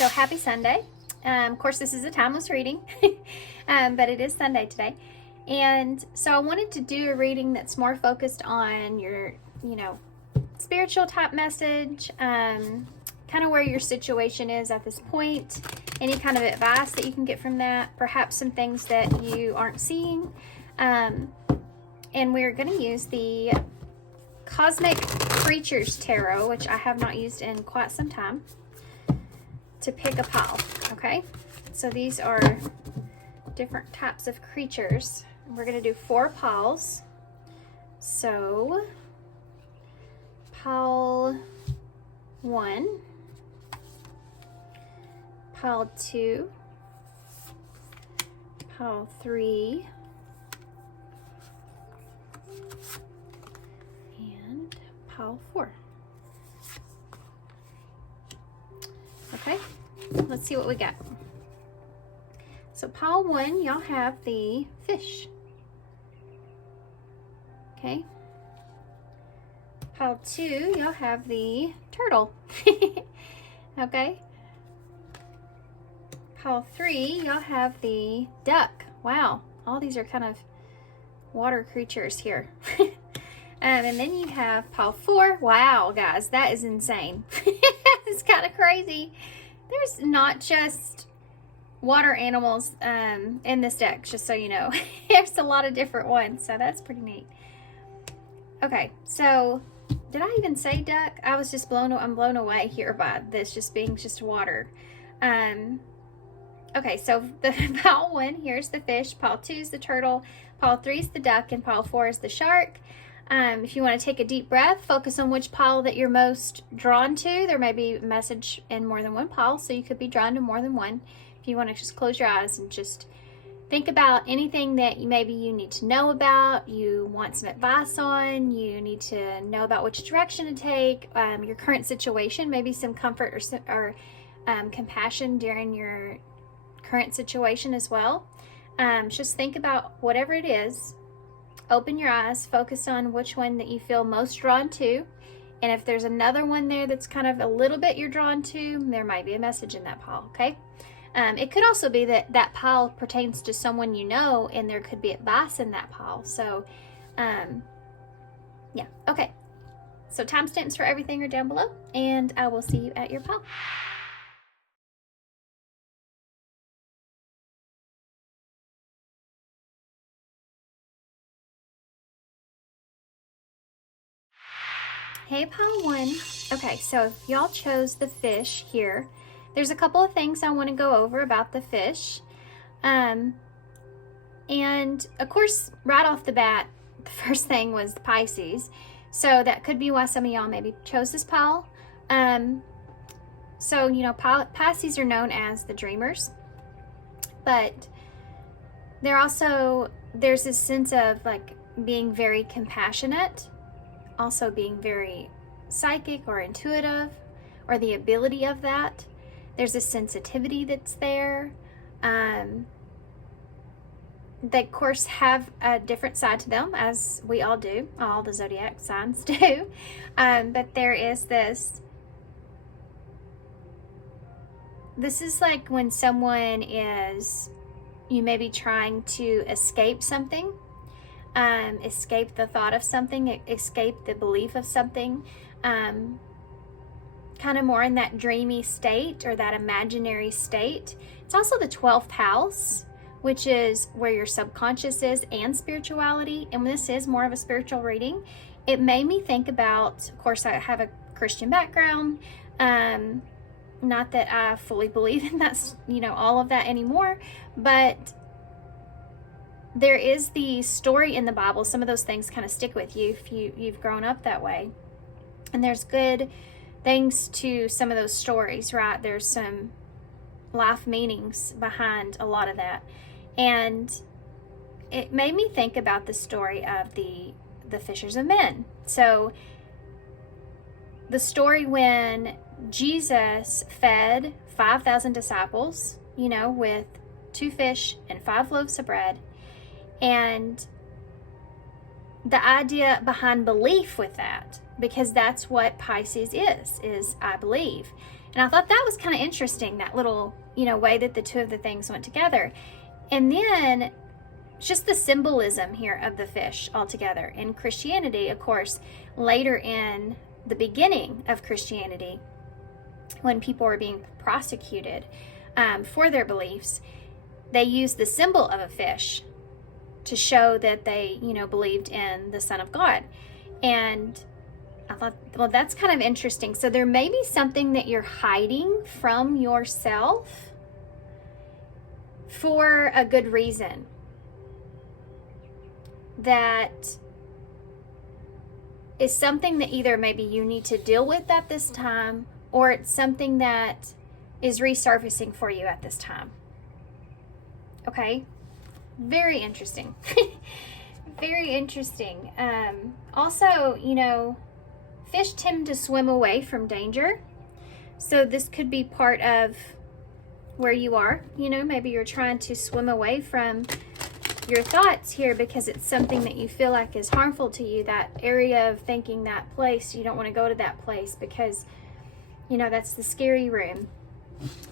So happy Sunday. Of course, this is a timeless reading, but it is Sunday today. And so I wanted to do a reading that's more focused on your, spiritual type message, kind of where your situation is at this point, any kind of advice that you can get from that, perhaps some things that you aren't seeing. And we're going to use the Cosmic Creatures Tarot, which I have not used in quite some time, to pick a pile. Okay, so these are different types of creatures. We're going to do 4 piles. So pile 1, pile 2, pile 3, and pile 4. Okay, let's see what we got. So pile 1, y'all have the fish. Okay. Pile 2, y'all have the turtle. Okay. Pile 3, y'all have the duck. Wow, all these are kind of water creatures here. And then you have pile 4. Wow, guys, that is insane. It's kind of crazy. There's not just water animals in this deck, just so you know. There's a lot of different ones, so that's pretty neat. Okay, so did I even say duck? I was just I'm blown away here by this just being just water. Okay, so the pile 1, here's the fish, pile 2 is the turtle, pile 3 is the duck, and pile 4 is the shark. If you want to take a deep breath, focus on which pile that you're most drawn to. There may be a message in more than one pile, so you could be drawn to more than one. If you want to just close your eyes and just think about anything that maybe you need to know about, you want some advice on, you need to know about which direction to take, your current situation, maybe some comfort or compassion during your current situation as well. Just think about whatever it is. Open your eyes, focus on which one that you feel most drawn to. And if there's another one there that's kind of a little bit you're drawn to, there might be a message in that pile, okay? It could also be that that pile pertains to someone you know, and there could be advice in that pile. So, yeah, okay. So timestamps for everything are down below, and I will see you at your pile. Hey, pile 1. Okay, so y'all chose the fish here. There's a couple of things I want to go over about the fish. And of course, right off the bat, the first thing was the Pisces. So that could be why some of y'all maybe chose this pile. So, Pisces are known as the dreamers. But there's this sense of like being very compassionate, also being very psychic or intuitive, or the ability of that. There's a sensitivity that's there. They, of course, have a different side to them, as we all do. All the zodiac signs do. But there is this is like when someone you may be trying to escape something, escape the thought of something, escape the belief of something, kind of more in that dreamy state or that imaginary state. It's also the 12th house, which is where your subconscious is, and spirituality. And when this is more of a spiritual reading, it made me think about, of course, I have a Christian background. Not that I fully believe in that's, all of that anymore, but there is the story in the Bible. Some of those things kind of stick with you if you've grown up that way. And there's good things to some of those stories, right? There's some life meanings behind a lot of that. And it made me think about the story of the fishers of men. So the story when Jesus fed 5,000 disciples, with 2 fish and 5 loaves of bread. And the idea behind belief with that, because that's what Pisces is I believe. And I thought that was kind of interesting, that little, way that the two of the things went together. And then just the symbolism here of the fish altogether. In Christianity, of course, later in the beginning of Christianity, when people were being prosecuted for their beliefs, they used the symbol of a fish to show that they, believed in the Son of God. And I thought, well, that's kind of interesting. So there may be something that you're hiding from yourself for a good reason, that is something that either maybe you need to deal with at this time, or it's something that is resurfacing for you at this time. Okay? Very interesting. Very interesting. Also, fish tend to swim away from danger. So this could be part of where you are. Maybe you're trying to swim away from your thoughts here because it's something that you feel like is harmful to you. That area of thinking, that place, you don't want to go to that place because, that's the scary room.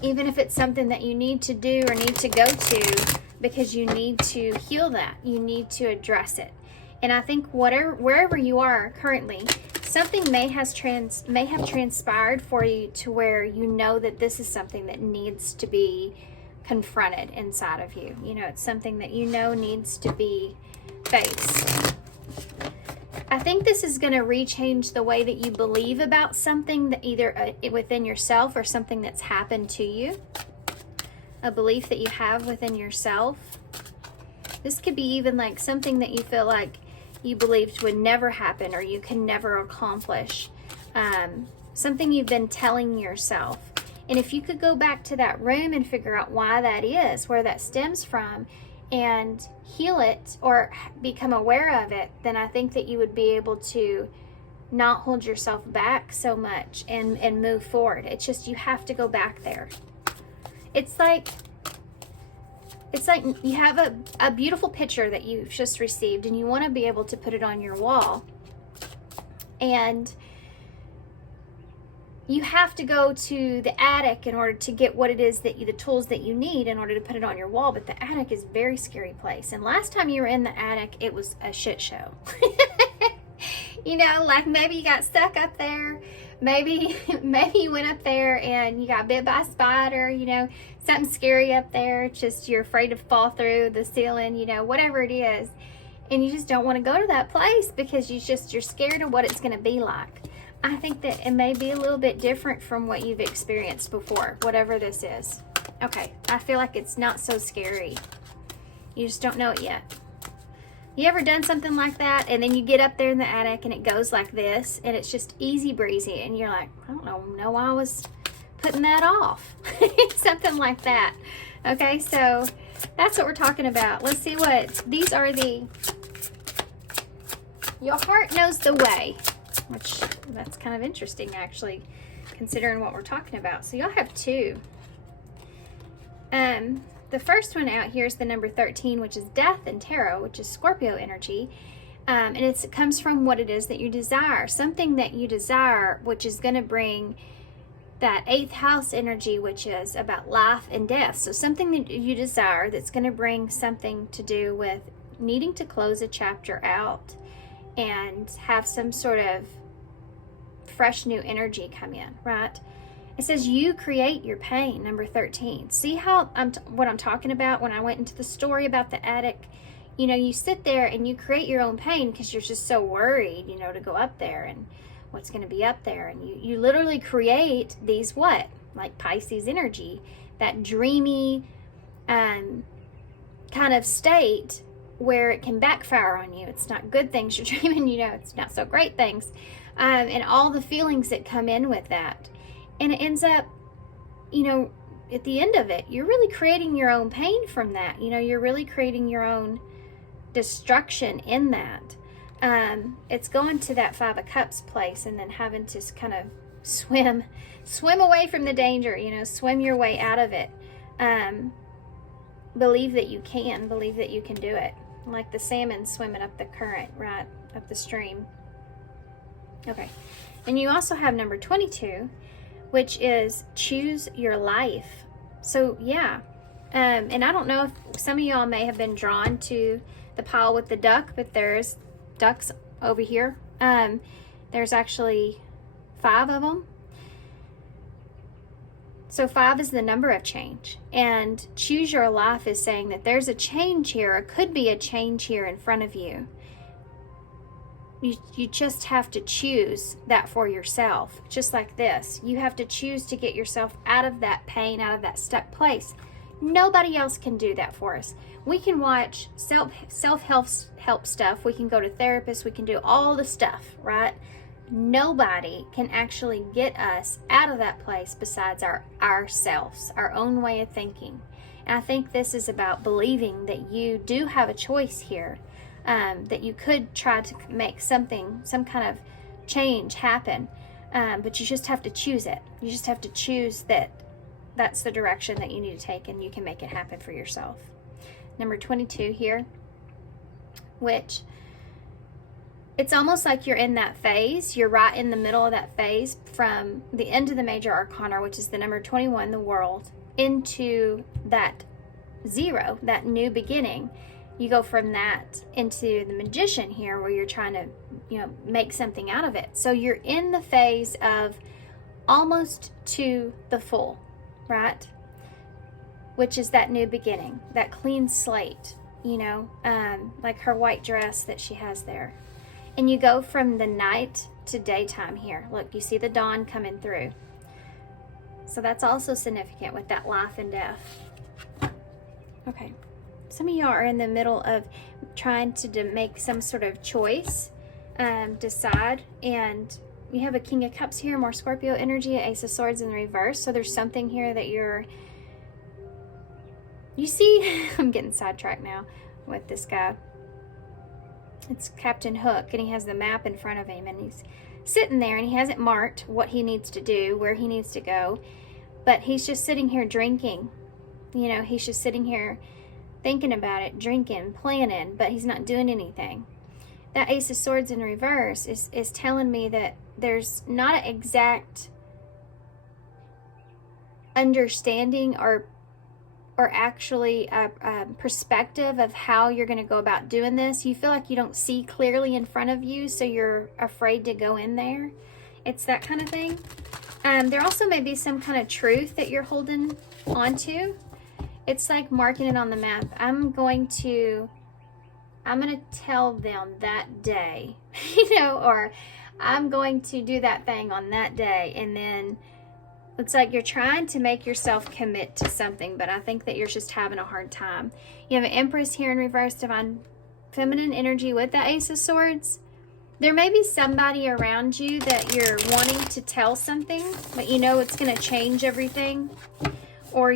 Even if it's something that you need to do or need to go to because you need to heal that, you need to address it. And I think wherever you are currently, something may have transpired for you to where that this is something that needs to be confronted inside of you. It's something that needs to be faced. I think this is going to rechange the way that you believe about something, that either within yourself or something that's happened to you, a belief that you have within yourself. This could be even like something that you feel like you believed would never happen or you can never accomplish, something you've been telling yourself. And if you could go back to that room and figure out why that is, where that stems from, and heal it or become aware of it, then I think that you would be able to not hold yourself back so much and move forward. It's just you have to go back there. It's like you have a beautiful picture that you've just received and you want to be able to put it on your wall. And you have to go to the attic in order to get what it is the tools that you need in order to put it on your wall. But the attic is a very scary place. And last time you were in the attic, it was a shit show. Like maybe you got stuck up there. Maybe you went up there and you got bit by a spider, something scary up there. Just you're afraid to fall through the ceiling, whatever it is. And you just don't want to go to that place because you're scared of what it's going to be like. I think that it may be a little bit different from what you've experienced before, whatever this is. Okay, I feel like it's not so scary. You just don't know it yet. You ever done something like that and then you get up there in the attic and it goes like this and it's just easy breezy and you're like, I don't know why I was putting that off. Something like that. Okay, so that's what we're talking about. Let's see these are your heart knows the way. Which, that's kind of interesting, actually, considering what we're talking about. So y'all have two. The first one out here is the number 13, which is death and tarot, which is Scorpio energy. And it comes from what it is that you desire. Something that you desire, which is going to bring that 8th house energy, which is about life and death. So something that you desire that's going to bring something to do with needing to close a chapter out and have some sort of fresh new energy come in, right? It says you create your pain, number 13. See how what I'm talking about when I went into the story about the attic? You sit there and you create your own pain because you're just so worried, to go up there and what's going to be up there. And you literally create these like Pisces energy, that dreamy kind of state where it can backfire on you. It's not good things you're dreaming, it's not so great things. And all the feelings that come in with that. And it ends up, at the end of it, you're really creating your own pain from that. You're really creating your own destruction in that. It's going to that 5 of Cups place and then having to kind of swim away from the danger, swim your way out of it. Believe that you can do it. Like the salmon swimming up the current, right? Up the stream. Okay. And you also have number 22, which is choose your life. So yeah, and I don't know if some of y'all may have been drawn to the pile with the duck, but there's ducks over here. There's actually 5 of them. So 5 is the number of change, and choose your life is saying that there's a change here, or could be a change here in front of you. You just have to choose that for yourself, just like this. You have to choose to get yourself out of that pain, out of that stuck place. Nobody else can do that for us. We can watch self-help stuff. We can go to therapists. We can do all the stuff, right? Nobody can actually get us out of that place besides ourselves, our own way of thinking. And I think this is about believing that you do have a choice here, that you could try to make some kind of change happen, but you just have to choose it. You just have to choose that that's the direction that you need to take, and you can make it happen for yourself. Number 22 here, which it's almost like you're in that phase. You're right in the middle of that phase from the end of the major arcana, which is the number 21, the world, into that 0, that new beginning. You go from that into the magician here, where you're trying to, make something out of it. So you're in the phase of almost to the full, right? Which is that new beginning, that clean slate, like her white dress that she has there. And you go from the night to daytime here. Look, you see the dawn coming through. So that's also significant with that life and death. Okay. Some of y'all are in the middle of trying to make some sort of choice, decide, and you have a King of Cups here, more Scorpio energy, Ace of Swords in reverse. So there's something here that you see, I'm getting sidetracked now with this guy. It's Captain Hook, and he has the map in front of him, and he's sitting there, and he hasn't marked what he needs to do, where he needs to go, but he's just sitting here drinking. He's just sitting here thinking about it, drinking, planning, but he's not doing anything. That Ace of Swords in reverse is telling me that there's not an exact understanding or actually a perspective of how you're going to go about doing this. You feel like you don't see clearly in front of you, so you're afraid to go in there. It's that kind of thing. There also may be some kind of truth that you're holding onto. It's like marking it on the map. I'm going to tell them that day, or I'm going to do that thing on that day. And then it's like you're trying to make yourself commit to something, but I think that you're just having a hard time. You have an Empress here in reverse, divine feminine energy with the Ace of Swords. There may be somebody around you that you're wanting to tell something, but it's going to change everything. Or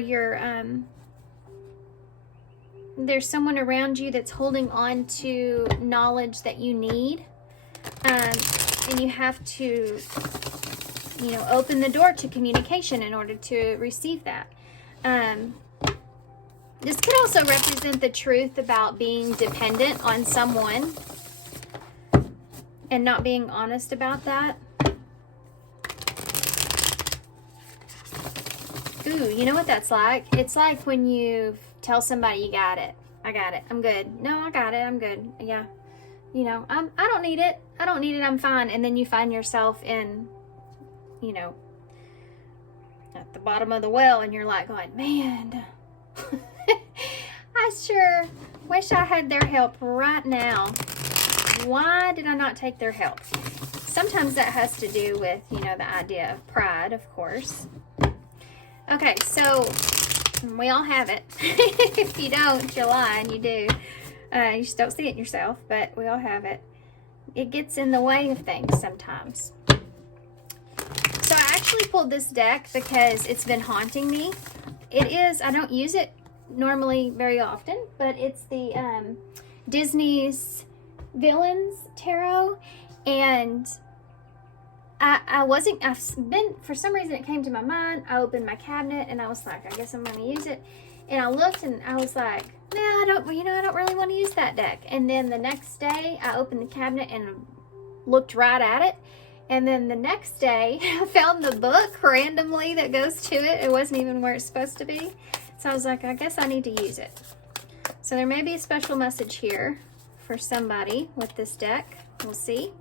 there's someone around you that's holding on to knowledge that you need, and you have to open the door to communication in order to receive that. This could also represent the truth about being dependent on someone and not being honest about that. Ooh, you know what that's like? It's like when you tell somebody you got it. I got it. I'm good. No, I got it. I'm good. Yeah. I don't need it. I don't need it. I'm fine. And then you find yourself in, at the bottom of the well, and you're like going, man, I sure wish I had their help right now. Why did I not take their help? Sometimes that has to do with, the idea of pride, of course. Okay, so we all have it. If you don't, you're lying. You do. You just don't see it in yourself, but we all have it. It gets in the way of things sometimes. So I actually pulled this deck because it's been haunting me. I don't use it normally very often, but it's the Disney's Villains Tarot, and for some reason it came to my mind. I opened my cabinet and I was like, I guess I'm going to use it. And I looked and I was like, nah, I don't really want to use that deck. And then the next day I opened the cabinet and looked right at it. And then the next day, I found the book randomly that goes to it. It wasn't even where it's supposed to be. So I was like, I guess I need to use it. So there may be a special message here for somebody with this deck. We'll see.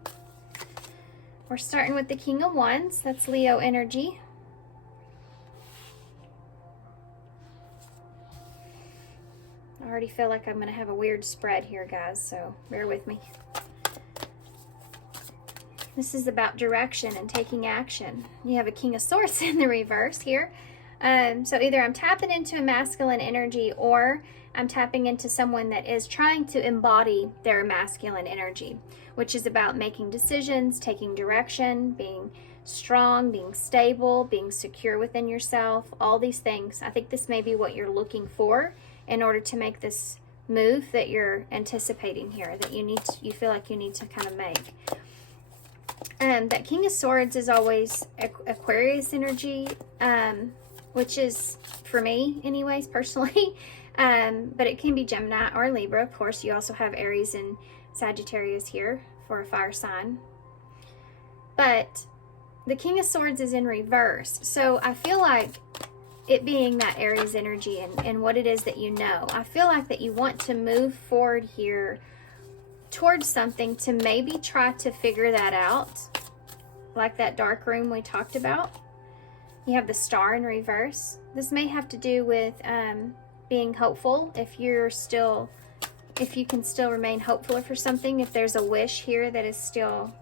We're starting with the King of Wands. That's Leo energy. I already feel like I'm going to have a weird spread here, guys, so bear with me. This is about direction and taking action. You have a King of Swords in the reverse here. So either I'm tapping into a masculine energy, or I'm tapping into someone that is trying to embody their masculine energy, which is about making decisions, taking direction, being strong, being stable, being secure within yourself, all these things. I think this may be what you're looking for in order to make this move that you're anticipating here, that you feel like you need to kind of make. That King of Swords is always Aquarius energy, which is, for me anyways, personally, but it can be Gemini or Libra. Of course, you also have Aries and Sagittarius here for a fire sign. But the King of Swords is in reverse, so I feel like it being that Aries energy and what it is that you know, I feel like that you want to move forward here towards something to maybe try to figure that out, like that dark room we talked about. You have the Star in reverse. This may have to do with being hopeful, if you can still remain hopeful for something, if there's a wish here that is still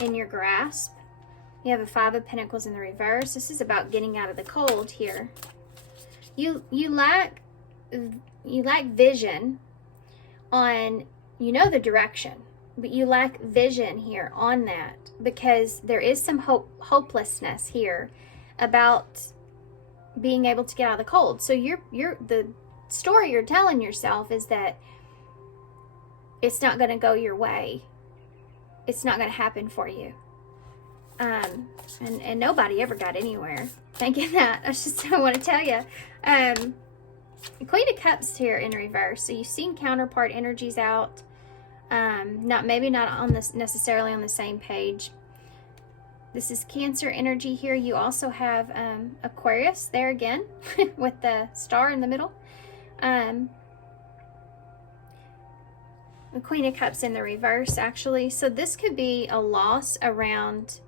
in your grasp. You have a Five of Pentacles in the reverse. This is about getting out of the cold here. You lack vision on, you know, the direction, but you lack vision here on that, because there is some hopelessness here about being able to get out of the cold. So the story you're telling yourself is that it's not going to go your way. It's not going to happen for you. And nobody ever got anywhere thinking that. I want to tell you. Queen of Cups here in reverse. So you've seen counterpart energies out. Maybe not on this necessarily on the same page. This is Cancer energy here. You also have Aquarius there again with the star in the middle. The Queen of Cups in the reverse, actually. So this could be a loss around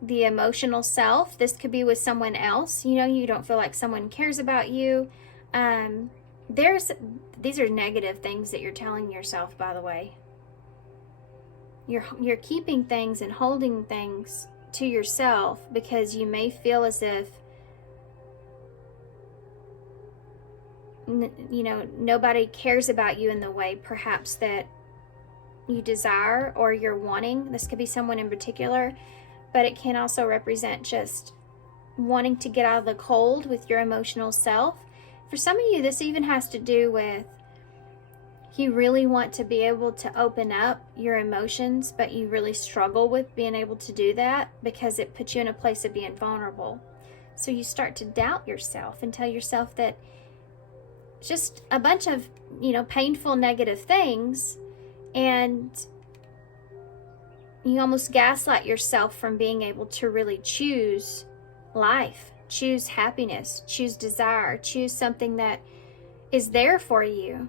the emotional self. This could be with someone else. You know, you don't feel like someone cares about you. These are negative things that you're telling yourself, by the way. You're keeping things and holding things to yourself because you may feel as if nobody cares about you in the way perhaps that you desire or you're wanting. This could be someone in particular, but it can also represent just wanting to get out of the cold with your emotional self. For some of you, this even has to do with you really want to be able to open up your emotions, but you really struggle with being able to do that because it puts you in a place of being vulnerable. So you start to doubt yourself and tell yourself that just a bunch of, painful negative things, and you almost gaslight yourself from being able to really choose life, choose happiness, choose desire, choose something that is there for you.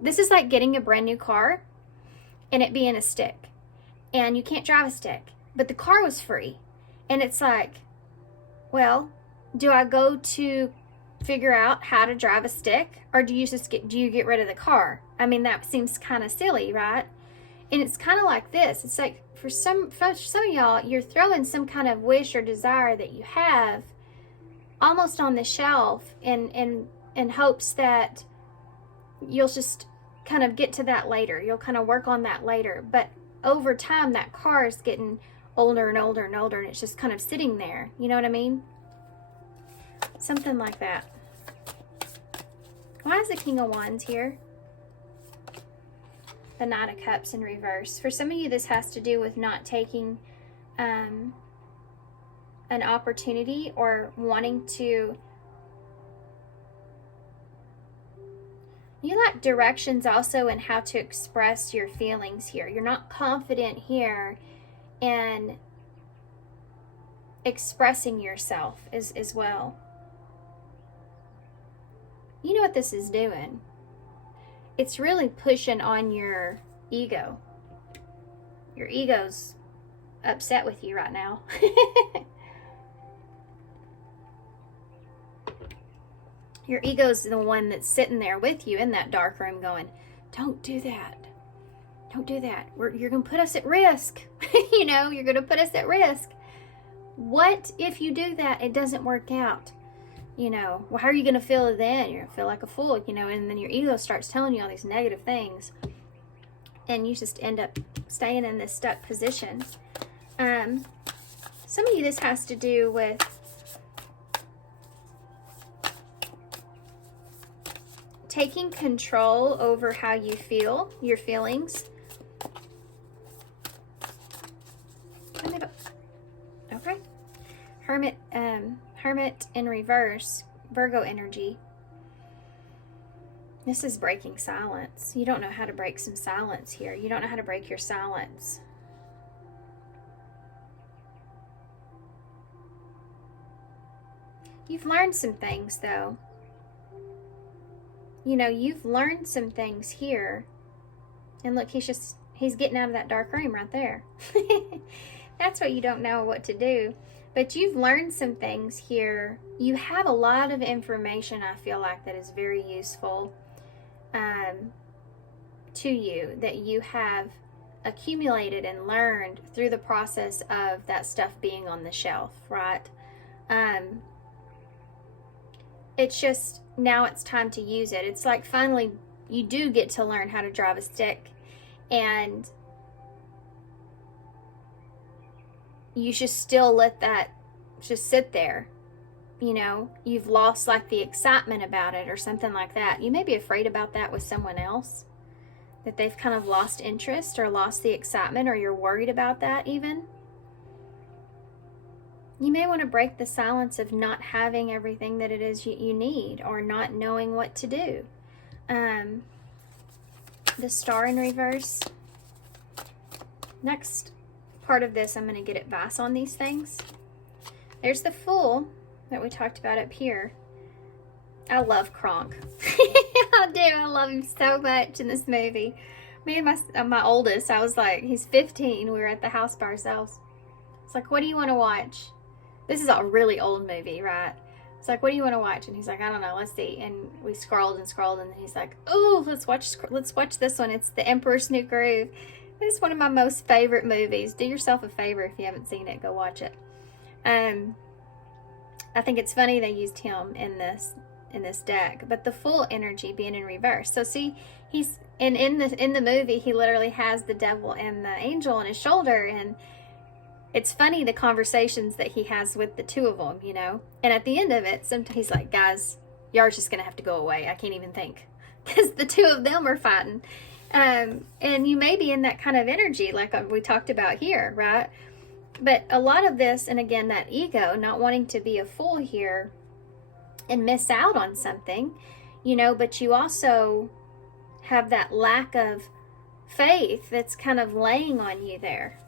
This is like getting a brand new car and it being a stick, and you can't drive a stick, but the car was free. And it's like, well, do I go to figure out how to drive a stick, or do you get rid of the car? I mean, that seems kind of silly, right? And it's kind of like this. It's like for some of y'all, you're throwing some kind of wish or desire that you have almost on the shelf in hopes that you'll just kind of get to that later. You'll kind of work on that later. But over time, that car is getting older and older and older, and it's just kind of sitting there. You know what I mean? Something like that. Why is the King of Wands here? The Knight of Cups in reverse. For some of you, this has to do with not taking an opportunity or wanting to You lack directions also in how to express your feelings here. You're not confident here in expressing yourself as well. You know what this is doing? It's really pushing on your ego. Your ego's upset with you right now. Your ego's the one that's sitting there with you in that dark room going, don't do that. Don't do that. You're going to put us at risk. You know, you're going to put us at risk. What if you do that? It doesn't work out. You know, well, how are you going to feel then? You're going to feel like a fool, you know, and then your ego starts telling you all these negative things. And you just end up staying in this stuck position. Some of you, this has to do with taking control over how you feel, your feelings. Okay. Hermit in reverse, Virgo energy. This is breaking silence. You don't know how to break some silence here. You don't know how to break your silence. You've learned some things, though. You know, you've learned some things here. And look, he's getting out of that dark room right there. That's what you don't know what to do. But you've learned some things here. You have a lot of information, I feel like, that is very useful to you, that you have accumulated and learned through the process of that stuff being on the shelf, right? It's just, now it's time to use it. It's like finally you do get to learn how to drive a stick, and you should still let that just sit there. You know, you've lost like the excitement about it or something like that. You may be afraid about that with someone else, that they've kind of lost interest or lost the excitement, or you're worried about that even. You may want to break the silence of not having everything that it is you need, or not knowing what to do. The Star in reverse. Next part of this, I'm going to get advice on these things. There's the Fool that we talked about up here. I love Kronk. I do. I love him so much in this movie. Me and my oldest, I was like, he's 15. We were at the house by ourselves. It's like, what do you want to watch? This is a really old movie, right? It's like, what do you want to watch? And he's like, I don't know, let's see. And we scrolled, and he's like, oh, let's watch this one. It's The Emperor's New Groove. It's one of my most favorite movies. Do yourself a favor if you haven't seen it, go watch it. I think it's funny they used him in this deck, but the Fool energy being in reverse. So see, he's in the movie, he literally has the devil and the angel on his shoulder, and it's funny the conversations that he has with the two of them, you know. And at the end of it, sometimes he's like, guys, y'all just gonna have to go away. I can't even think, because the two of them are fighting. And you may be in that kind of energy, like we talked about here, right? But a lot of this, and again, that ego, not wanting to be a fool here and miss out on something, you know, but you also have that lack of faith that's kind of laying on you there.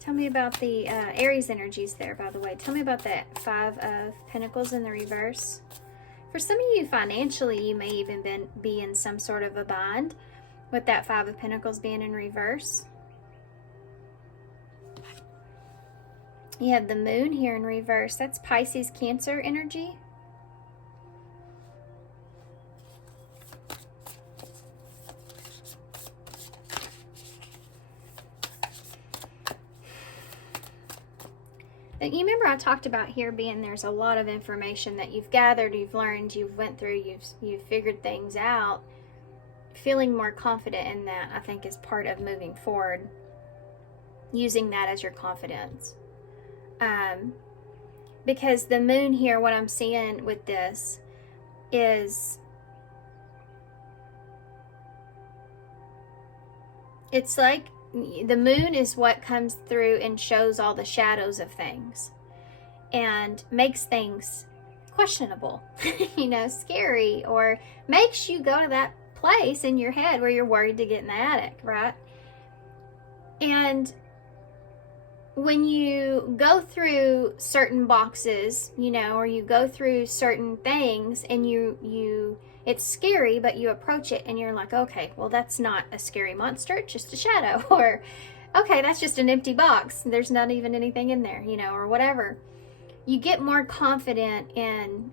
Tell me about the Aries energies there, by the way. Tell me about that Five of Pentacles in the reverse. For some of you, financially, you may even be in some sort of a bind with that Five of Pentacles being in reverse. You have the Moon here in reverse. That's Pisces, Cancer energy. You remember I talked about here being there's a lot of information that you've gathered, you've learned, you've went through, you've figured things out. Feeling more confident in that, I think, is part of moving forward. Using that as your confidence. Because the Moon here, what I'm seeing with this is it's like the Moon is what comes through and shows all the shadows of things. and makes things questionable, scary, or makes you go to that place in your head where you're worried to get in the attic, right? And when you go through certain boxes, or you go through certain things and it's scary, but you approach it and you're like, okay, well, that's not a scary monster, it's just a shadow. Or, okay, that's just an empty box. There's not even anything in there, or whatever. You get more confident in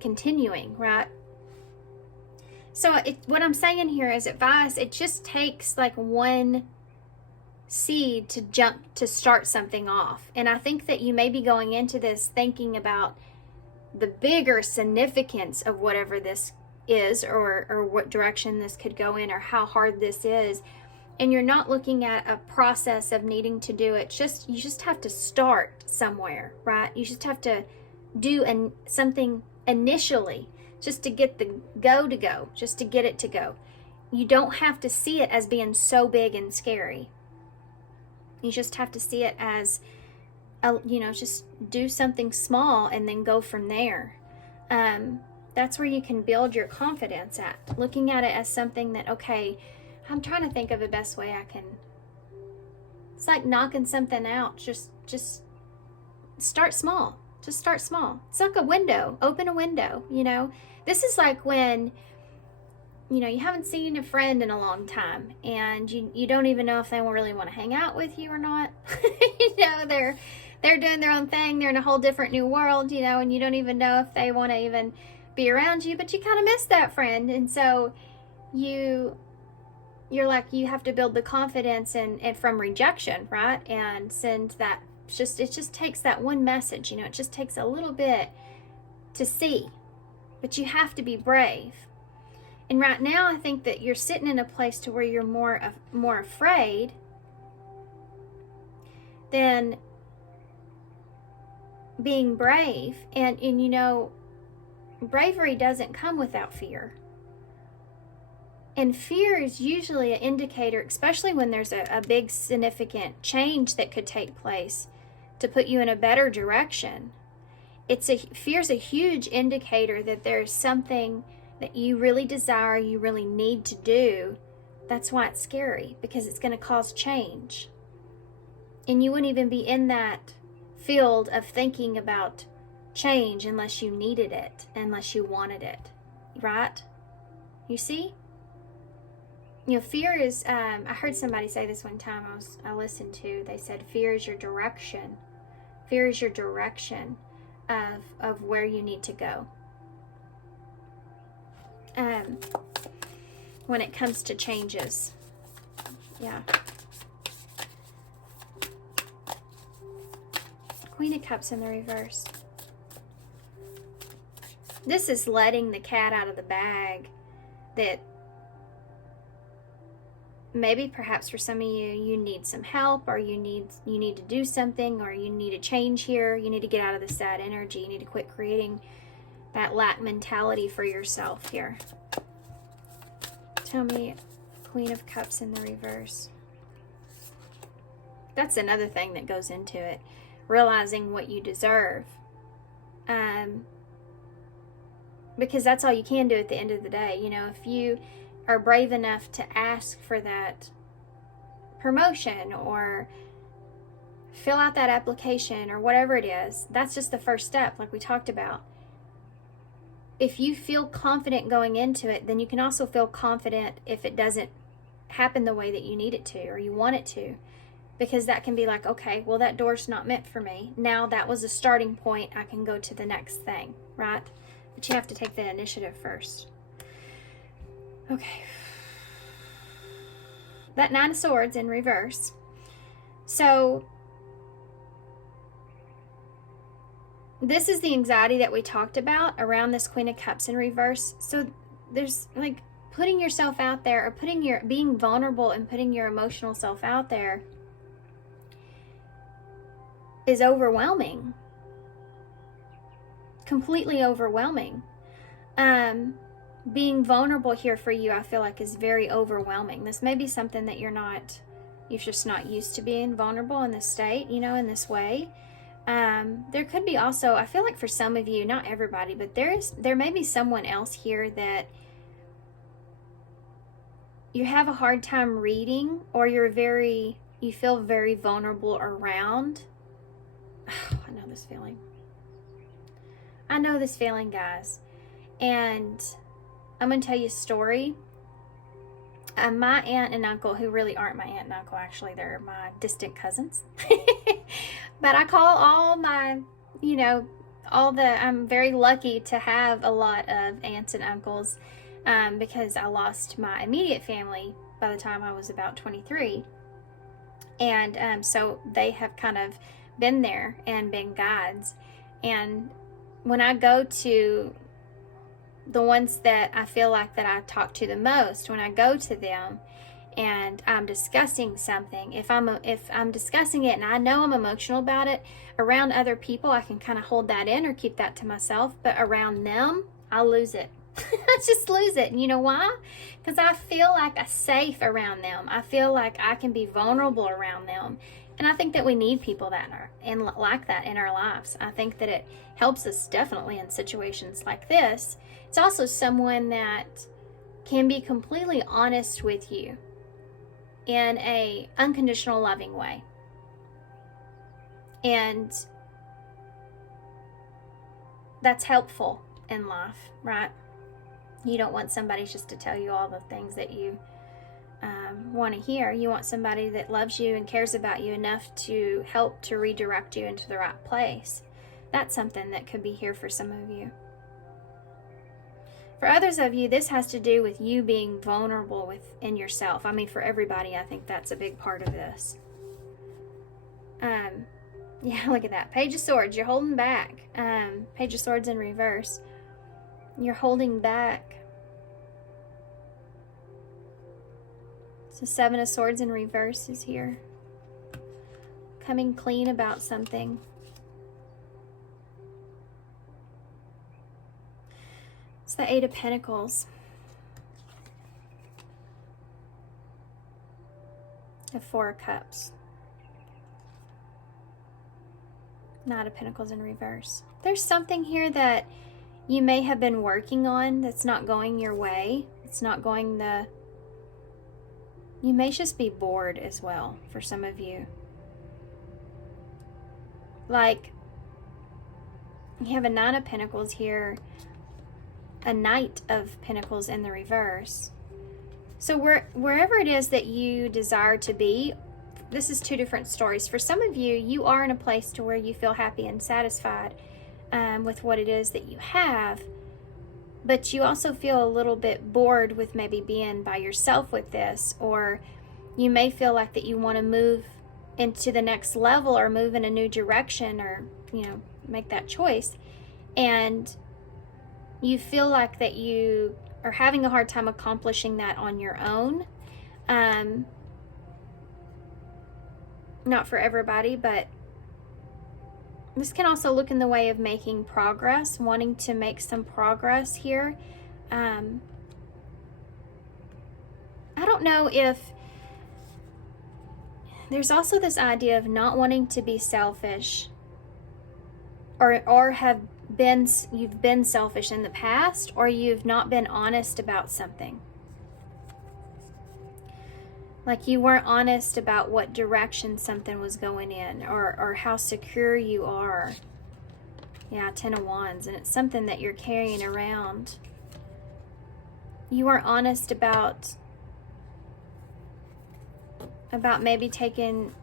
continuing, right? So what I'm saying here is advice. It just takes like one seed to start something off. And I think that you may be going into this thinking about the bigger significance of whatever this is, or what direction this could go in, or how hard this is. And you're not looking at a process of needing to do it. You just have to start somewhere, right? You just have to do something initially, just to get the go, just to get it to go. You don't have to see it as being so big and scary. You just have to see it as, just do something small and then go from there. That's where you can build your confidence at. Looking at it as something that, okay, I'm trying to think of the best way I can. It's like knocking something out. Just start small. Just start small. It's like a window. Open a window, This is like when, you haven't seen a friend in a long time and you don't even know if they really want to hang out with you or not. They're doing their own thing. They're in a whole different new world, and you don't even know if they want to even be around you, but you kind of miss that friend. And so you're like, you have to build the confidence and from rejection, right? And send that, it just takes that one message, it just takes a little bit to see, but you have to be brave. And right now, I think that you're sitting in a place to where you're more afraid than being brave. And bravery doesn't come without fear. And fear is usually an indicator, especially when there's a big significant change that could take place to put you in a better direction. Fear's a huge indicator that there's something that you really desire, you really need to do. That's why it's scary, because it's going to cause change. And you wouldn't even be in that field of thinking about change unless you needed it, unless you wanted it, right? You see? Fear is, I heard somebody say this one time I listened to, they said, fear is your direction. Fear is your direction of where you need to go. When it comes to changes. Yeah. Queen of Cups in the reverse. This is letting the cat out of the bag that maybe perhaps for some of you need some help, or you need to do something, or you need a change here. You need to get out of the sad energy. You need to quit creating that lack mentality for yourself here. Tell me, Queen of Cups in the reverse. That's another thing that goes into it. Realizing what you deserve. Because that's all you can do at the end of the day. If you are brave enough to ask for that promotion or fill out that application or whatever it is, that's just the first step, like we talked about. If you feel confident going into it, then you can also feel confident if it doesn't happen the way that you need it to or you want it to. Because that can be like, okay, well, that door's not meant for me. Now that was a starting point. I can go to the next thing, right? But you have to take the initiative first. Okay. That Nine of Swords in reverse. So this is the anxiety that we talked about around this Queen of Cups in reverse. So there's like putting yourself out there, or being vulnerable and putting your emotional self out there is overwhelming. Completely overwhelming. Being vulnerable here for you, I feel like, is very overwhelming. This may be something that you're just not used to being vulnerable in this state, in this way. There could be also, I feel like for some of you, not everybody, but there may be someone else here that you have a hard time reading, or you feel very vulnerable around. Oh, I know this feeling. I know this feeling, guys. And I'm going to tell you a story. My aunt and uncle, who really aren't my aunt and uncle, actually, they're my distant cousins. But I call all my, I'm very lucky to have a lot of aunts and uncles, because I lost my immediate family by the time I was about 23. And so they have kind of been there and been guides. And when I go to the ones that I feel like that I talk to the most, when I go to them and I'm discussing something, if I'm discussing it and I know I'm emotional about it, around other people I can kind of hold that in or keep that to myself, but around them I lose it. I just lose it. And you know why? Because I feel like I'm safe around them. I feel like I can be vulnerable around them. And I think that we need people like that in our lives. I think that it helps us definitely in situations like this. It's also someone that can be completely honest with you in a unconditional, loving way. And that's helpful in life, right? You don't want somebody just to tell you all the things that you want to hear. You want somebody that loves you and cares about you enough to help to redirect you into the right place. That's something that could be here for some of you. For others of you, this has to do with you being vulnerable within yourself. I mean, for everybody, I think that's a big part of this. Yeah, look at that. Page of Swords, you're holding back. Page of Swords in reverse. You're holding back. So Seven of Swords in reverse is here. Coming clean about something. It's the Eight of Pentacles. The Four of Cups. Knight of Pentacles in reverse. There's something here that you may have been working on that's not going your way. It's not going You may just be bored as well for some of you. Like, you have a Nine of Pentacles here, a Knight of Pentacles in the reverse. So wherever it is that you desire to be, this is two different stories. For some of you, you are in a place to where you feel happy and satisfied with what it is that you have, but you also feel a little bit bored with maybe being by yourself with this, or you may feel like that you want to move into the next level or move in a new direction, or make that choice, and you feel like that you are having a hard time accomplishing that on your own. Not for everybody, but this can also look in the way of making progress, wanting to make some progress here. I don't know if there's also this idea of not wanting to be selfish, or you've been selfish in the past, or you've not been honest about something. Like you weren't honest about what direction something was going in, or how secure you are. Yeah, Ten of Wands, and it's something that you're carrying around. You weren't honest about maybe taking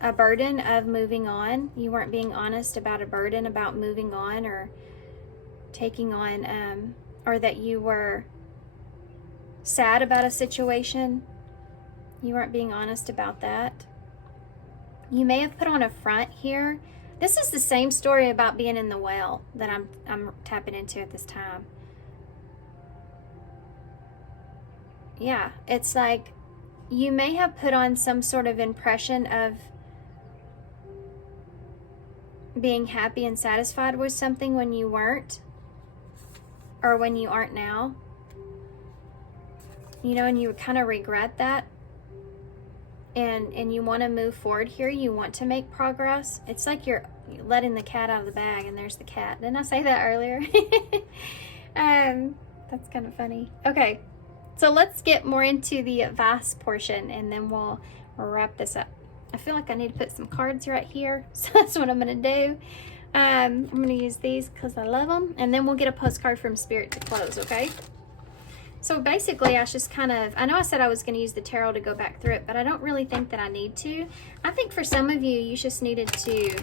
a burden of moving on. You weren't being honest about a burden about moving on, or taking on, or that you were sad about a situation. You weren't being honest about that. You may have put on a front here. This is the same story about being in the well that I'm tapping into at this time. Yeah, it's like you may have put on some sort of impression of being happy and satisfied with something when you weren't, or when you aren't now. And you kind of regret that. and you want to move forward here, you want to make progress. It's like you're letting the cat out of the bag, and there's the cat. Didn't I say that earlier? That's kind of funny. Okay, so let's get more into the advice portion, and then we'll wrap this up. I feel like I need to put some cards right here, so that's what I'm going to do. I'm going to use these because I love them, and then we'll get a postcard from Spirit to close, okay? So basically, I was just kind of, I know I said I was going to use the tarot to go back through it, but I don't really think that I need to. I think for some of you, you just needed to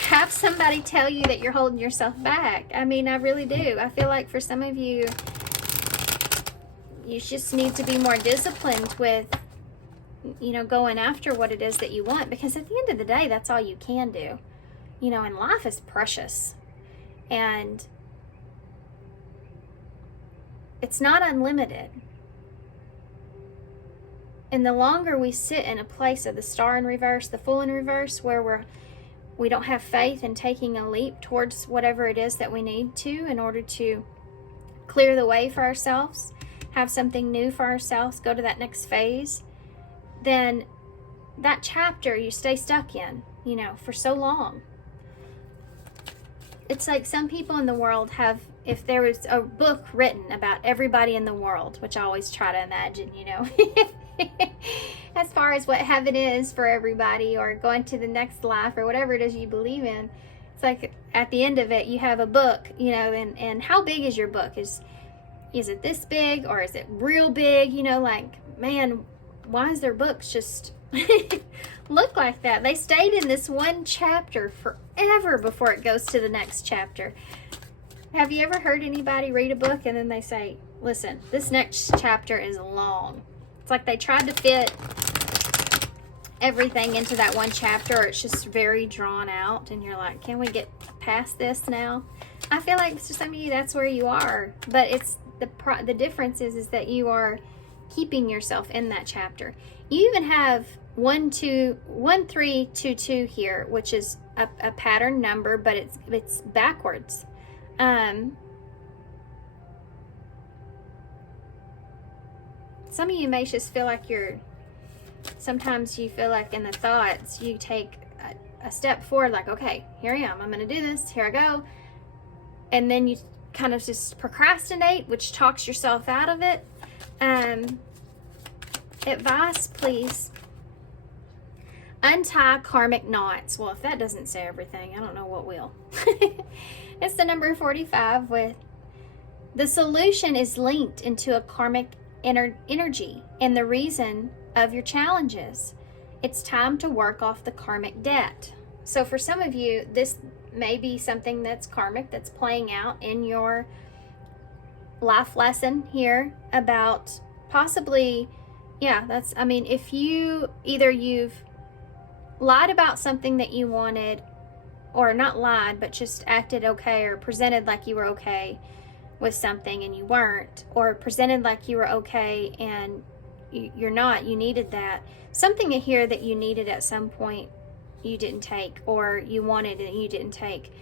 have somebody tell you that you're holding yourself back. I mean, I really do. I feel like for some of you, you just need to be more disciplined with, you know, going after what it is that you want, because at the end of the day, that's all you can do. You know, and life is precious. And it's not unlimited. And the longer we sit in a place of the Star in reverse, the Fool in reverse, where we don't have faith in taking a leap towards whatever it is that we need to in order to clear the way for ourselves, have something new for ourselves, go to that next phase, then that chapter you stay stuck in, you know, for so long. It's like some people in the world have, if there was a book written about everybody in the world, which I always try to imagine, you know, as far as what heaven is for everybody, or going to the next life, or whatever it is you believe in, it's like at the end of it, you have a book, you know, and how big is your book? Is it this big, or is it real big? You know, like, man, why is their books just look like that? They stayed in this one chapter forever before it goes to the next chapter. Have you ever heard anybody read a book and then they say, listen, this next chapter is long? It's like they tried to fit everything into that one chapter, or it's just very drawn out, and you're like, can we get past this now? I feel like for some of you, that's where you are, but it's the difference is that you are keeping yourself in that chapter. You even have 1322 here, which is a pattern number, but it's backwards. Some of you may just feel like sometimes you feel like in the thoughts you take a step forward, like, okay, here I am, I'm going to do this, here I go, and then you kind of just procrastinate, which talks yourself out of it. Advice, please. Untie karmic knots. Well, if that doesn't say everything, I don't know what will. It's the number 45 with the solution is linked into a karmic energy and the reason of your challenges. It's time to work off the karmic debt. So for some of you, this may be something that's karmic, that's playing out in your life lesson here about possibly, I mean, if you've lied about something that you wanted, or not lied, but just acted okay, or presented like you were okay with something and you weren't, or presented like you were okay and you're not, you needed that. Something in here that you needed at some point you didn't take, or you wanted and you didn't take.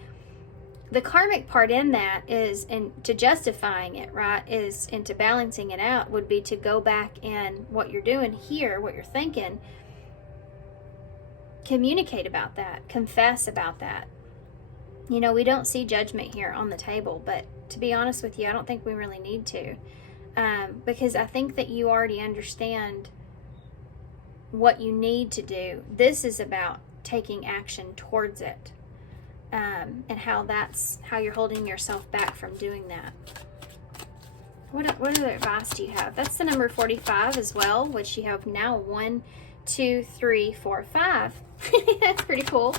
The karmic part in that is, and to justifying it, right, is, and to balancing it out would be to go back and what you're doing here, what you're thinking, communicate about that, confess about that. You know, we don't see judgment here on the table, but to be honest with you, I don't think we really need to, because I think that you already understand what you need to do. This is about taking action towards it, and how you're holding yourself back from doing that. What other advice do you have? That's the number 45 as well, which you have now 1, 2, 3, 4, 5. That's pretty cool.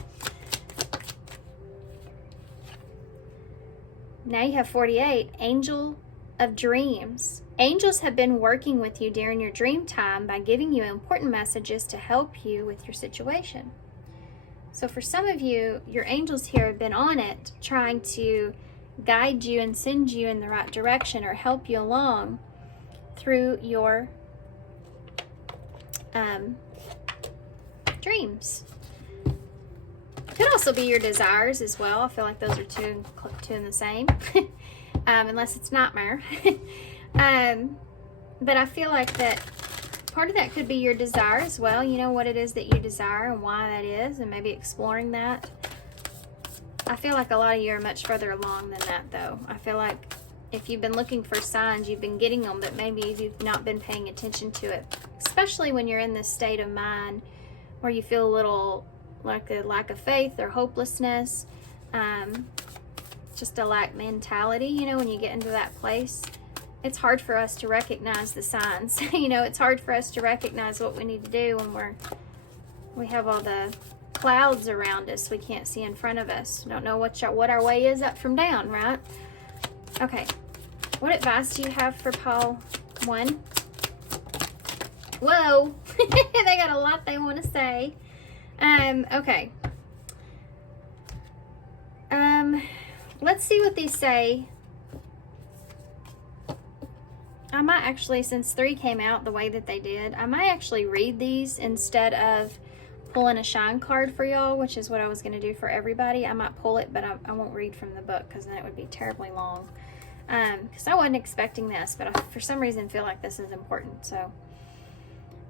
Now you have 48, Angel of Dreams. Angels have been working with you during your dream time by giving you important messages to help you with your situation. So for some of you, your angels here have been on it, trying to guide you and send you in the right direction, or help you along through your dreams. Could also be your desires as well. I feel like those are two in the same, unless it's nightmare. But I feel like that part of that could be your desire as well. You know what it is that you desire and why that is, and maybe exploring that. I feel like a lot of you are much further along than that, though. I feel like if you've been looking for signs, you've been getting them, but maybe you've not been paying attention to it, especially when you're in this state of mind where you feel a little like a lack of faith or hopelessness, just a lack mentality. You know, when you get into that place, it's hard for us to recognize the signs. You know, it's hard for us to recognize what we need to do when we have all the clouds around us we can't see in front of us. Don't know what our way is up from down, right? Okay, what advice do you have for Paul 1? Whoa, they got a lot they want to say. Okay. Let's see what these say. I might actually, since 3 came out the way that they did, I might actually read these instead of pulling a shine card for y'all, which is what I was going to do for everybody. I might pull it, but I won't read from the book because then it would be terribly long. Because I wasn't expecting this, but I, for some reason, feel like this is important. So,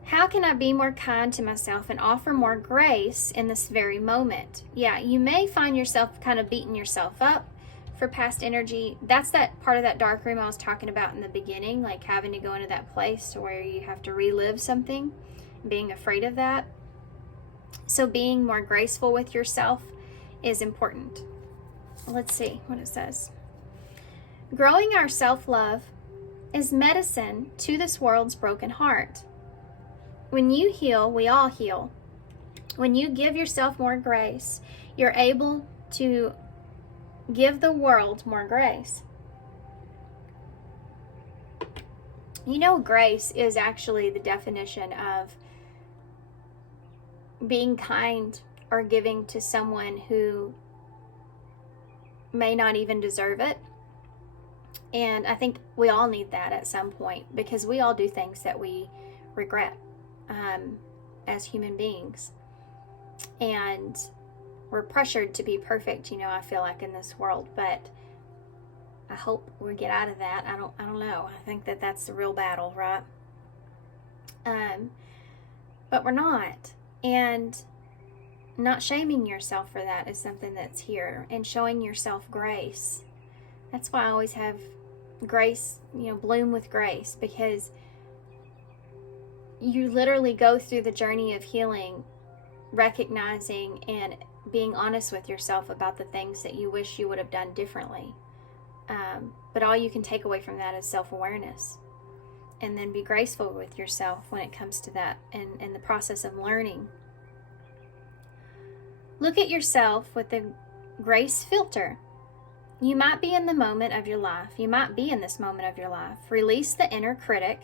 how can I be more kind to myself and offer more grace in this very moment? Yeah, you may find yourself kind of beating yourself up for past energy. That's that part of that dark room I was talking about in the beginning, like having to go into that place to where you have to relive something, being afraid of that. So being more graceful with yourself is important. Let's see what it says. Growing our self-love is medicine to this world's broken heart. When you heal, we all heal. When you give yourself more grace, you're able to give the world more grace. You know, grace is actually the definition of being kind or giving to someone who may not even deserve it. And I think we all need that at some point, because we all do things that we regret as human beings. And we're pressured to be perfect, you know, I feel like, in this world, but I hope we get out of that. I don't know. I think that that's the real battle, right? But we're not. And not shaming yourself for that is something that's here, and showing yourself grace. That's why I always have grace, you know, bloom with grace, because you literally go through the journey of healing, recognizing and being honest with yourself about the things that you wish you would have done differently. But all you can take away from that is self-awareness, and then be graceful with yourself when it comes to that, and in the process of learning. Look at yourself with the grace filter. You might be in the moment of your life. You might be in this moment of your life. Release the inner critic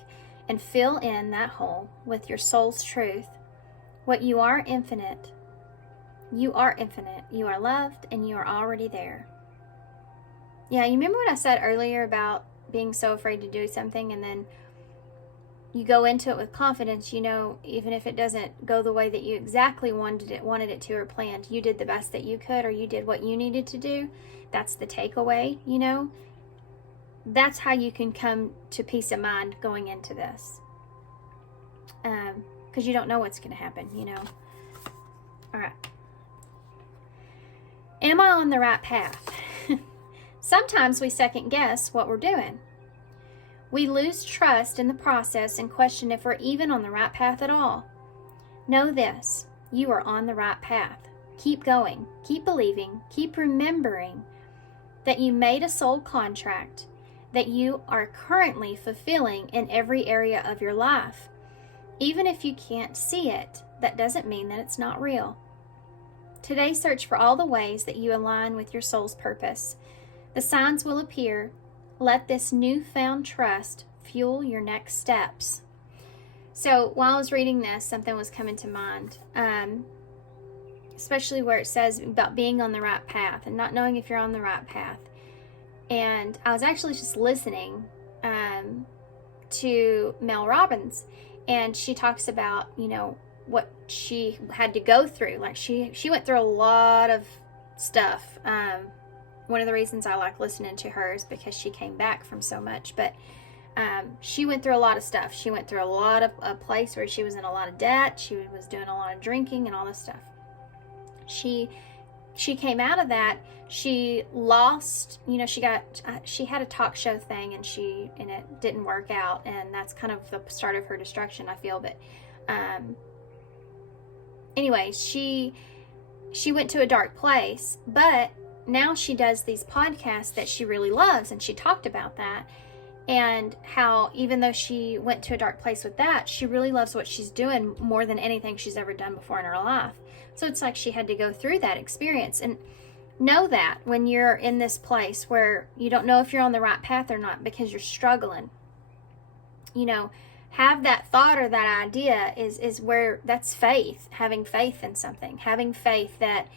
and fill in that hole with your soul's truth. What you are infinite. You are infinite. You are loved, and you are already there. Yeah, you remember what I said earlier about being so afraid to do something, and then you go into it with confidence, you know, even if it doesn't go the way that you exactly wanted it to or planned, you did the best that you could, or you did what you needed to do. That's the takeaway, you know. That's how you can come to peace of mind going into this. Because you don't know what's going to happen, you know. All right. Am I on the right path? Sometimes we second guess what we're doing. We lose trust in the process and question if we're even on the right path at all. Know this, you are on the right path. Keep going, keep believing, keep remembering that you made a soul contract that you are currently fulfilling in every area of your life. Even if you can't see it, that doesn't mean that it's not real. Today, search for all the ways that you align with your soul's purpose. The signs will appear. Let this newfound trust fuel your next steps. So while I was reading this, something was coming to mind, especially where it says about being on the right path and not knowing if you're on the right path. And I was actually just listening to Mel Robbins, and she talks about, you know, what she had to go through. Like she went through a lot of stuff. One of the reasons I like listening to her is because she came back from so much. But She went through a lot of stuff. She went through a place where she was in a lot of debt. She was doing a lot of drinking and all this stuff. She came out of that. She lost, she had a talk show thing, and it didn't work out, and that's kind of the start of her destruction, I feel. But anyway, she went to a dark place, but now she does these podcasts that she really loves, and she talked about that, and how even though she went to a dark place with that, she really loves what she's doing more than anything she's ever done before in her life. So it's like she had to go through that experience. And know that when you're in this place where you don't know if you're on the right path or not because you're struggling, have that thought or that idea is where that's faith, having faith in something, having faith that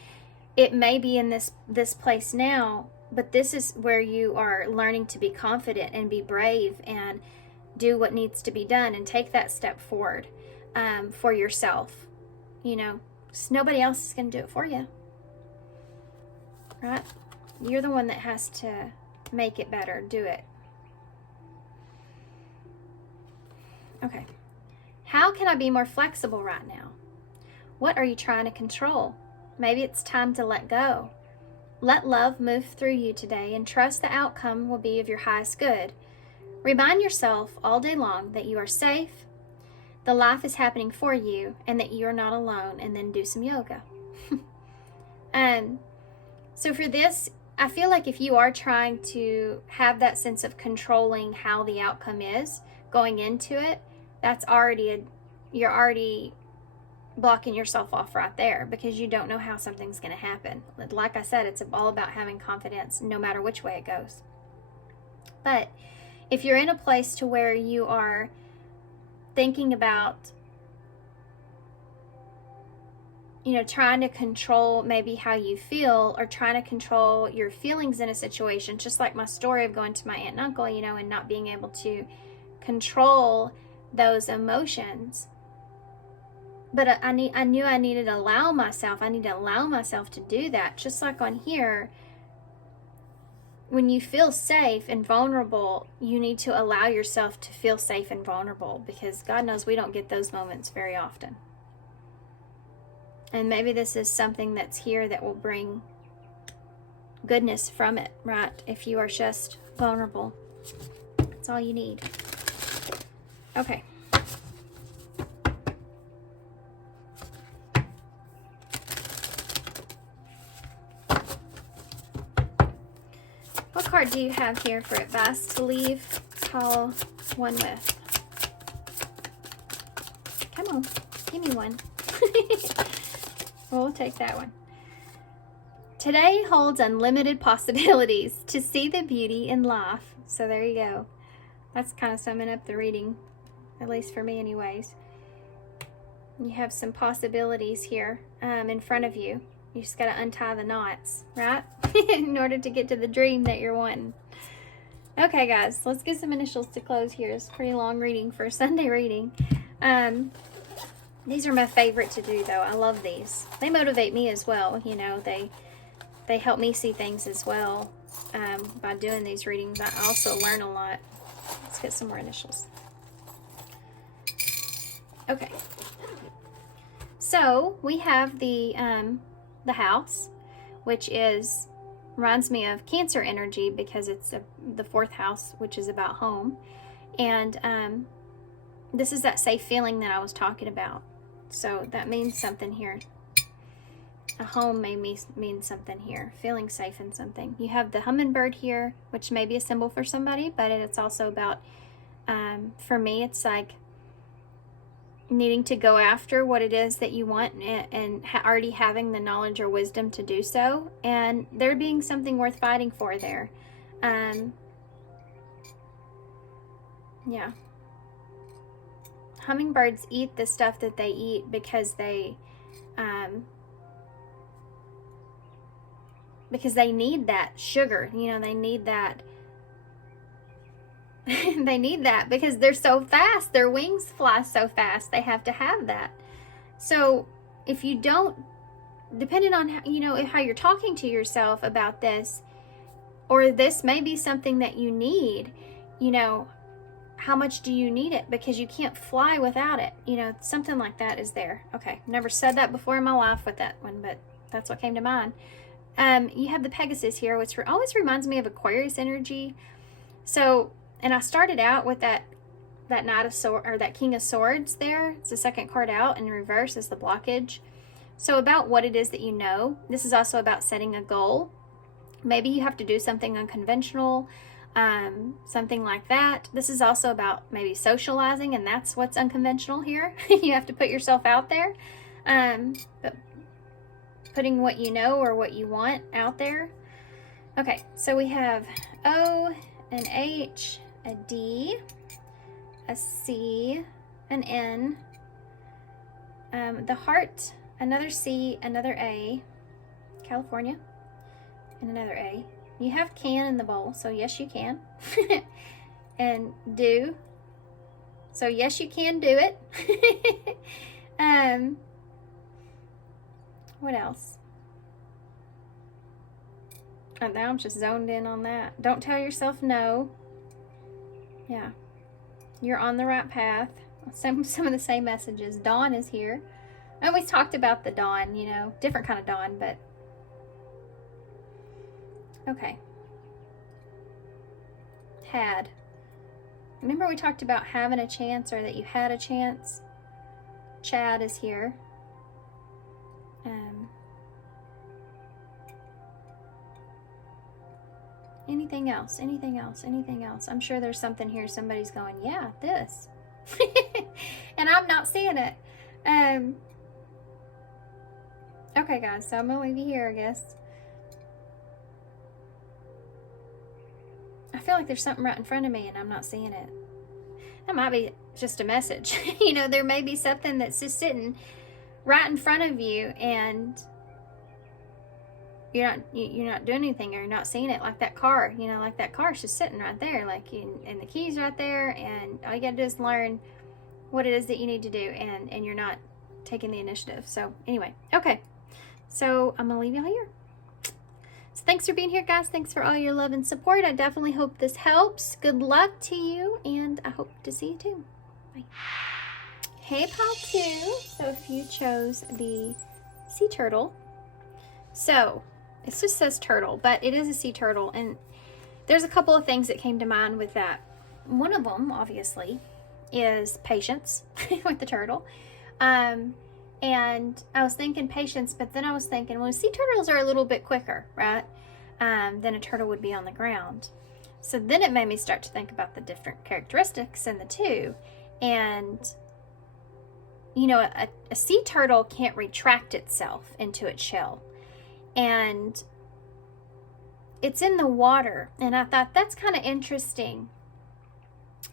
it may be in this place now, but this is where you are learning to be confident and be brave and do what needs to be done and take that step forward for yourself. Nobody else is going to do it for you, right? You're the one that has to make it better, do it. Okay. How can I be more flexible right now? What are you trying to control? Maybe it's time to let go. Let love move through you today and trust the outcome will be of your highest good. Remind yourself all day long that you are safe, the life is happening for you, and that you're not alone, and then do some yoga. So for this, I feel like if you are trying to have that sense of controlling how the outcome is going into it, you're already blocking yourself off right there, because you don't know how something's going to happen. Like I said, it's all about having confidence no matter which way it goes. But if you're in a place to where you are thinking about trying to control maybe how you feel, or trying to control your feelings in a situation, just like my story of going to my aunt and uncle, and not being able to control those emotions. But I knew I needed to allow myself. I need to allow myself to do that. Just like on here, when you feel safe and vulnerable, you need to allow yourself to feel safe and vulnerable, because God knows we don't get those moments very often. And maybe this is something that's here that will bring goodness from it, right? If you are just vulnerable, that's all you need. Okay. What card do you have here for advice to leave pile one with? Come on, give me one. We'll take that one. Today holds unlimited possibilities to see the beauty in life. So there you go. That's kind of summing up the reading, at least for me anyways. You have some possibilities here in front of you. You just got to untie the knots, right? In order to get to the dream that you're wanting. Okay, guys, let's get some initials to close here. It's a pretty long reading for a Sunday reading. These are my favorite to do, though. I love these. They motivate me as well. They help me see things as well. By doing these readings, I also learn a lot. Let's get some more initials. Okay. So we have the house, which reminds me of Cancer energy, because it's the fourth house, which is about home. And this is that safe feeling that I was talking about. So that means something here. A home may mean something here. Feeling safe in something. You have the hummingbird here, which may be a symbol for somebody, but it's also about, for me, it's like needing to go after what it is that you want, and already having the knowledge or wisdom to do so, and there being something worth fighting for there. Yeah. Hummingbirds eat the stuff that they eat because they need that sugar. They need that. They need that because they're so fast. Their wings fly so fast. They have to have that. So if you don't, depending on how you're talking to yourself about this, or this may be something that you need, how much do you need it? Because you can't fly without it. You know, something like that is there. Okay, never said that before in my life with that one, but that's what came to mind. You have the Pegasus here, which always reminds me of Aquarius energy. So, and I started out with that Knight of Swords, or that King of Swords there. It's the second card out, and in reverse is the blockage. So about what it is that you know. This is also about setting a goal. Maybe you have to do something unconventional, something like that. This is also about maybe socializing, and that's what's unconventional here. You have to put yourself out there, but putting what you know or what you want out there. Okay, so we have O, an H, a D, a C, an N, the heart, another C, another A, California, and another A. You have can in the bowl, so yes, you can. And do, so yes, you can do it. What else? Oh, now I'm just zoned in on that. Don't tell yourself no. Yeah, you're on the right path. Some of the same messages. Dawn is here. And we talked about the dawn, you know, different kind of dawn, but okay. Had. Remember we talked about having a chance, or that you had a chance? Chad is here. Anything else? Anything else? Anything else? I'm sure there's something here. Somebody's going, yeah, this. And I'm not seeing it. Okay, guys, so I'm going to leave you here, I guess. I feel like there's something right in front of me and I'm not seeing it. That might be just a message. You know, there may be something that's just sitting right in front of you, and you're not doing anything, or you're not seeing it. Like that car, you know, like that car's just sitting right there, like and the key's right there, and all you gotta do is learn what it is that you need to do, and you're not taking the initiative. So anyway, okay, so I'm gonna leave y'all here. So thanks for being here, guys. Thanks for all your love and support. I definitely hope this helps. Good luck to you, and I hope to see you too. Bye. Hey, pile 2. So if you chose the sea turtle, so it just says turtle, but it is a sea turtle, and there's a couple of things that came to mind with that. One of them, obviously, is patience with the turtle. And I was thinking patience, but then I was thinking, well, sea turtles are a little bit quicker, right, than a turtle would be on the ground. So then it made me start to think about the different characteristics in the two. And, you know, a sea turtle can't retract itself into its shell. And it's in the water, and I thought that's kind of interesting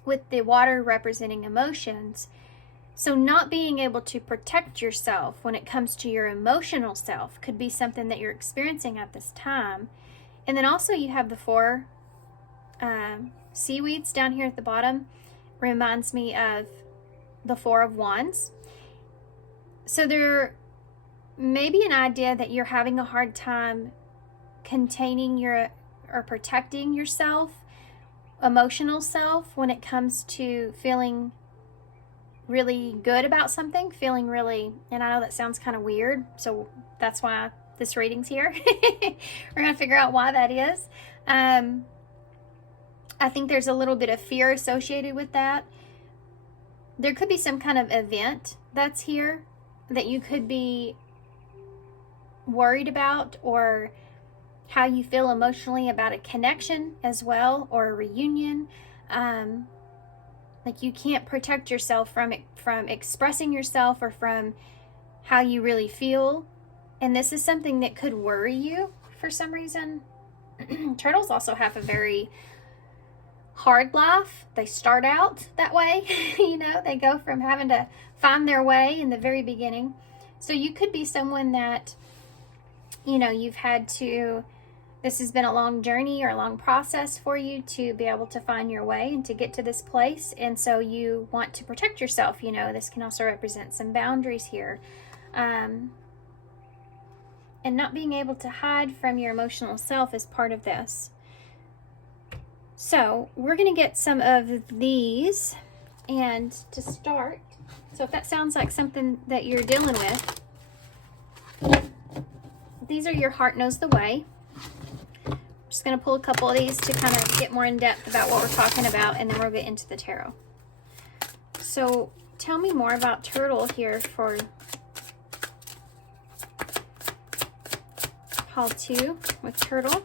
with the water representing emotions. So not being able to protect yourself when it comes to your emotional self could be something that you're experiencing at this time. And then also you have the 4 seaweeds down here at the bottom. Reminds me of the 4 of Wands. So there maybe an idea that you're having a hard time containing or protecting yourself, emotional self, when it comes to feeling really good about something, feeling really, and I know that sounds kind of weird, so that's why this reading's here. We're gonna figure out why that is. I think there's a little bit of fear associated with that. There could be some kind of event that's here that you could be worried about, or how you feel emotionally about a connection as well, or a reunion. Like you can't protect yourself from expressing yourself, or from how you really feel. And this is something that could worry you for some reason. Turtles also have a very hard life. They start out that way. You know, they go from having to find their way in the very beginning. So you could be someone that, you know, you've had to, this has been a long journey or a long process for you to be able to find your way and to get to this place. And so you want to protect yourself. You know, this can also represent some boundaries here. And not being able to hide from your emotional self is part of this. So we're going to get some of these, and to start, so if that sounds like something that you're dealing with, these are your heart knows the way. I'm just going to pull a couple of these to kind of get more in depth about what we're talking about, and then we'll get into the tarot. So tell me more about Turtle here for Call 2 with Turtle.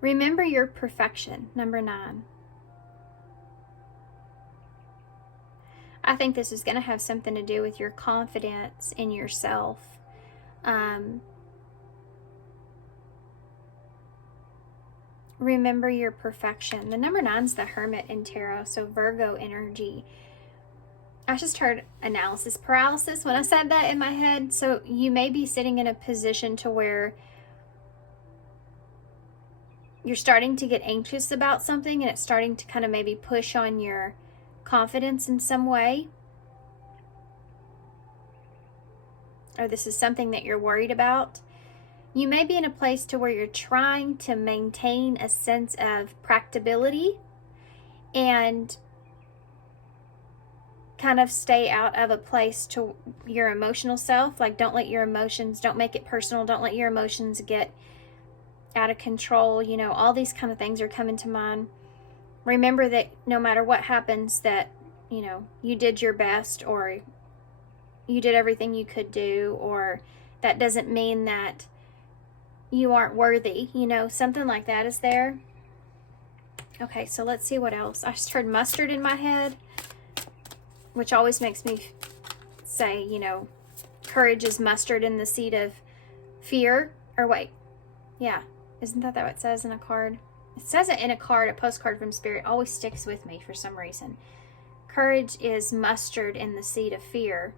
Remember your perfection, number 9. I think this is going to have something to do with your confidence in yourself. Remember your perfection. The number 9's the Hermit in Tarot, so Virgo energy. I just heard analysis paralysis when I said that in my head. So you may be sitting in a position to where you're starting to get anxious about something, and it's starting to kind of maybe push on your confidence in some way. Or this is something that you're worried about. You may be in a place to where you're trying to maintain a sense of practicability and kind of stay out of a place to your emotional self. Like, don't let your emotions, don't make it personal. Don't let your emotions get out of control. You know, all these kind of things are coming to mind. Remember that no matter what happens, that, you know, you did your best, or you did everything you could do, or that doesn't mean that you aren't worthy. You know, something like that is there. Okay, so let's see what else. I just heard mustard in my head, which always makes me say, you know, courage is mustard in the seed of fear. Or wait, yeah, isn't that what it says in a card? It says it in a card, a postcard from Spirit. Always sticks with me for some reason. Courage is mustard in the seed of fear.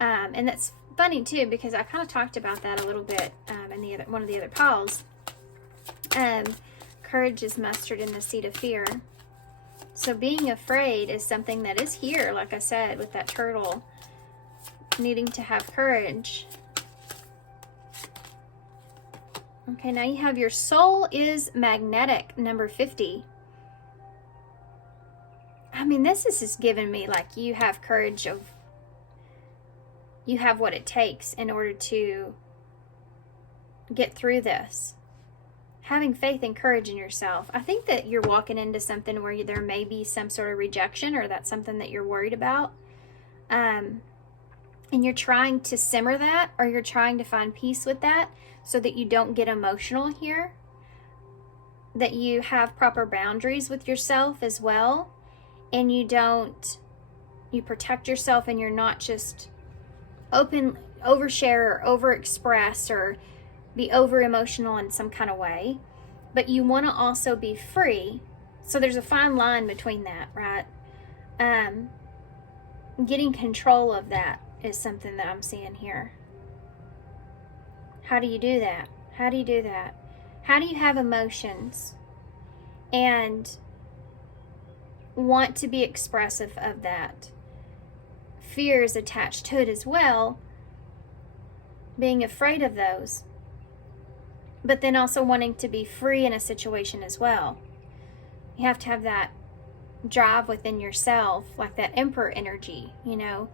And that's funny too, because I kind of talked about that a little bit in one of the other piles. Courage is mustard in the seed of fear. So being afraid is something that is here, like I said, with that turtle needing to have courage. Okay, now you have your soul is magnetic, number 50. I mean, this is just giving me like you have courage of, you have what it takes in order to get through this. Having faith and courage in yourself. I think that you're walking into something where there may be some sort of rejection, or that's something that you're worried about. And you're trying to simmer that, or you're trying to find peace with that so that you don't get emotional here. That you have proper boundaries with yourself as well. And you protect yourself, and you're not just overshare or overexpress or be over emotional in some kind of way, but you want to also be free. So there's a fine line between that, right? Getting control of that is something that I'm seeing here. How do you do that? How do you do that? How do you have emotions and want to be expressive of that? Fear is attached to it as well, being afraid of those, but then also wanting to be free in a situation as well. You have to have that drive within yourself, like that emperor energy, you know,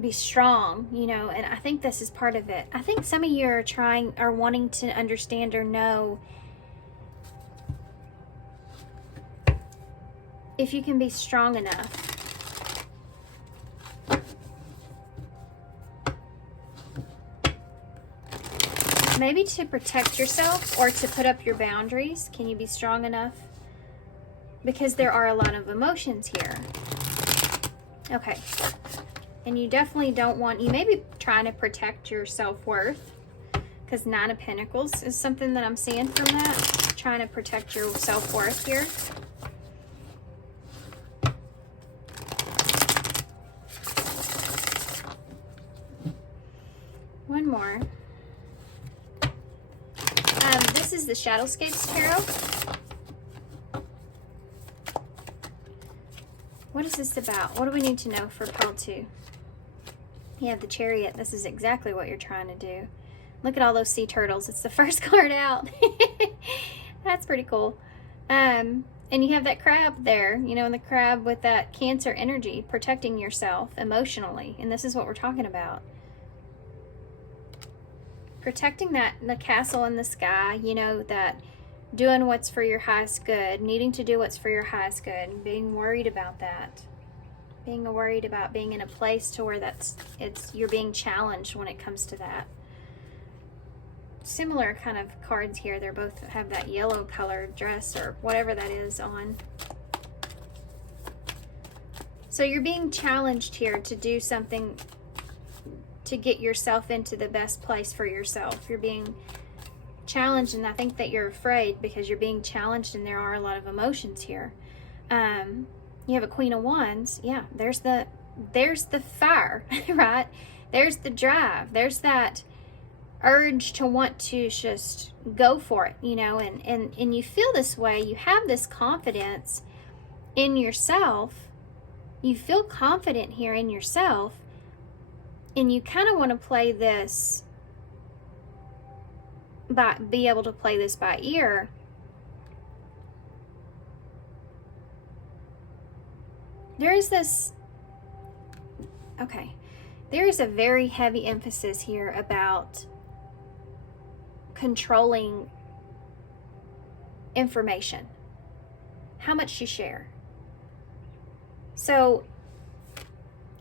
be strong, you know, and I think this is part of it. I think some of you are wanting to understand or know if you can be strong enough. Maybe to protect yourself or to put up your boundaries. Can you be strong enough? Because there are a lot of emotions here. Okay. And you definitely don't want, you may be trying to protect your self-worth, because 9 of Pentacles is something that I'm seeing from that. Trying to protect your self-worth here. One more. This is the Shadowscapes Tarot. What is this about? What do we need to know for pile 2? You have the Chariot. This is exactly what you're trying to do. Look at all those sea turtles. It's the first card out. That's pretty cool. And you have that crab there, you know, and the crab with that Cancer energy, protecting yourself emotionally. And this is what we're talking about. Protecting the castle in the sky, you know, that doing what's for your highest good, needing to do what's for your highest good, and being worried about that. Being worried about being in a place to where you're being challenged when it comes to that. Similar kind of cards here. They both have that yellow colored dress or whatever that is on. So you're being challenged here to do something to get yourself into the best place for yourself. You're being challenged, and I think that you're afraid because you're being challenged, and there are a lot of emotions here. You have a Queen of Wands. Yeah, there's the fire, right? There's the drive. There's that urge to want to just go for it, you know, and you feel this way. You have this confidence in yourself. You feel confident here in yourself, and you kind of want to play this be able to play this by ear. There is this, okay, there is a very heavy emphasis here about controlling information, how much you share. So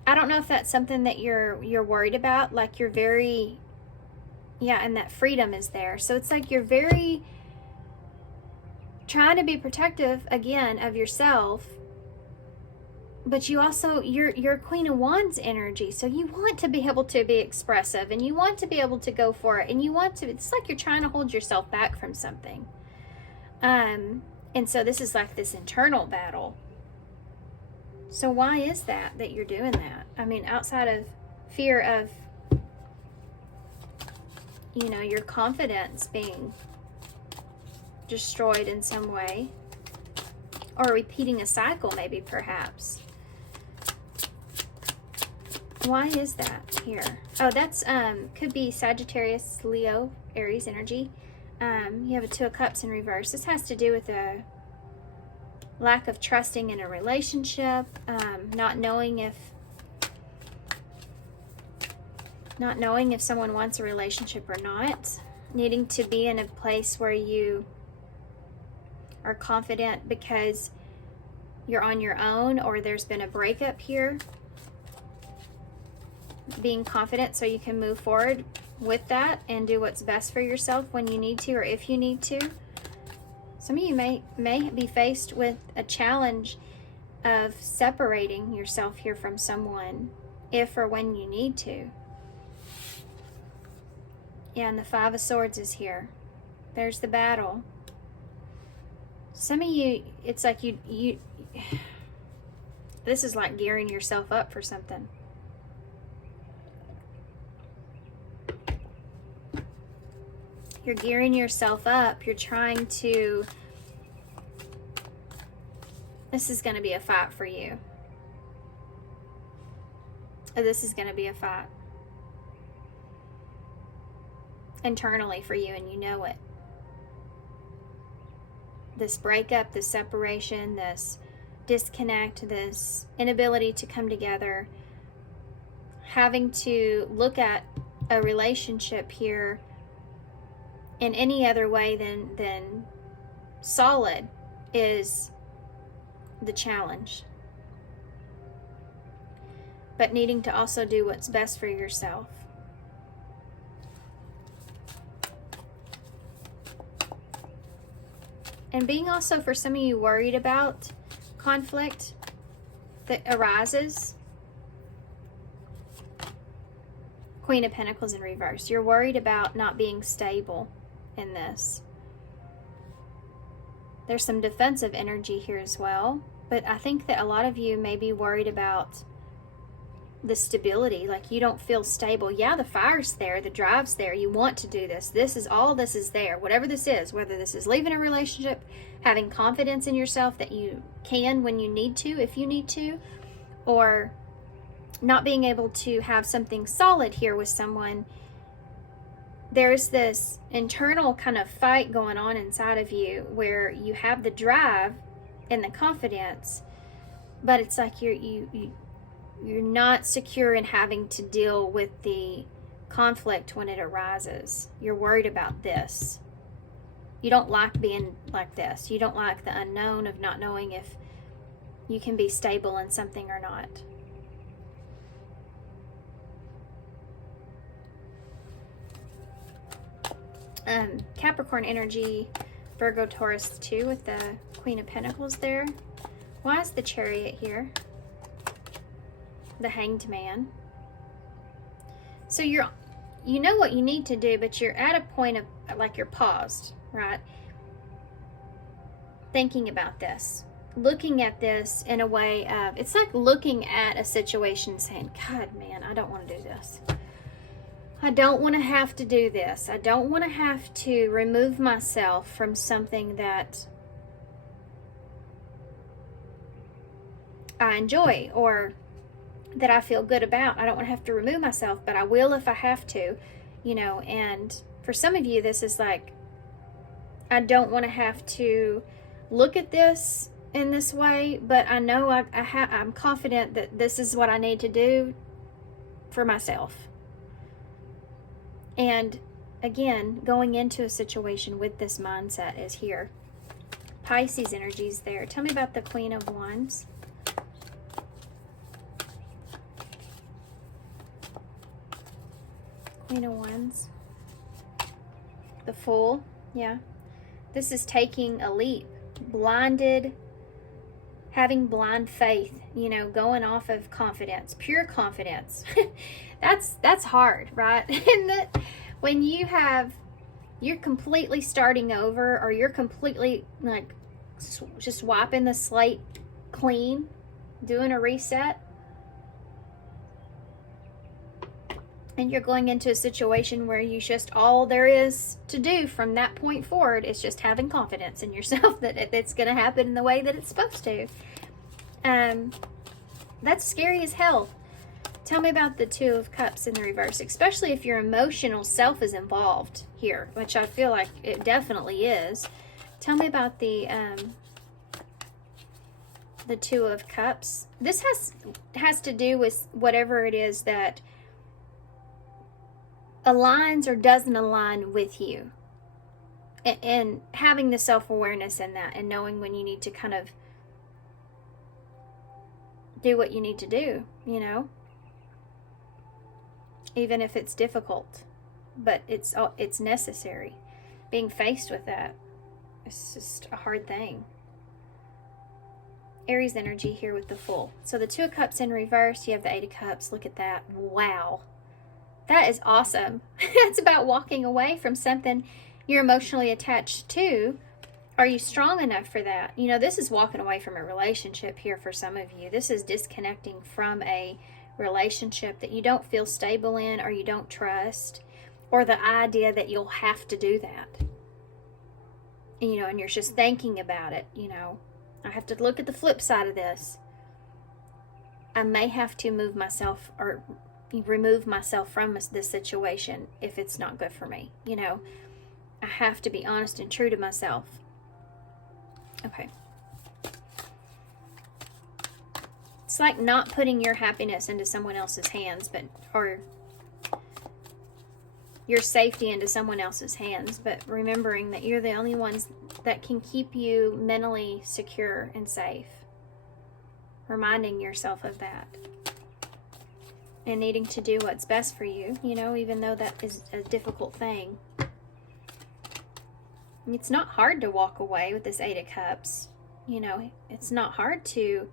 I don't know if that's something that you're worried about, like you're very, yeah, and that freedom is there. So it's like you're very trying to be protective again of yourself, but you also, you're Queen of Wands energy, so you want to be able to be expressive, and you want to be able to go for it, and you want to, it's like you're trying to hold yourself back from something. And so this is like this internal battle. So why is that you're doing that? I mean, outside of fear of, you know, your confidence being destroyed in some way, or repeating a cycle, maybe, perhaps. Why is that here? Oh, that's could be Sagittarius, Leo, Aries energy. You have a Two of Cups in reverse. This has to do with a lack of trusting in a relationship, not knowing if someone wants a relationship or not, needing to be in a place where you are confident because you're on your own, or there's been a breakup here. Being confident so you can move forward with that and do what's best for yourself when you need to, or if you need to. Some of you may be faced with a challenge of separating yourself here from someone if or when you need to. Yeah, and the Five of Swords is here. There's the battle. Some of you, it's like you this is like gearing yourself up for something. You're gearing yourself up. You're trying to, this is going to be a fight for you. This is going to be a fight internally for you, and you know it. This breakup, this separation, this disconnect, this inability to come together, having to look at a relationship here in any other way than solid is the challenge. But needing to also do what's best for yourself. And being also, for some of you, worried about conflict that arises. Queen of Pentacles in reverse. You're worried about not being stable in this. There's some defensive energy here as well, but I think that a lot of you may be worried about the stability, like you don't feel stable. Yeah, the fire's there, the drive's there, you want to do this. This is there, whatever this is, whether this is leaving a relationship, having confidence in yourself that you can when you need to, if you need to, or not being able to have something solid here with someone there's this internal kind of fight going on inside of you where you have the drive and the confidence, but it's like you're not secure in having to deal with the conflict when it arises. You're worried about this. You don't like being like this. You don't like the unknown of not knowing if you can be stable in something or not. Capricorn energy, Virgo, Taurus too, with the Queen of Pentacles there. Why is the Chariot here? The Hanged Man. So you know what you need to do, but you're at a point of, like, you're paused, right? Thinking about this, looking at this in a way of, it's like looking at a situation saying, God, man, I don't want to do this. I don't want to have to do this. I don't want to have to remove myself from something that I enjoy or that I feel good about. I don't want to have to remove myself, but I will if I have to, you know. And for some of you, this is like, I don't want to have to look at this in this way, but I know I'm confident that this is what I need to do for myself. And again, going into a situation with this mindset is here. Pisces energy is there. Tell me about the Queen of Wands. Queen of Wands. The Fool. Yeah. This is taking a leap. Blinded. Having blind faith. You know, going off of confidence. Pure confidence. That's hard, right? And that when you're completely starting over, or you're completely like just wiping the slate clean, doing a reset, and you're going into a situation where you just, all there is to do from that point forward is just having confidence in yourself that it's going to happen in the way that it's supposed to. That's scary as hell. Tell me about the Two of Cups in the reverse, especially if your emotional self is involved here, which I feel like it definitely is. Tell me about the Two of Cups. This has to do with whatever it is that aligns or doesn't align with you, and having the self-awareness in that, and knowing when you need to kind of do what you need to do, you know, even if it's difficult, but it's necessary. Being faced with that, it's just a hard thing. Aries energy here with the Fool. So the Two of Cups in reverse, you have the Eight of Cups. Look at that. Wow. That is awesome. That's about walking away from something you're emotionally attached to. Are you strong enough for that? You know, this is walking away from a relationship here for some of you. This is disconnecting from a relationship that you don't feel stable in, or you don't trust, or the idea that you'll have to do that. And, you know, and you're just thinking about it, you know. I have to look at the flip side of this. I may have to move myself or remove myself from this situation if it's not good for me. You know, I have to be honest and true to myself. Okay. It's like not putting your happiness into someone else's hands, or your safety into someone else's hands, but remembering that you're the only ones that can keep you mentally secure and safe. Reminding yourself of that. And needing to do what's best for you, you know, even though that is a difficult thing. It's not hard to walk away with this Eight of Cups. You know, it's not hard to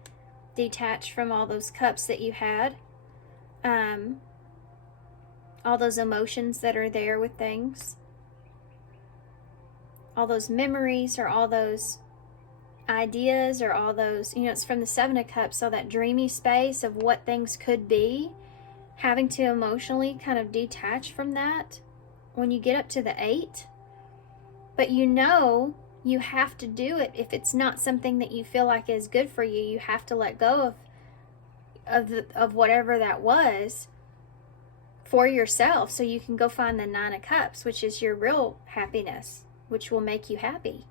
detach from all those cups that you had. All those emotions that are there with things. All those memories, or all those ideas, or all those, you know, it's from the Seven of Cups, so that dreamy space of what things could be. Having to emotionally kind of detach from that when you get up to the Eight. But you know you have to do it. If it's not something that you feel like is good for you, you have to let go of whatever that was for yourself so you can go find the Nine of Cups, which is your real happiness, which will make you happy.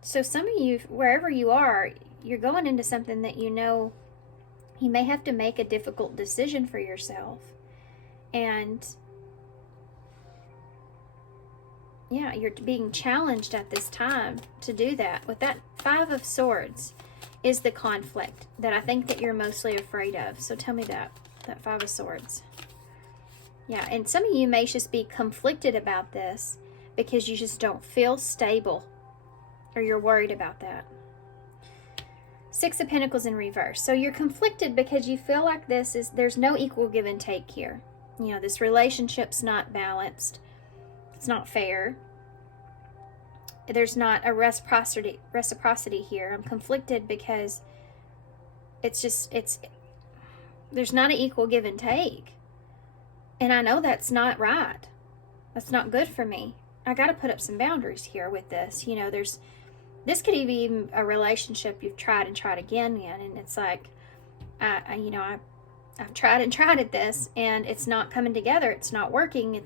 So some of you, wherever you are, you're going into something that you know you may have to make a difficult decision for yourself. And yeah, you're being challenged at this time to do that. With that Five of Swords is the conflict that I think that you're mostly afraid of. So tell me that Five of Swords. Yeah, and some of you may just be conflicted about this because you just don't feel stable, or you're worried about that. Six of Pentacles in reverse. So you're conflicted because you feel like there's no equal give and take here. You know, this relationship's not balanced. It's not fair. There's not a reciprocity here. I'm conflicted because there's not an equal give and take. And I know that's not right. That's not good for me. I got to put up some boundaries here with this. You know, this could even a relationship you've tried and tried again, and it's like, I've tried and tried at this, and it's not coming together. It's not working.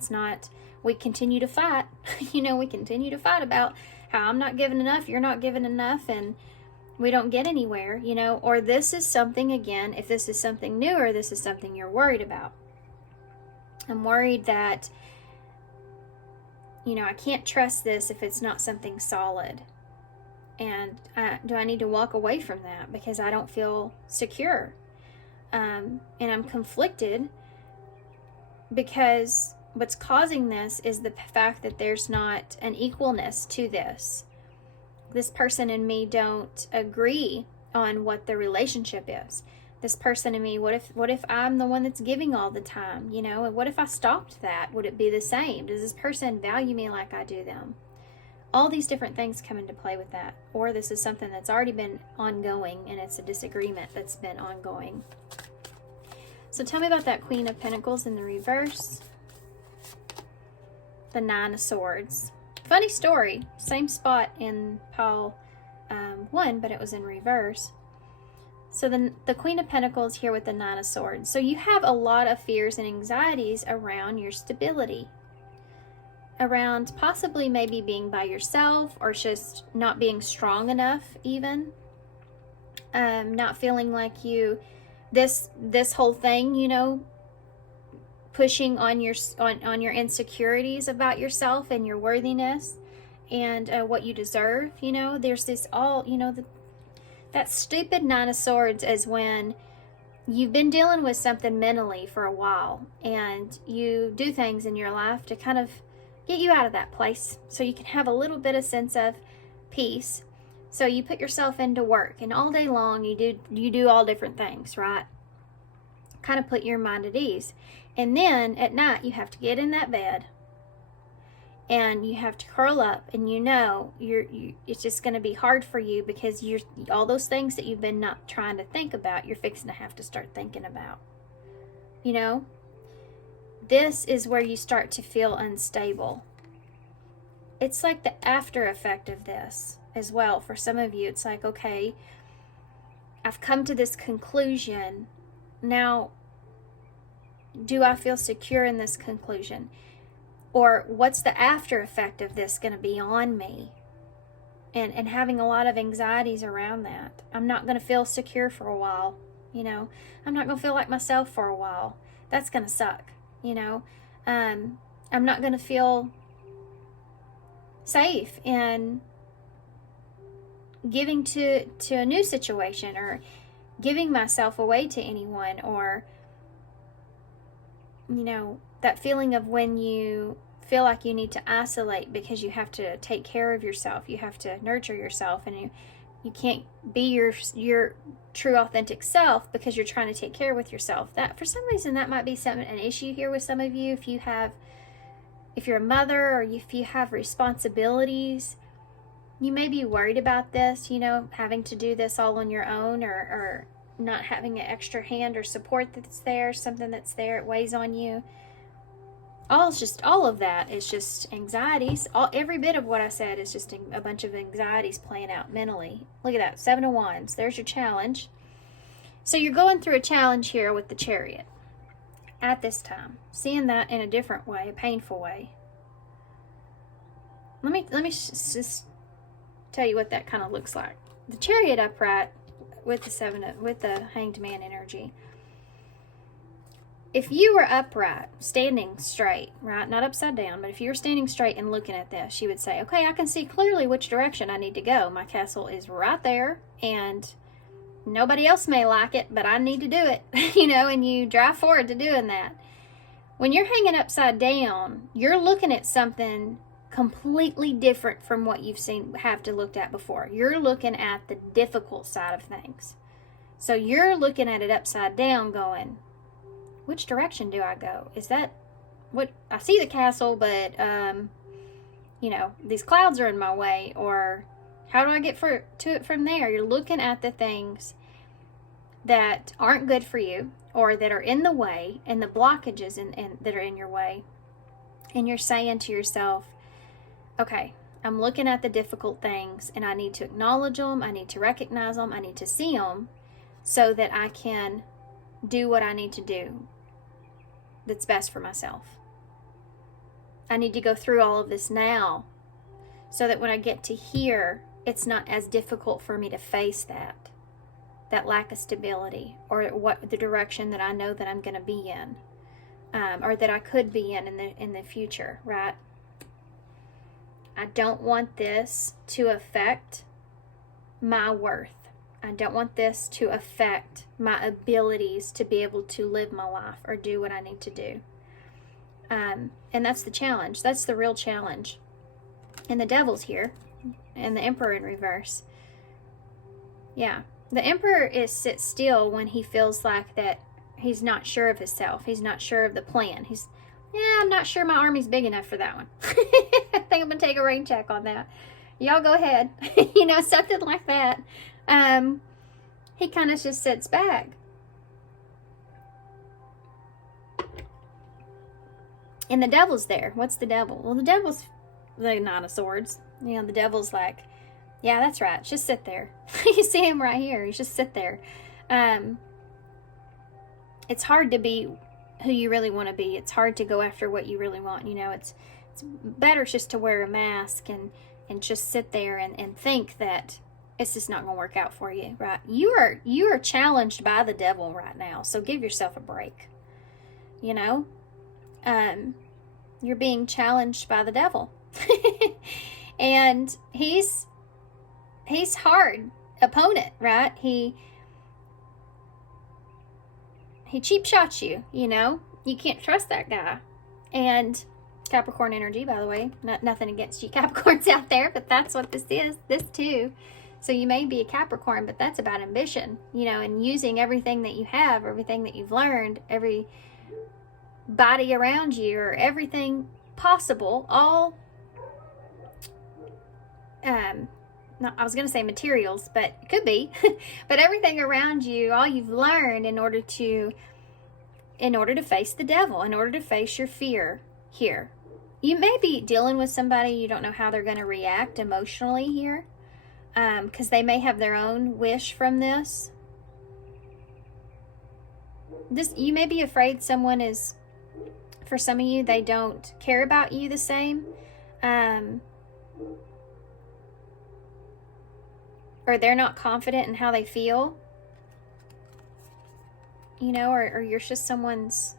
We continue to fight. We continue to fight about how I'm not giving enough, you're not giving enough, and we don't get anywhere, or this is something, again, if this is something new or this is something you're worried about. I'm worried that, I can't trust this if it's not something solid. And do I need to walk away from that because I don't feel secure? And I'm conflicted because what's causing this is the fact that there's not an equalness to this. This person and me don't agree on what the relationship is. This person and me, what if I'm the one that's giving all the time? And what if I stopped that? Would it be the same? Does this person value me like I do them? All these different things come into play with that. Or this is something that's already been ongoing and it's a disagreement that's been ongoing. So tell me about that Queen of Pentacles in the reverse. The Nine of Swords. Funny story. Same spot in pile 1, but it was in reverse. So the Queen of Pentacles here with the Nine of Swords. So you have a lot of fears and anxieties around your stability. Around possibly maybe being by yourself, or just not being strong enough even. Not feeling like this whole thing, pushing on your insecurities about yourself and your worthiness and what you deserve. There's this that stupid Nine of Swords is when you've been dealing with something mentally for a while and you do things in your life to kind of get you out of that place so you can have a little bit of sense of peace. So you put yourself into work, and all day long you do all different things, right? Kind of put your mind at ease. And then at night you have to get in that bed and you have to curl up, and it's just going to be hard for you because all those things that you've been not trying to think about, you're fixing to have to start thinking about. This is where you start to feel unstable. It's like the after effect of this as well. For some of you, it's like, okay, I've come to this conclusion. Now, do I feel secure in this conclusion? Or what's the after effect of this going to be on me? And having a lot of anxieties around that. I'm not going to feel secure for a while. I'm not going to feel like myself for a while. That's going to suck. I'm not going to feel safe in giving to a new situation, or giving myself away to anyone, or that feeling of when you feel like you need to isolate because you have to take care of yourself, you have to nurture yourself, and you can't be your true authentic self because you're trying to take care with yourself. That, for some reason, that might be an issue here with some of you. If you're a mother, or if you have responsibilities, you may be worried about this, having to do this all on your own, or not having an extra hand or support that's there, something that's there, it weighs on you. All of that is just anxieties. Every bit of what I said is just a bunch of anxieties playing out mentally. Look at that, 7 of Wands. There's your challenge. So you're going through a challenge here with the Chariot. at this time. Seeing that in a different way, a painful way. Let me just tell you what that kind of looks like. The Chariot upright with the Hanged Man energy. If you were upright, standing straight, right, not upside down, but if you were standing straight and looking at this, you would say, okay, I can see clearly which direction I need to go. My castle is right there, and nobody else may like it, but I need to do it, you know, and you drive forward to doing that. When you're hanging upside down, you're looking at something completely different from what you've have to looked at before. You're looking at the difficult side of things. So you're looking at it upside down going, which direction do I go? Is that what I see the castle, but you know, these clouds are in my way, or how do I get to it from there? You're looking at the things that aren't good for you or that are in the way, and the blockages that are in your way. And you're saying to yourself, okay, I'm looking at the difficult things, and I need to acknowledge them, I need to recognize them, I need to see them, so that I can do what I need to do that's best for myself. I need to go through all of this now, so that when I get to here, it's not as difficult for me to face that lack of stability, or what the direction that I know that I'm going to be in, or that I could be in the future, right? I don't want this to affect my worth. I don't want this to affect my abilities to be able to live my life or do what I need to do. And that's the challenge. That's the real challenge. And the Devil's here, and the Emperor in reverse. Yeah. The Emperor sits still when he feels like that he's not sure of himself. He's not sure of the plan. I'm not sure my army's big enough for that one. I think I'm going to take a rain check on that. Y'all go ahead. You know, something like that. He kind of just sits back. And the Devil's there. What's the Devil? Well, the Devil's the Nine of Swords. You know, the Devil's like, yeah, that's right. Just sit there. You see him right here. You just sit there. It's hard to be who you really want to be. It's hard to go after what you really want. You know, it's better just to wear a mask and just sit there and think that it's just not going to work out for you, right? You are challenged by the Devil right now, so give yourself a break. You know, you're being challenged by the Devil, and he's hard opponent, right? He cheap shots you, you know? You can't trust that guy. And Capricorn energy, by the way. Nothing against you Capricorns out there, but that's what this is. This too. So you may be a Capricorn, but that's about ambition, you know, and using everything that you have, everything that you've learned, every body around you, or everything possible, all, I was going to say materials, but it could be, but everything around you, all you've learned in order to face the Devil, in order to face your fear here. You may be dealing with somebody, you don't know how they're going to react emotionally here, because they may have their own wish from this. You may be afraid someone is, for some of you, they don't care about you the same. Or they're not confident in how they feel, you know, or you're just someone's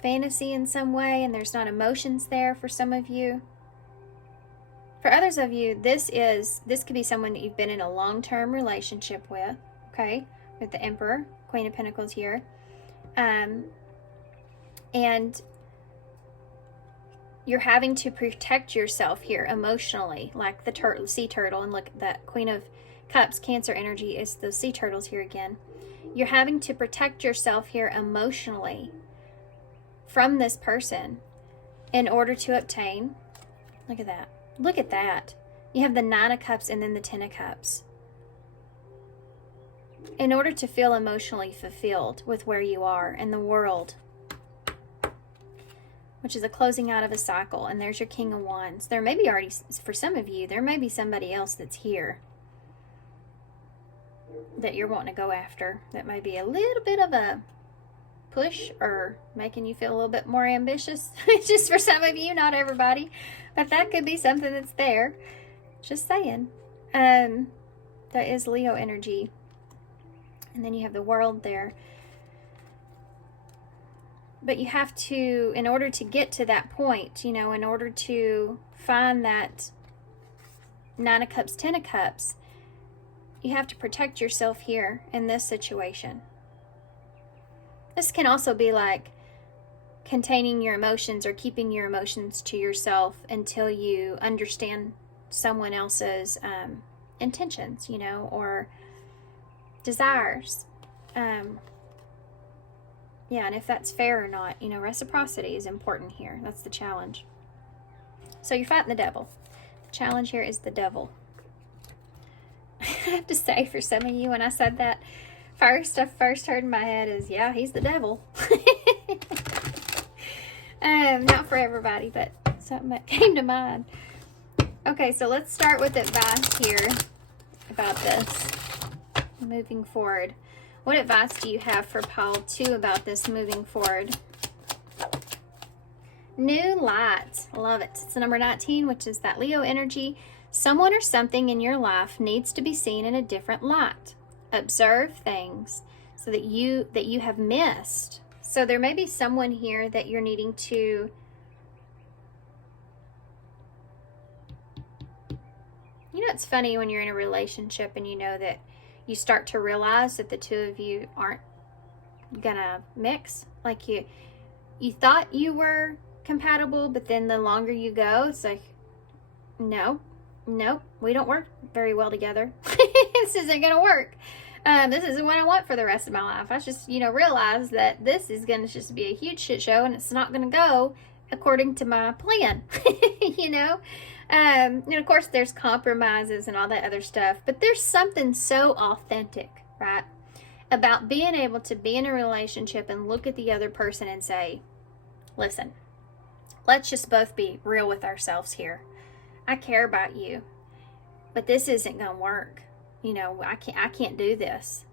fantasy in some way, and there's not emotions there for some of you. For others of you, this could be someone that you've been in a long-term relationship with, okay, with the Emperor, Queen of Pentacles here, and you're having to protect yourself here emotionally, like the sea turtle. And look, that Queen of Cups, Cancer energy, is the sea turtles here again. You're having to protect yourself here emotionally from this person in order to obtain, look at that. Look at that. You have the Nine of Cups and then the Ten of Cups. In order to feel emotionally fulfilled with where you are in the world, which is a closing out of a cycle. And there's your King of Wands. There may be already, for some of you, there may be somebody else that's here that you're wanting to go after. That may be a little bit of a push or making you feel a little bit more ambitious. Just for some of you, not everybody, but that could be something that's there. Just saying. That is Leo energy. And then you have the World there. But you have to, in order to get to that point, you know, in order to find that 9 of Cups, 10 of Cups, you have to protect yourself here in this situation. This can also be like containing your emotions or keeping your emotions to yourself until you understand someone else's intentions, you know, or desires. Yeah, and if that's fair or not, you know, reciprocity is important here. That's the challenge. So you're fighting the devil. The challenge here is the devil. I have to say, for some of you, when I said that I first heard in my head is, yeah, he's the devil. Not for everybody, but something that came to mind. Okay, so let's start with advice here about this moving forward. What advice do you have for pile 2 about this moving forward? New light. Love it. It's the number 19, which is that Leo energy. Someone or something in your life needs to be seen in a different light. Observe things so that you have missed. So there may be someone here that you're needing to, you know, it's funny when you're in a relationship and you know that you start to realize that the two of you aren't gonna mix. Like you thought you were compatible, but then the longer you go, it's like, no, we don't work very well together. This isn't gonna work. This isn't what I want for the rest of my life. I just, you know, realize that this is gonna just be a huge shit show and it's not gonna go according to my plan. You know? And of course there's compromises and all that other stuff, but there's something so authentic, right, about being able to be in a relationship and look at the other person and say, listen, let's just both be real with ourselves here. I care about you, but this isn't gonna work. You know, I can't do this.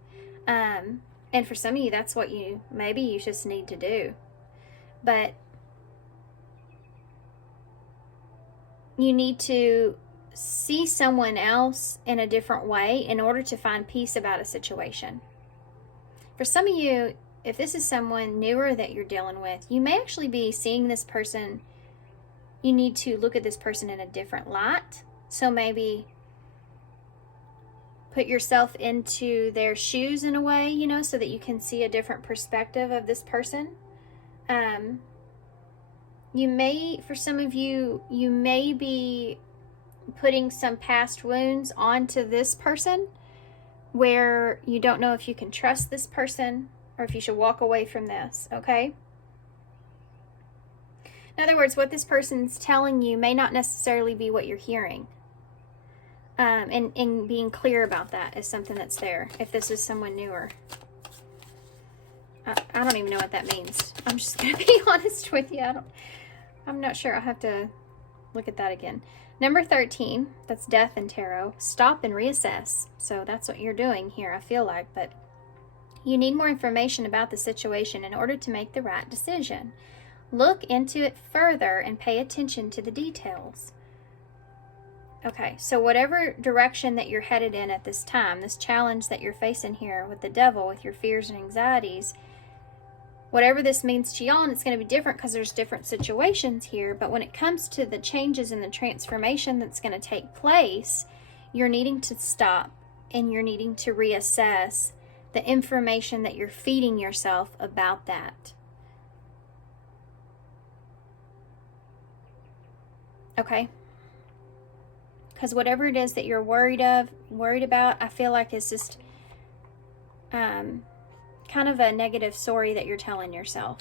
And for some of you, that's what maybe you just need to do. But you need to see someone else in a different way in order to find peace about a situation. For some of you, if this is someone newer that you're dealing with, you may actually be seeing this person. You need to look at this person in a different light. So maybe put yourself into their shoes in a way, you know, so that you can see a different perspective of this person. You may, for some of you, you may be putting some past wounds onto this person where you don't know if you can trust this person or if you should walk away from this, okay? In other words, what this person's telling you may not necessarily be what you're hearing. And being clear about that is something that's there, if this is someone newer. I don't even know what that means. I'm just going to be honest with you. I'm not sure. I'll have to look at that again. Number 13, that's death in tarot. Stop and reassess. So that's what you're doing here, I feel like. But you need more information about the situation in order to make the right decision. Look into it further and pay attention to the details. Okay, so whatever direction that you're headed in at this time, this challenge that you're facing here with the devil, with your fears and anxieties, whatever this means to y'all, and it's going to be different because there's different situations here, but when it comes to the changes and the transformation that's going to take place, you're needing to stop and you're needing to reassess the information that you're feeding yourself about that. Okay? Because whatever it is that you're worried about, I feel like it's just kind of a negative story that you're telling yourself.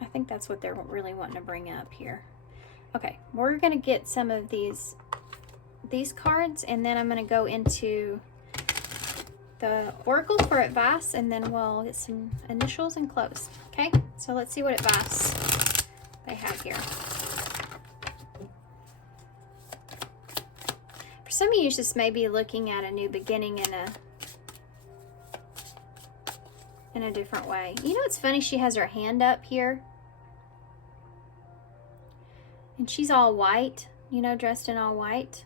I think that's what they're really wanting to bring up here. Okay, we're going to get some of these cards, and then I'm going to go into the Oracle for advice, and then we'll get some initials and close. Okay, so let's see what advice they have here. For some of you, just may be looking at a new beginning in a different way. You know, it's funny, she has her hand up here. And she's all white, you know, dressed in all white.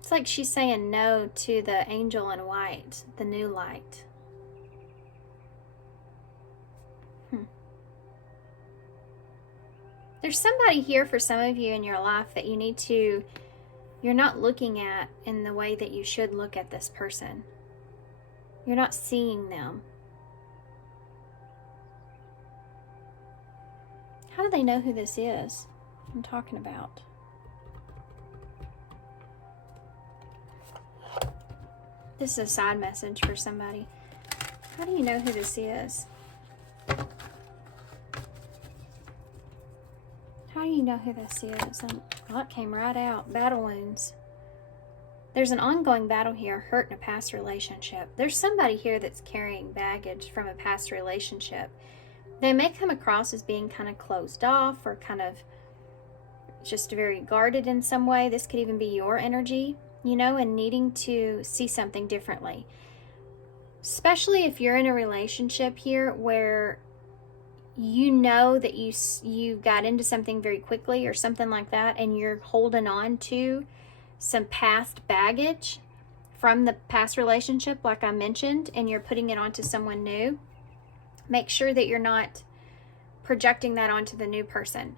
It's like she's saying no to the angel in white, the new light. There's somebody here for some of you in your life that you need to, you're not looking at in the way that you should look at this person. You're not seeing them. How do they know who this is I'm talking about? This is a side message for somebody. How do you know who this is? How do you know who this is? Oh, it came right out. Battle wounds. There's an ongoing battle here, hurt in a past relationship. There's somebody here that's carrying baggage from a past relationship. They may come across as being kind of closed off or kind of just very guarded in some way. This could even be your energy, you know, and needing to see something differently. Especially if you're in a relationship here where you know that you got into something very quickly or something like that, and you're holding on to some past baggage from the past relationship, like I mentioned, and you're putting it onto someone new. Make sure that you're not projecting that onto the new person.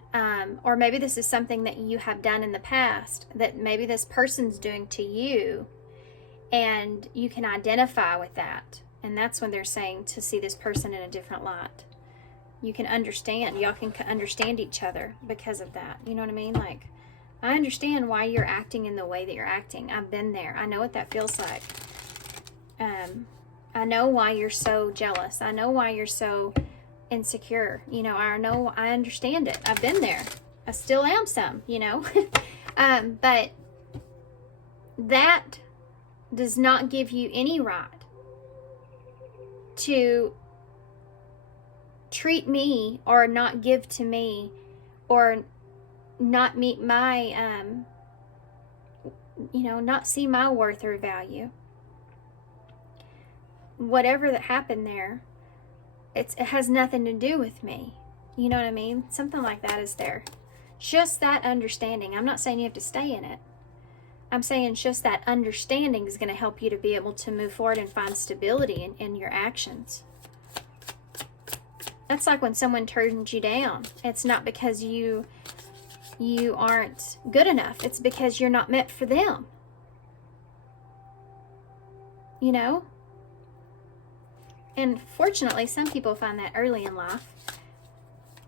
Or maybe this is something that you have done in the past that maybe this person's doing to you, and you can identify with that. And that's when they're saying to see this person in a different light. You can understand, y'all can understand each other because of that. You know what I mean? Like, I understand why you're acting in the way that you're acting. I've been there. I know what that feels like. I know why you're so jealous. I know why you're so insecure. You know, I understand it. I've been there. I still am some, you know. But that does not give you any right to treat me or not give to me or not meet my, you know, not see my worth or value. Whatever that happened there, it has nothing to do with me. You know what I mean? Something like that is there. Just that understanding. I'm not saying you have to stay in it. I'm saying just that understanding is going to help you to be able to move forward and find stability in your actions. That's like when someone turns you down. It's not because you aren't good enough. It's because you're not meant for them. You know? And fortunately, some people find that early in life.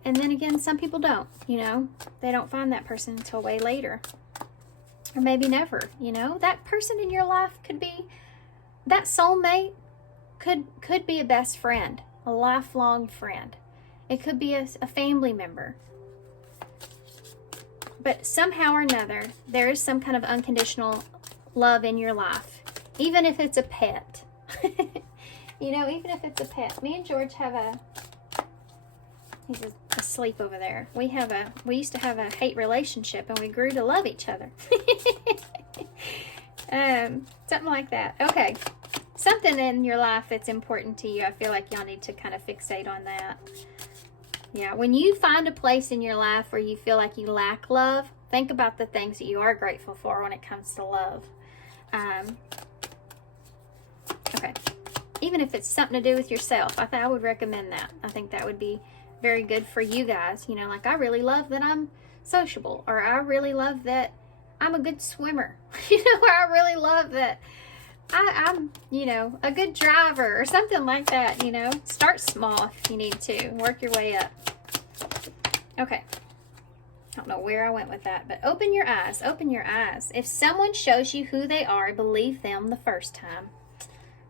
And then again, some people don't, you know? They don't find that person until way later. Or maybe never, you know? That person in your life could be, that soulmate could be a best friend, a lifelong friend. It could be a family member. But somehow or another, there is some kind of unconditional love in your life. Even if it's a pet. You know, even if it's a pet. Me and George have he's asleep over there. We used to have a hate relationship, and we grew to love each other. Something like that. Okay. Something in your life that's important to you. I feel like y'all need to kind of fixate on that. Yeah, when you find a place in your life where you feel like you lack love, think about the things that you are grateful for when it comes to love. Okay. Even if it's something to do with yourself, I would recommend that. I think that would be very good for you guys. You know, like, I really love that I'm sociable, or I really love that I'm a good swimmer. You know, or I really love that I'm, you know, a good driver or something like that, you know. Start small if you need to. Work your way up. Okay. I don't know where I went with that, but open your eyes. Open your eyes. If someone shows you who they are, believe them the first time.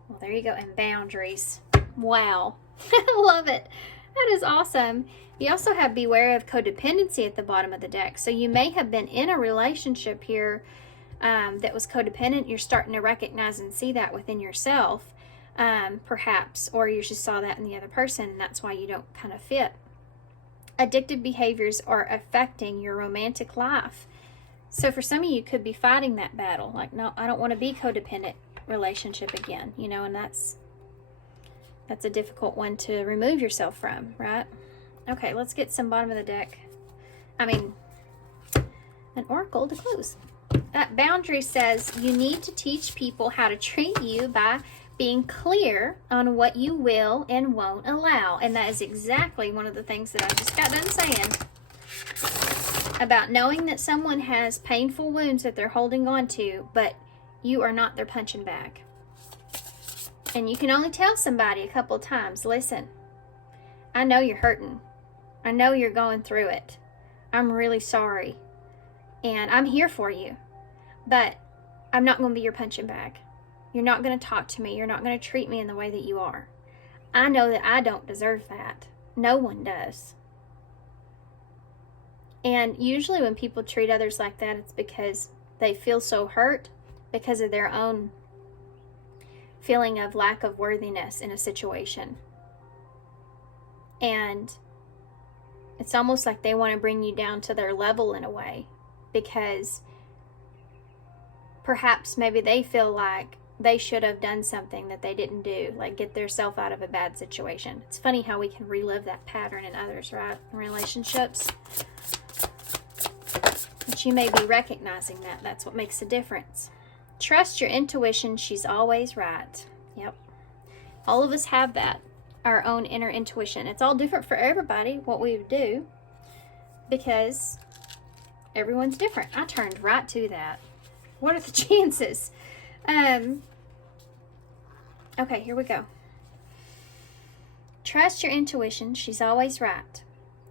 Well, there you go. And boundaries. Wow. I love it. That is awesome. You also have beware of codependency at the bottom of the deck. So you may have been in a relationship here that was codependent. You're starting to recognize and see that within yourself, perhaps, or you just saw that in the other person, and that's why you don't kind of fit. Addictive behaviors are affecting your romantic life. So for some of you, you could be fighting that battle. Like, no, I don't want to be codependent relationship again, you know, and that's a difficult one to remove yourself from, right? Okay, let's get some bottom of the deck. An oracle to close. That boundary says you need to teach people how to treat you by being clear on what you will and won't allow. And that is exactly one of the things that I just got done saying about knowing that someone has painful wounds that they're holding on to, but you are not their punching bag. And you can only tell somebody a couple of times, listen, I know you're hurting. I know you're going through it. I'm really sorry. And I'm here for you. But I'm not going to be your punching bag. You're not going to talk to me. You're not going to treat me in the way that you are. I know that I don't deserve that. No one does. And usually when people treat others like that, it's because they feel so hurt because of their own feeling of lack of worthiness in a situation. And it's almost like they want to bring you down to their level in a way, because perhaps maybe they feel like they should have done something that they didn't do, like get themselves out of a bad situation. It's funny how we can relive that pattern in others, right? In relationships. But you may be recognizing that. That's what makes a difference. Trust your intuition. She's always right. Yep. All of us have that, our own inner intuition. It's all different for everybody, what we would do, because everyone's different. I turned right to that. What are the chances? Okay, here we go. Trust your intuition. She's always right.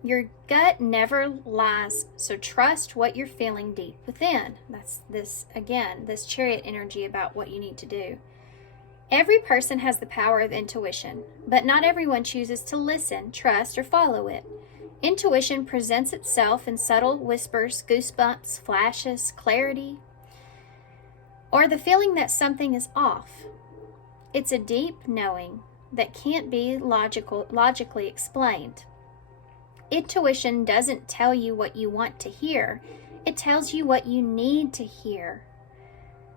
Your gut never lies, so trust what you're feeling deep within. That's this, again, this chariot energy about what you need to do. Every person has the power of intuition, but not everyone chooses to listen, trust, or follow it. Intuition presents itself in subtle whispers, goosebumps, flashes, clarity, or the feeling that something is off. It's a deep knowing that can't be logically explained. Intuition doesn't tell you what you want to hear. It tells you what you need to hear.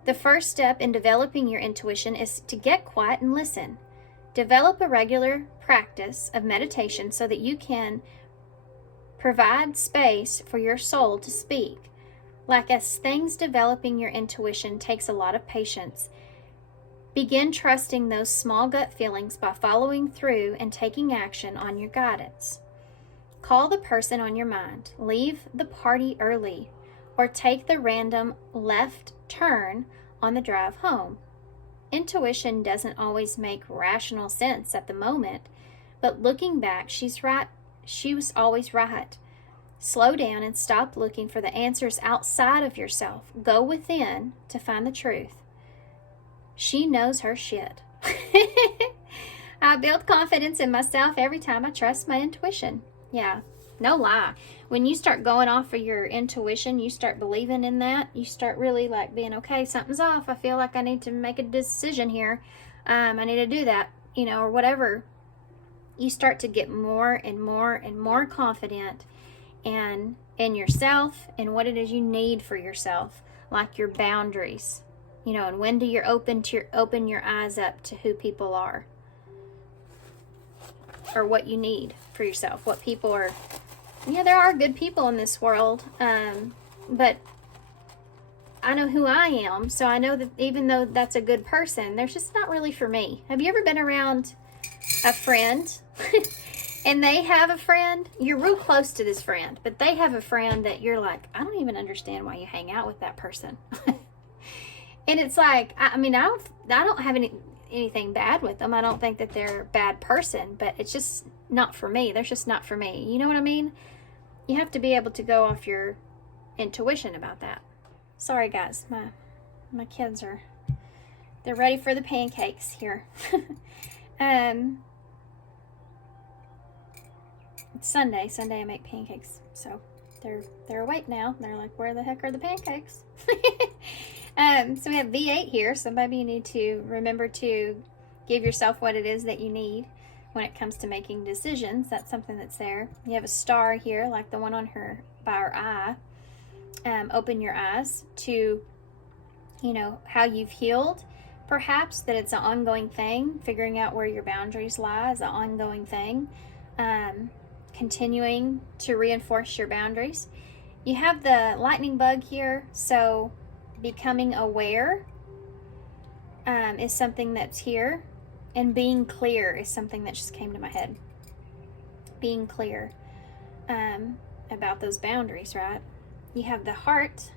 The first step in developing your intuition is to get quiet and listen. Develop a regular practice of meditation so that you can provide space for your soul to speak. Like as things, developing your intuition takes a lot of patience. Begin trusting those small gut feelings by following through and taking action on your guidance. Call the person on your mind, leave the party early, or take the random left turn on the drive home. Intuition doesn't always make rational sense at the moment, but looking back, she's right. She was always right. Slow down and stop looking for the answers outside of yourself. Go within to find the truth. She knows her shit. I build confidence in myself every time I trust my intuition. Yeah, no lie. When you start going off of your intuition, you start believing in that, you start really like being, okay, something's off. I feel like I need to make a decision here. I need to do that, you know, or whatever. You start to get more and more and more confident in yourself and what it is you need for yourself, like your boundaries, you know, and when do you open your eyes up to who people are, or what you need for yourself, what people are. Yeah, there are good people in this world, but I know who I am, so I know that even though that's a good person, they're just not really for me. Have you ever been around a friend and they have a friend? You're real close to this friend, but they have a friend that you're like, I don't even understand why you hang out with that person. And it's like, I don't have anything bad with them. I don't think that they're a bad person, but it's just not for me. They're just not for me. You know what I mean? You have to be able to go off your intuition about that. Sorry guys, my kids they're ready for the pancakes here. It's Sunday I make pancakes, so they're awake now. They're like, where the heck are the pancakes? So we have V8 here, so maybe you need to remember to give yourself what it is that you need when it comes to making decisions. That's something that's there. You have a star here, like the one on by her eye. open your eyes to, you know, how you've healed. Perhaps that it's an ongoing thing. Figuring out where your boundaries lie is an ongoing thing. Continuing to reinforce your boundaries. You have the lightning bug here, so becoming aware is something that's here, and being clear is something that just came to my head. Being clear about those boundaries, right? You have the heart,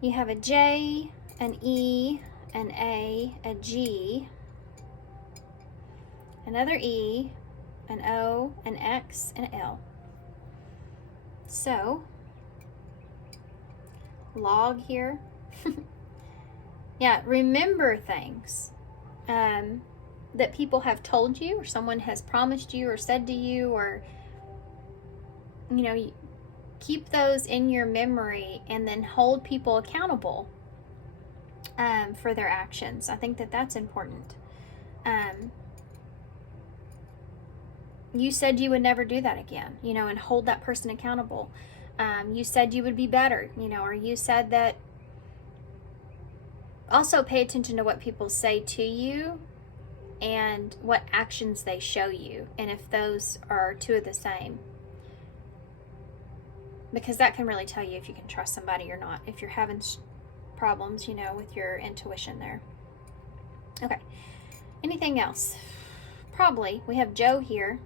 you have a J, an E, an A, a G, another E, an O, an X, and an L. So, log here. Yeah, remember things that people have told you, or someone has promised you, or said to you, or, you know, keep those in your memory and then hold people accountable for their actions. I think that that's important. You said you would never do that again, you know, and hold that person accountable. You said you would be better, you know, or you said that. Also pay attention to what people say to you and what actions they show you, and if those are two of the same. Because that can really tell you if you can trust somebody or not, if you're having problems, you know, with your intuition there. Okay, anything else? Probably. We have Joe here.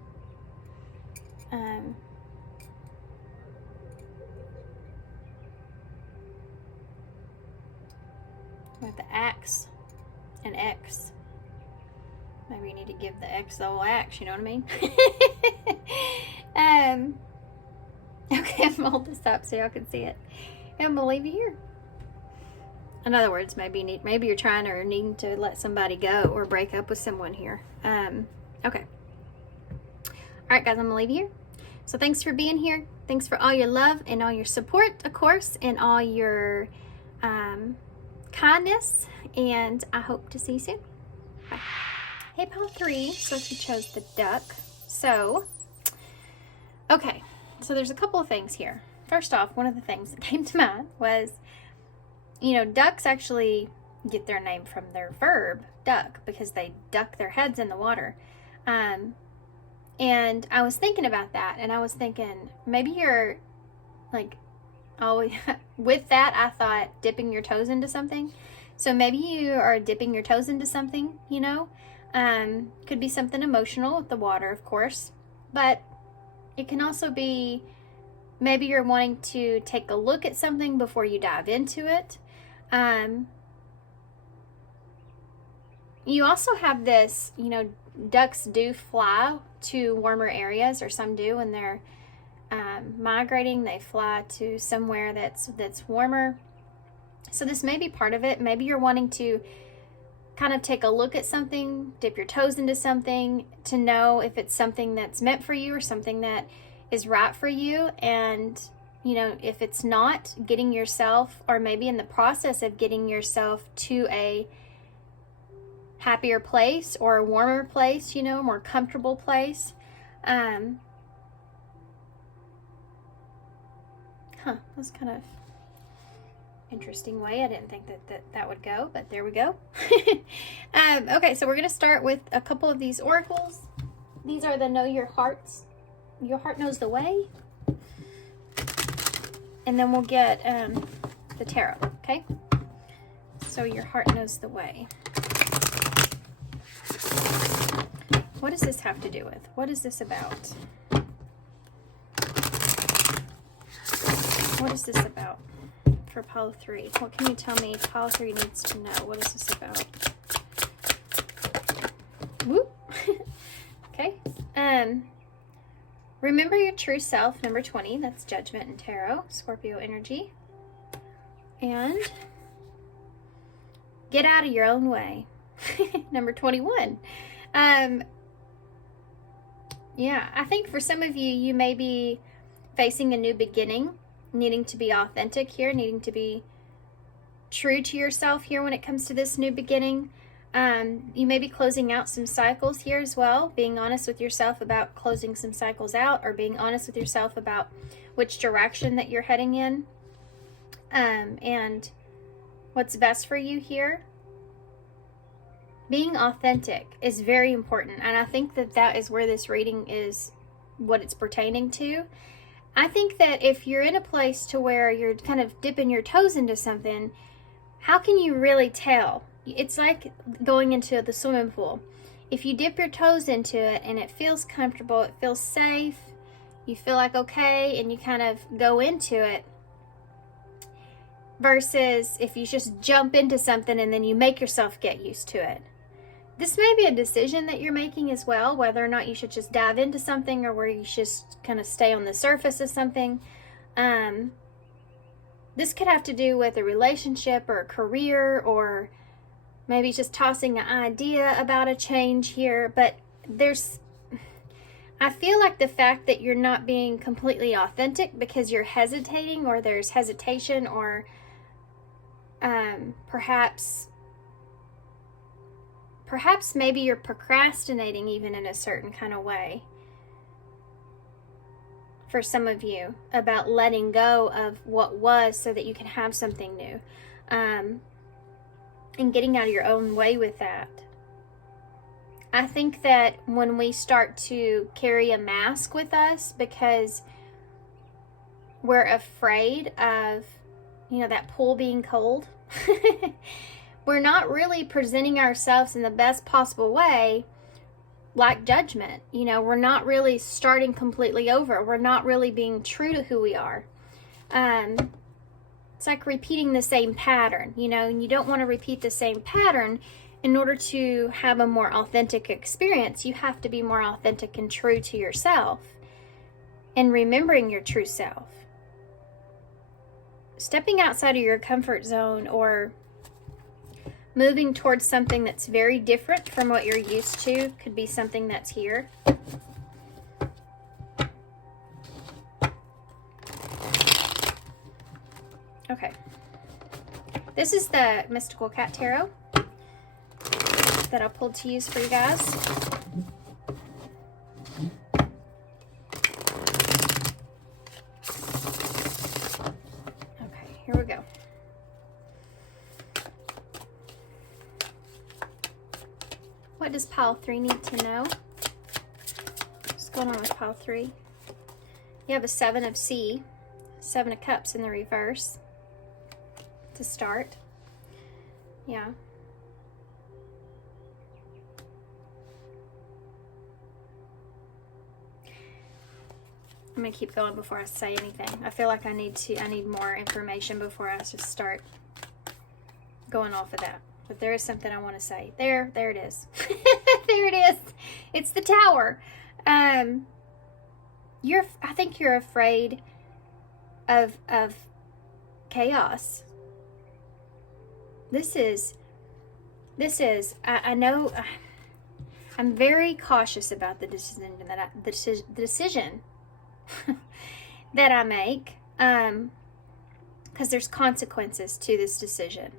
With the axe and X. Maybe you need to give the X the old axe, you know what I mean? Okay, I'm gonna hold this up so y'all can see it. And I'm gonna leave you here. In other words, maybe you're trying or needing to let somebody go or break up with someone here. Okay. Alright guys, I'm gonna leave you here. So thanks for being here. Thanks for all your love and all your support, of course, and all your kindness, and I hope to see you soon. Bye. Hey, pile 3, so she chose the duck. So, okay, so there's a couple of things here. First off, one of the things that came to mind was, you know, ducks actually get their name from their verb, duck, because they duck their heads in the water. And I was thinking about that, and I was thinking, maybe you're, like, always, with that, I thought dipping your toes into something. So maybe you are dipping your toes into something, you know. Could be something emotional with the water, of course. But it can also be, maybe you're wanting to take a look at something before you dive into it. You also have this, you know, ducks do fly to warmer areas, or some do when they're migrating. They fly to somewhere that's warmer. So this may be part of it. Maybe you're wanting to kind of take a look at something, dip your toes into something to know if it's something that's meant for you or something that is right for you. And, you know, if it's not, getting yourself, or maybe in the process of getting yourself to a happier place or a warmer place, you know, more comfortable place. That's kind of interesting way. I didn't think that would go, but there we go. Okay, so we're going to start with a couple of these oracles. These are the Know Your Hearts. Your Heart Knows the Way. And then we'll get the tarot, okay? So Your Heart Knows the Way. What does this have to do with? What is this about? What is this about for pile 3? What can you tell me pile 3 needs to know? What is this about? Whoop. Okay. Remember your true self, number 20. That's Judgment and Tarot, Scorpio energy. And get out of your own way, number 21. Yeah, I think for some of you, you may be facing a new beginning, needing to be authentic here, needing to be true to yourself here when it comes to this new beginning. You may be closing out some cycles here as well, being honest with yourself about closing some cycles out, or being honest with yourself about which direction that you're heading in. and what's best for you here. Being authentic is very important, and I think that that is where this reading is, what it's pertaining to. I think that if you're in a place to where you're kind of dipping your toes into something, how can you really tell? It's like going into the swimming pool. If you dip your toes into it and it feels comfortable, it feels safe, you feel like okay, and you kind of go into it, versus if you just jump into something and then you make yourself get used to it. This may be a decision that you're making as well, whether or not you should just dive into something or where you should just kind of stay on the surface of something. This could have to do with a relationship or a career, or maybe just tossing an idea about a change here. But I feel like the fact that you're not being completely authentic because you're hesitating, or there's hesitation, or perhaps maybe you're procrastinating even in a certain kind of way for some of you about letting go of what was so that you can have something new, and getting out of your own way with that. I think that when we start to carry a mask with us because we're afraid of, that pool being cold, we're not really presenting ourselves in the best possible way, like judgment. We're not really starting completely over. We're not really being true to who we are. It's like repeating the same pattern, and you don't want to repeat the same pattern. In order to have a more authentic experience, you have to be more authentic and true to yourself, and remembering your true self. Stepping outside of your comfort zone, or moving towards something that's very different from what you're used to, could be something that's here. Okay. This is the Mystical Cat Tarot that I pulled to use for you guys. Okay, here we go. What does pile 3 need to know? What's going on with pile 3? You have a 7 of C, 7 of Cups in the reverse to start. Yeah. I'm gonna keep going before I say anything. I feel like I need more information before I just start going off of that. But there is something I want to say. There it is. There it is. It's the Tower. I think you're afraid of chaos. This is I know I'm very cautious about the decision that I make, because there's consequences to this decision.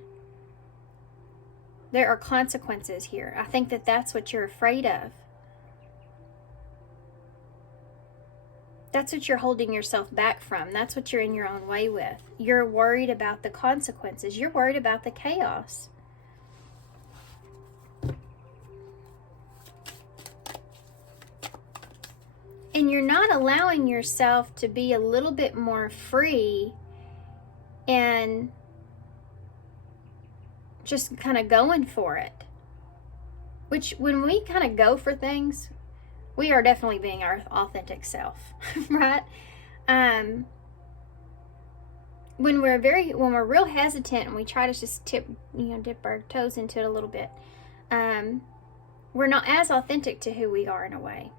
There are consequences here. I think that that's what you're afraid of. That's what you're holding yourself back from. That's what you're in your own way with. You're worried about the consequences. You're worried about the chaos. And you're not allowing yourself to be a little bit more free and just kind of going for it. Which, when we kind of go for things, we are definitely being our authentic self, right? When we're real hesitant and we try to just dip our toes into it a little bit, we're not as authentic to who we are in a way,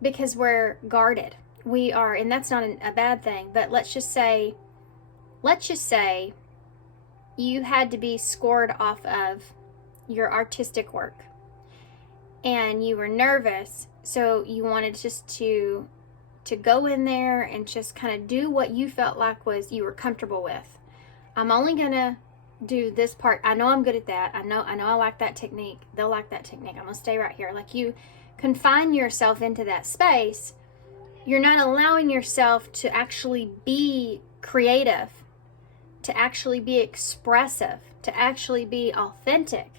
because we're guarded. We are, and that's not a bad thing, but let's just say you had to be scored off of your artistic work and you were nervous, so you wanted just to go in there and just kind of do what you felt like you were comfortable with. I'm only gonna do this part. I know I'm good at that. I know I like that technique. They'll like that technique. I'm gonna stay right here. Like, you confine yourself into that space. You're not allowing yourself to actually be creative to actually be expressive, to actually be authentic,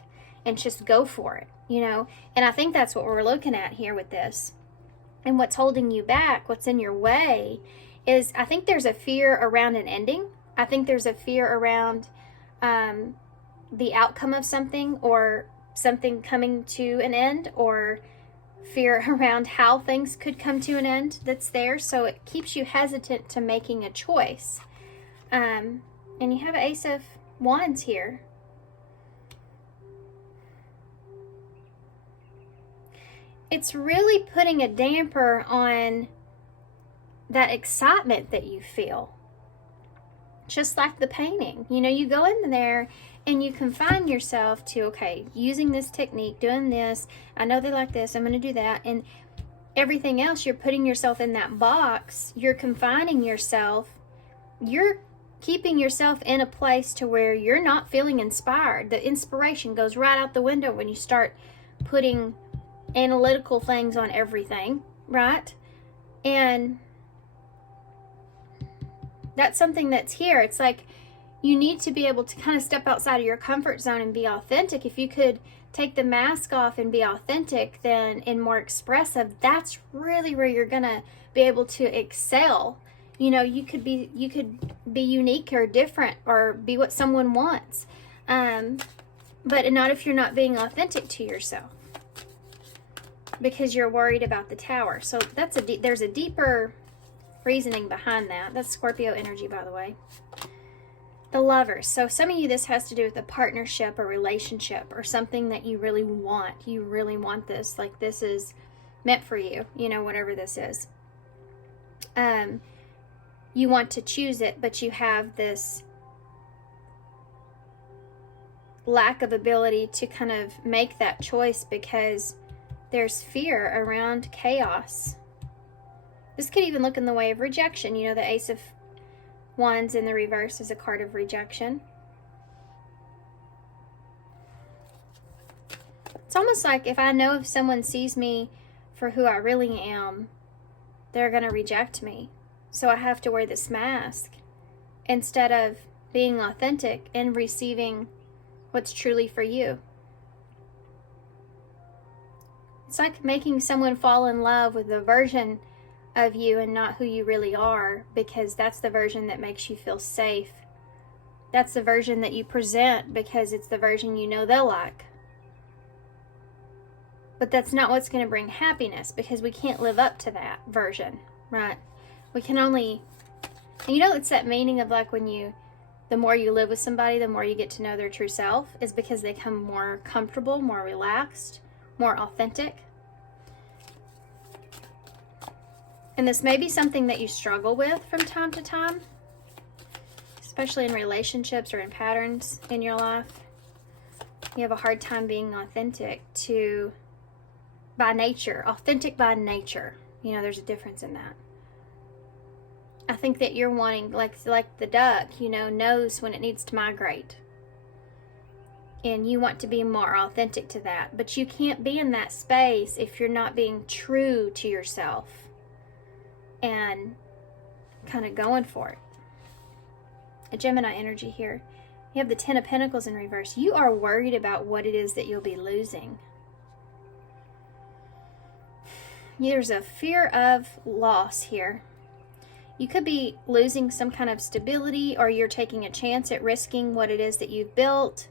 and just go for it, you know? And I think that's what we're looking at here with this. And what's holding you back, what's in your way, is I think there's a fear around an ending. I think there's a fear around the outcome of something, or something coming to an end, or fear around how things could come to an end that's there. So it keeps you hesitant to making a choice. And you have an Ace of Wands here. It's really putting a damper on that excitement that you feel. Just like the painting. You know, you go in there and you confine yourself to, okay, using this technique, doing this, I know they like this, I'm going to do that, and everything else, you're putting yourself in that box, you're confining yourself, you're keeping yourself in a place to where you're not feeling inspired. The inspiration goes right out the window when you start putting analytical things on everything, right? And that's something that's here. It's like you need to be able to kind of step outside of your comfort zone and be authentic. If you could take the mask off and be authentic then and more expressive, that's really where you're gonna be able to excel. You know, you could be unique or different, or be what someone wants, but not if you're not being authentic to yourself, because you're worried about the Tower. So that's there's a deeper reasoning behind that. That's Scorpio energy, by the way. The Lovers. So some of you, this has to do with a partnership or relationship or something that you really want. You really want this. Like, this is meant for you, you know, whatever this is. You want to choose it, but you have this lack of ability to kind of make that choice because there's fear around chaos. This could even look in the way of rejection. You know, the Ace of Wands in the reverse is a card of rejection. It's almost like if I know if someone sees me for who I really am, they're going to reject me. So I have to wear this mask instead of being authentic and receiving what's truly for you. It's like making someone fall in love with the version of you and not who you really are, because that's the version that makes you feel safe. That's the version that you present because it's the version you know they'll like. But that's not what's going to bring happiness, because we can't live up to that version, right? We can only, and you know, it's that meaning of like when the more you live with somebody, the more you get to know their true self, is because they come more comfortable, more relaxed, more authentic. And this may be something that you struggle with from time to time, especially in relationships or in patterns in your life. You have a hard time being authentic by nature. Authentic by nature. You know, there's a difference in that. I think that you're wanting, like the duck, you know, knows when it needs to migrate. And you want to be more authentic to that. But you can't be in that space if you're not being true to yourself and kind of going for it. A Gemini energy here. You have the Ten of Pentacles in reverse. You are worried about what it is that you'll be losing. There's a fear of loss here. You could be losing some kind of stability, or you're taking a chance at risking what it is that you've built.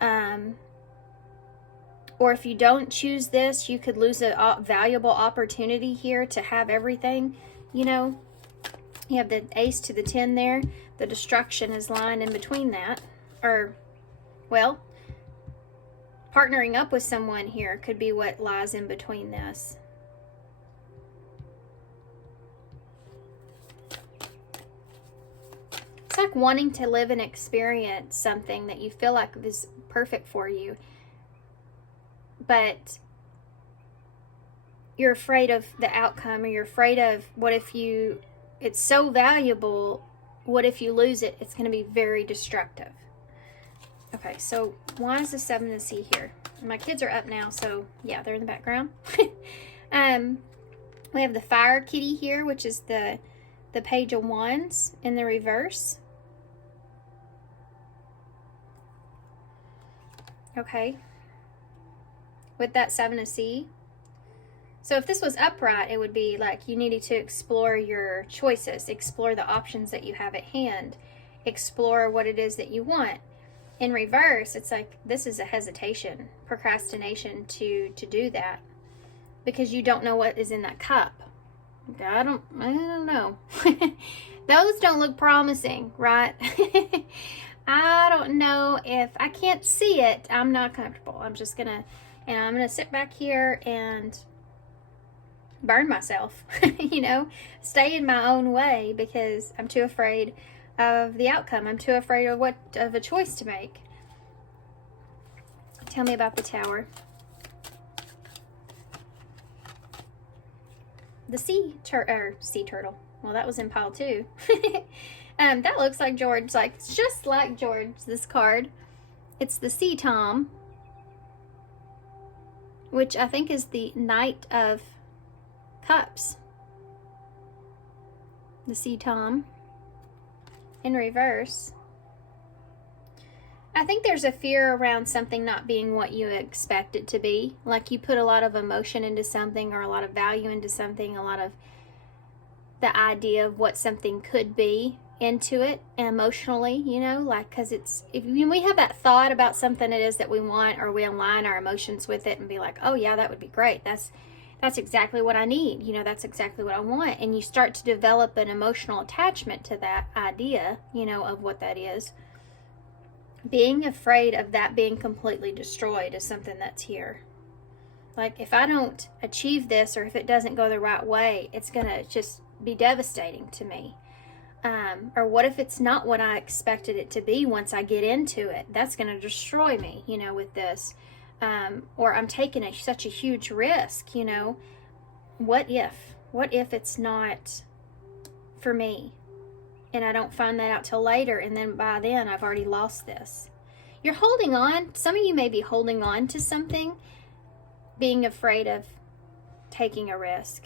Or if you don't choose this, you could lose a valuable opportunity here to have everything. You know, you have the Ace to the 10 there. The destruction is lying in between that. Or, well, partnering up with someone here could be what lies in between this. It's like wanting to live and experience something that you feel like is perfect for you, but you're afraid of the outcome, or you're afraid of what if it's so valuable, what if you lose it? It's going to be very destructive. Okay, so why is the 7 of Sea here? My kids are up now, so yeah, they're in the background. We have the Fire Kitty here, which is the Page of Wands in the reverse. Okay. With that 7 of C. So if this was upright, it would be like you needed to explore your choices, explore the options that you have at hand, explore what it is that you want. In reverse, it's like this is a hesitation, procrastination to do that, because you don't know what is in that cup. I don't know. Those don't look promising, right? I don't know. If I can't see it, I'm not comfortable. I'm gonna sit back here and burn myself, stay in my own way, because I'm too afraid of the outcome. I'm too afraid of a choice to make. Tell me about the Tower. The sea turtle. Well, that was in pile 2. That looks like George, it's just like George, this card. It's the Sea Tom, which I think is the Knight of Cups. The Sea Tom in reverse. I think there's a fear around something not being what you expect it to be. Like you put a lot of emotion into something, or a lot of value into something, a lot of the idea of what something could be into it emotionally, because if we have that thought about something it is that we want, or we align our emotions with it and be like, oh yeah, that would be great. That's exactly what I need. That's exactly what I want. And you start to develop an emotional attachment to that idea, of what that is. Being afraid of that being completely destroyed is something that's here. Like, if I don't achieve this, or if it doesn't go the right way, it's going to just be devastating to me. Or what if it's not what I expected it to be once I get into it? That's going to destroy me, with this. Or I'm taking such a huge risk, What if it's not for me? And I don't find that out till later, and then by then I've already lost this. You're holding on. Some of you may be holding on to something, being afraid of taking a risk.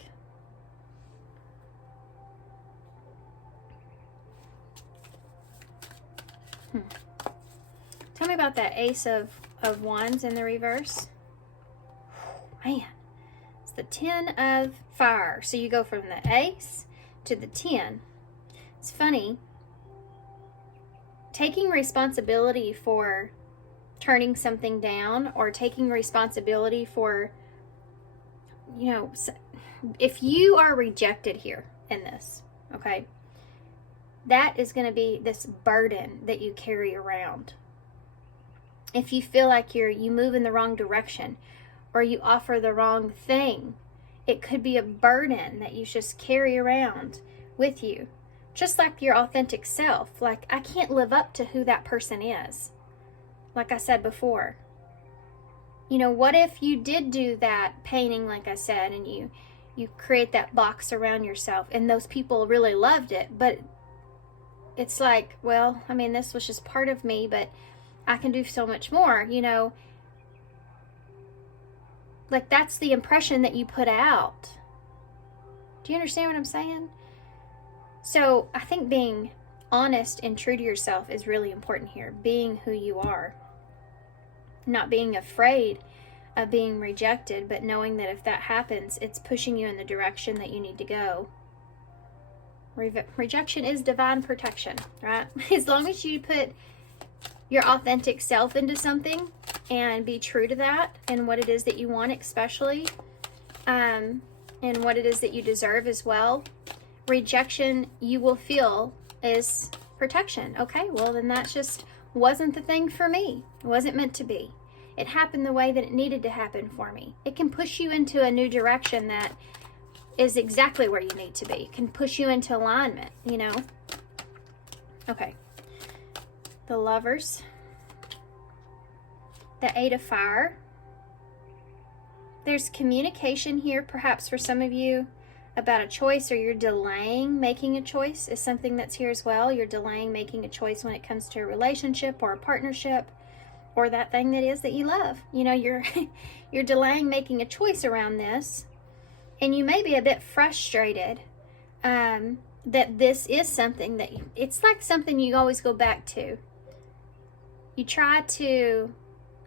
Tell me about that Ace of Wands in the reverse. Man, it's the 10 of Fire. So you go from the Ace to the 10. It's funny, taking responsibility for turning something down, or taking responsibility for, if you are rejected here in this, okay, that is going to be this burden that you carry around. If you feel like you move in the wrong direction, or you offer the wrong thing, it could be a burden that you just carry around with you. Just like your authentic self. Like, I can't live up to who that person is. Like I said before. What if you did do that painting, like I said, and you create that box around yourself, and those people really loved it, but it's like, well, this was just part of me, but I can do so much more, Like, that's the impression that you put out. Do you understand what I'm saying? So I think being honest and true to yourself is really important here. Being who you are. Not being afraid of being rejected, but knowing that if that happens, it's pushing you in the direction that you need to go. Rejection is divine protection, right? As long as you put your authentic self into something and be true to that, and what it is that you want especially, and what it is that you deserve as well, rejection you will feel is protection. Okay, well then that just wasn't the thing for me. It wasn't meant to be. It happened the way that it needed to happen for me. It can push you into a new direction that is exactly where you need to be. It can push you into alignment, Okay. The Lovers. The 8 of Fire. There's communication here, perhaps for some of you, about a choice, or you're delaying making a choice is something that's here as well. You're delaying making a choice when it comes to a relationship or a partnership, or that thing that is that you love. You're delaying making a choice around this, and you may be a bit frustrated that this is something that it's like something you always go back to. You try to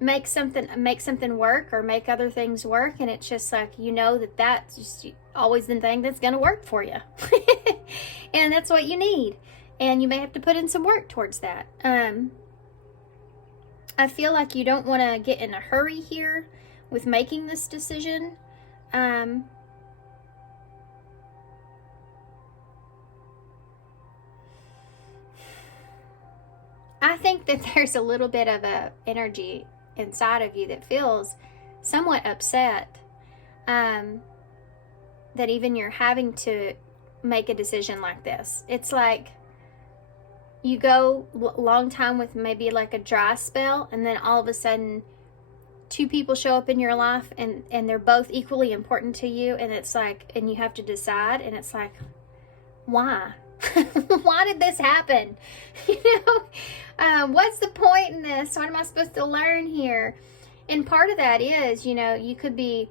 make something work or make other things work, and it's just like, you know, that's just always the thing that's going to work for you. And that's what you need, and you may have to put in some work towards that. I feel like you don't want to get in a hurry here with making this decision. I think that there's a little bit of a energy inside of you that feels somewhat upset, that even you're having to make a decision like this. It's like you go a long time with maybe like a dry spell, and then all of a sudden 2 people show up in your life, and they're both equally important to you, and it's like, and you have to decide, and it's like, why? Why did this happen? You know, what's the point in this? What am I supposed to learn here? And part of that is, you know, you could be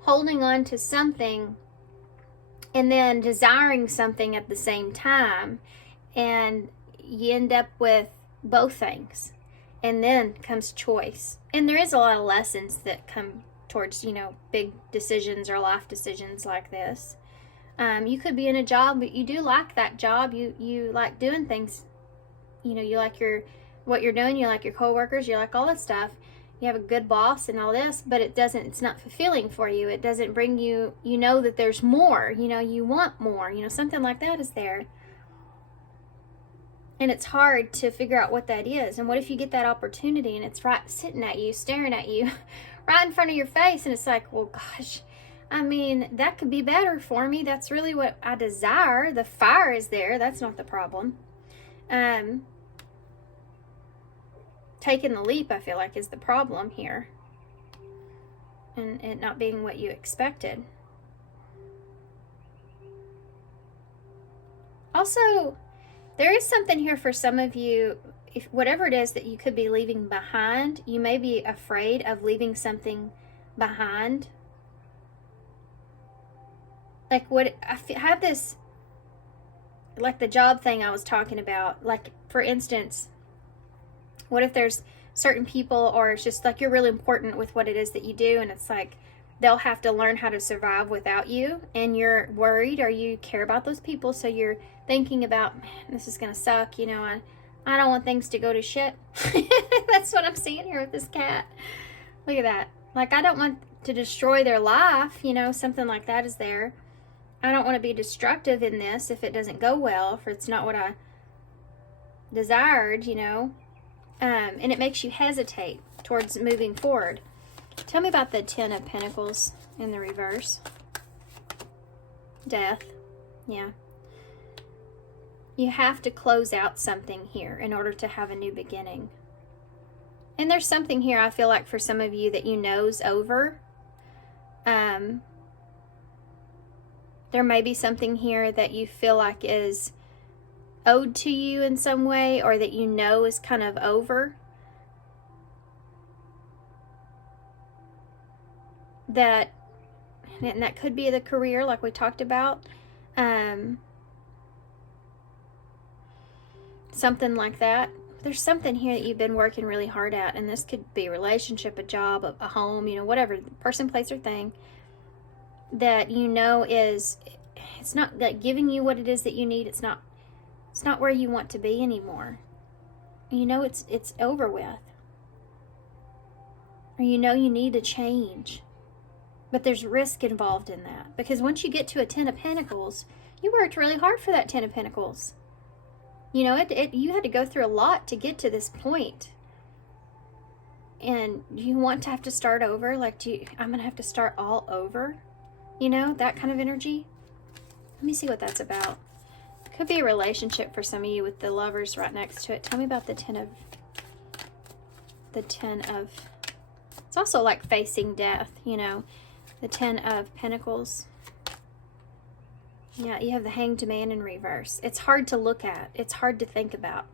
holding on to something and then desiring something at the same time, and you end up with both things, and then comes choice. And there is a lot of lessons that come towards, you know, big decisions or life decisions like this. You could be in a job, but you do like that job. You like doing things. You know, you like what you're doing. You like your coworkers. You like all that stuff. You have a good boss and all this, but it's not fulfilling for you. It doesn't bring you, you know, that there's more. You know, you want more. You know, something like that is there. And it's hard to figure out what that is. And what if you get that opportunity and it's right sitting at you, staring at you, right in front of your face, and it's like, well, gosh, I mean, that could be better for me. That's really what I desire. The fire is there. That's not the problem. Taking the leap, I feel like, is the problem here. And it not being what you expected. Also, there is something here for some of you, if whatever it is that you could be leaving behind, you may be afraid of leaving something behind. Like, what I have this, like the job thing I was talking about. Like, for instance, what if there's certain people, or it's just like you're really important with what it is that you do, and it's like they'll have to learn how to survive without you, and you're worried, or you care about those people, so you're thinking about, man, this is gonna suck, you know, I don't want things to go to shit. That's what I'm seeing here with this cat. Look at that. Like, I don't want to destroy their life, you know, something like that is there. I don't want to be destructive in this if it doesn't go well, if it's not what I desired, you know. And it makes you hesitate towards moving forward. Tell me about the 10 of Pentacles in the reverse. Death. Yeah. You have to close out something here in order to have a new beginning. And there's something here, I feel like, for some of you that you know's over. There may be something here that you feel like is owed to you in some way, or that you know is kind of over. And that could be the career, like we talked about. Something like that. There's something here that you've been working really hard at, and this could be a relationship, a job, a home, you know, whatever, person, place, or thing that you know is, it's not like giving you what it is that you need. It's not where you want to be anymore. You know, it's over with. Or you know you need to change. But there's risk involved in that. Because once you get to a 10 of Pentacles, you worked really hard for that 10 of Pentacles. You know, you had to go through a lot to get to this point. And you want to have to start over? Like, I'm going to have to start all over? You know, that kind of energy? Let me see what that's about. Could be a relationship for some of you with the Lovers right next to it. Tell me about the 10 of... It's also like facing death, you know. The 10 of Pentacles. Yeah, you have the Hanged Man in reverse. It's hard to look at. It's hard to think about.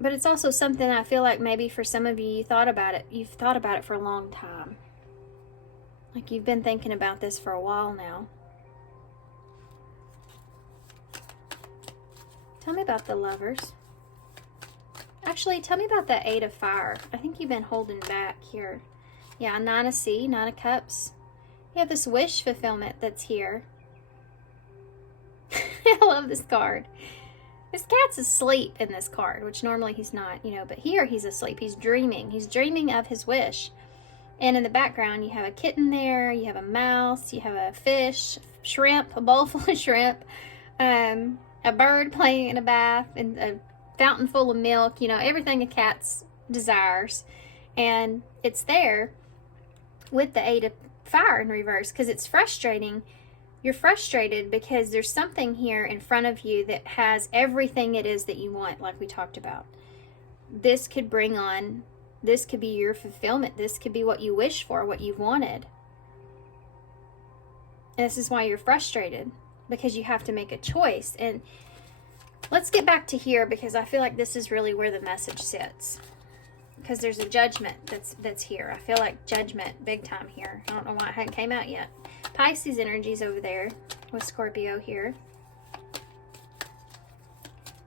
But it's also something I feel like maybe for some of you, you thought about it. You've thought about it for a long time. Like you've been thinking about this for a while now. Tell me about the Lovers. Actually, tell me about the 8 of Fire. I think you've been holding back here. Yeah, 9 of Sea, 9 of Cups. You have this wish fulfillment that's here. I love this card. This cat's asleep in this card, which normally he's not, you know, but here he's asleep. He's dreaming. He's dreaming of his wish. And in the background, you have a kitten there, you have a mouse, you have a fish, shrimp, a bowl full of shrimp, a bird playing in a bath, and a fountain full of milk, you know, everything a cat's desires. And it's there with the 8 of Fire in reverse because it's frustrating. You're frustrated because there's something here in front of you that has everything it is that you want, like we talked about. This could bring on, this could be your fulfillment. This could be what you wish for, what you've wanted. And this is why you're frustrated, because you have to make a choice. And let's get back to here, because I feel like this is really where the message sits. Because there's a judgment that's here. I feel like judgment big time here. I don't know why it hadn't came out yet. Pisces energy's over there with Scorpio here.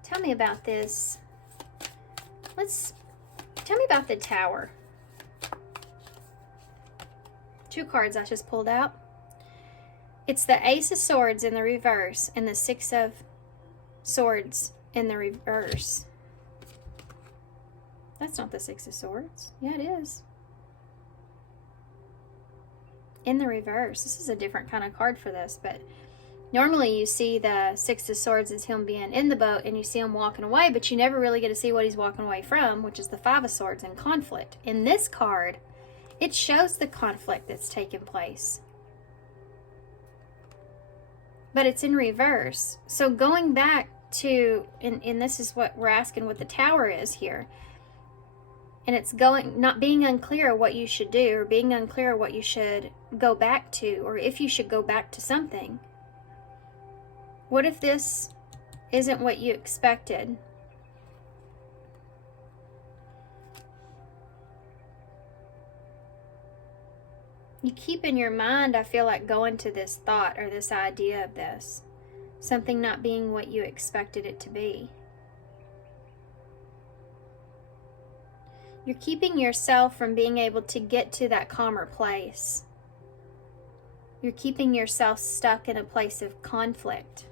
Tell me about this. Tell me about the Tower. 2 cards I just pulled out. It's the Ace of Swords in the reverse and the 6 of Swords in the reverse. That's not the 6 of Swords. Yeah, it is. In the reverse. This is a different kind of card for this, but normally you see the 6 of Swords as him being in the boat and you see him walking away, but you never really get to see what he's walking away from, which is the 5 of Swords and conflict. In this card, it shows the conflict that's taken place. But it's in reverse. So going back to, and this is what we're asking what the Tower is here. And it's not being unclear what you should do, or being unclear what you should go back to, or if you should go back to something. What if this isn't what you expected? You keep in your mind, I feel like, going to this thought or this idea of this. Something not being what you expected it to be. You're keeping yourself from being able to get to that calmer place. You're keeping yourself stuck in a place of conflict.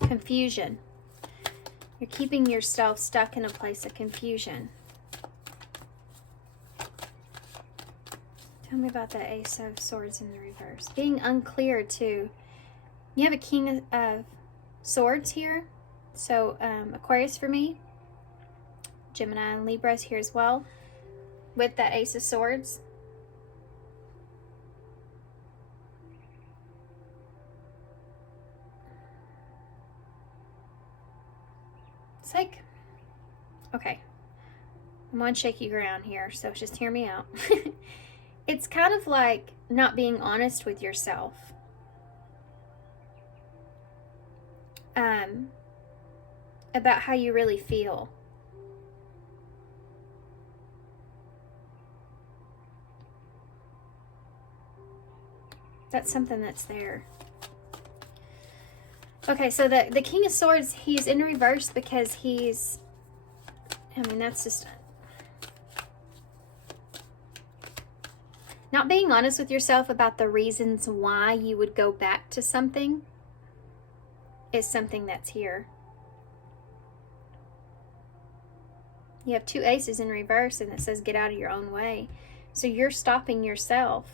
Confusion. You're keeping yourself stuck in a place of confusion. Tell me about the Ace of Swords in the reverse. Being unclear too. You have a King of Swords here. So Aquarius for me. Gemini and Libra is here as well. With that Ace of Swords. It's like, okay, I'm on shaky ground here, so just hear me out. It's kind of like not being honest with yourself. About how you really feel. That's something that's there. Okay, so the King of Swords, he's in reverse because he's, I mean, that's just not being honest with yourself about the reasons why you would go back to something is something that's here. You have 2 aces in reverse and it says get out of your own way. So you're stopping yourself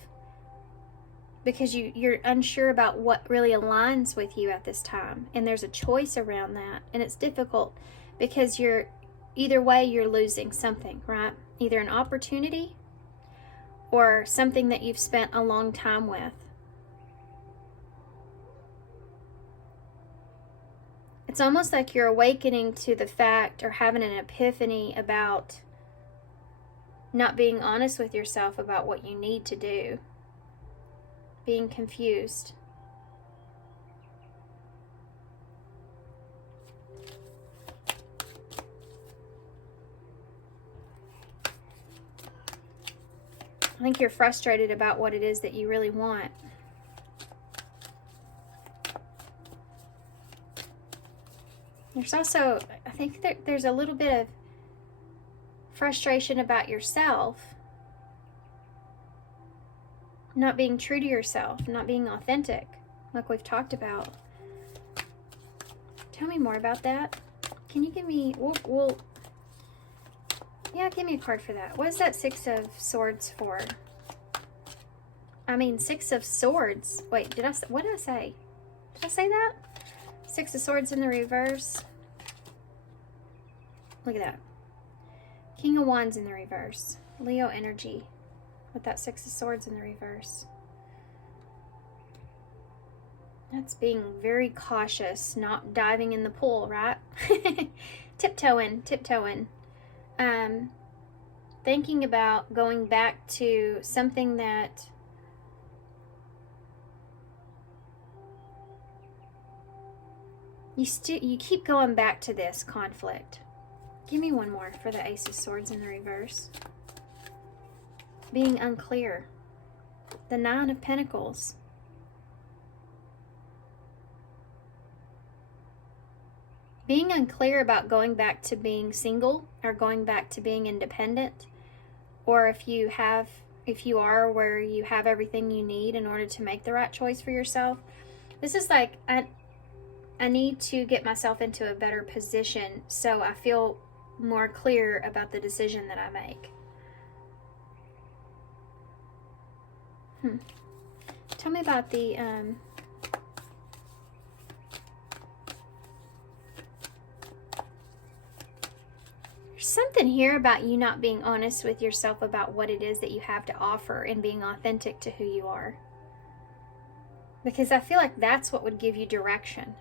because you're unsure about what really aligns with you at this time. And there's a choice around that. And it's difficult because either way you're losing something, right? Either an opportunity or something that you've spent a long time with. It's almost like you're awakening to the fact or having an epiphany about not being honest with yourself about what you need to do. Being confused. I think you're frustrated about what it is that you really want. You're There's also, I think there's a little bit of frustration about yourself, not being true to yourself, not being authentic, like we've talked about. Tell me more about that. Can you give me, yeah, give me a card for that. What is that Six of Swords for? I mean, Six of Swords. Wait, what did I say? Did I say that? Six of Swords in the reverse. Look at that. King of Wands in the reverse. Leo energy with that Six of Swords in the reverse. That's being very cautious, not diving in the pool, right? Tiptoeing. Thinking about going back to something that you keep going back to this conflict. Give me one more for the Ace of Swords in the reverse. Being unclear. The Nine of Pentacles. Being unclear about going back to being single or going back to being independent, or if you are where you have everything you need in order to make the right choice for yourself. This is like, I need to get myself into a better position so I feel more clear about the decision that I make. Tell me about the there's something here about you not being honest with yourself about what it is that you have to offer and being authentic to who you are. Because I feel like that's what would give you direction.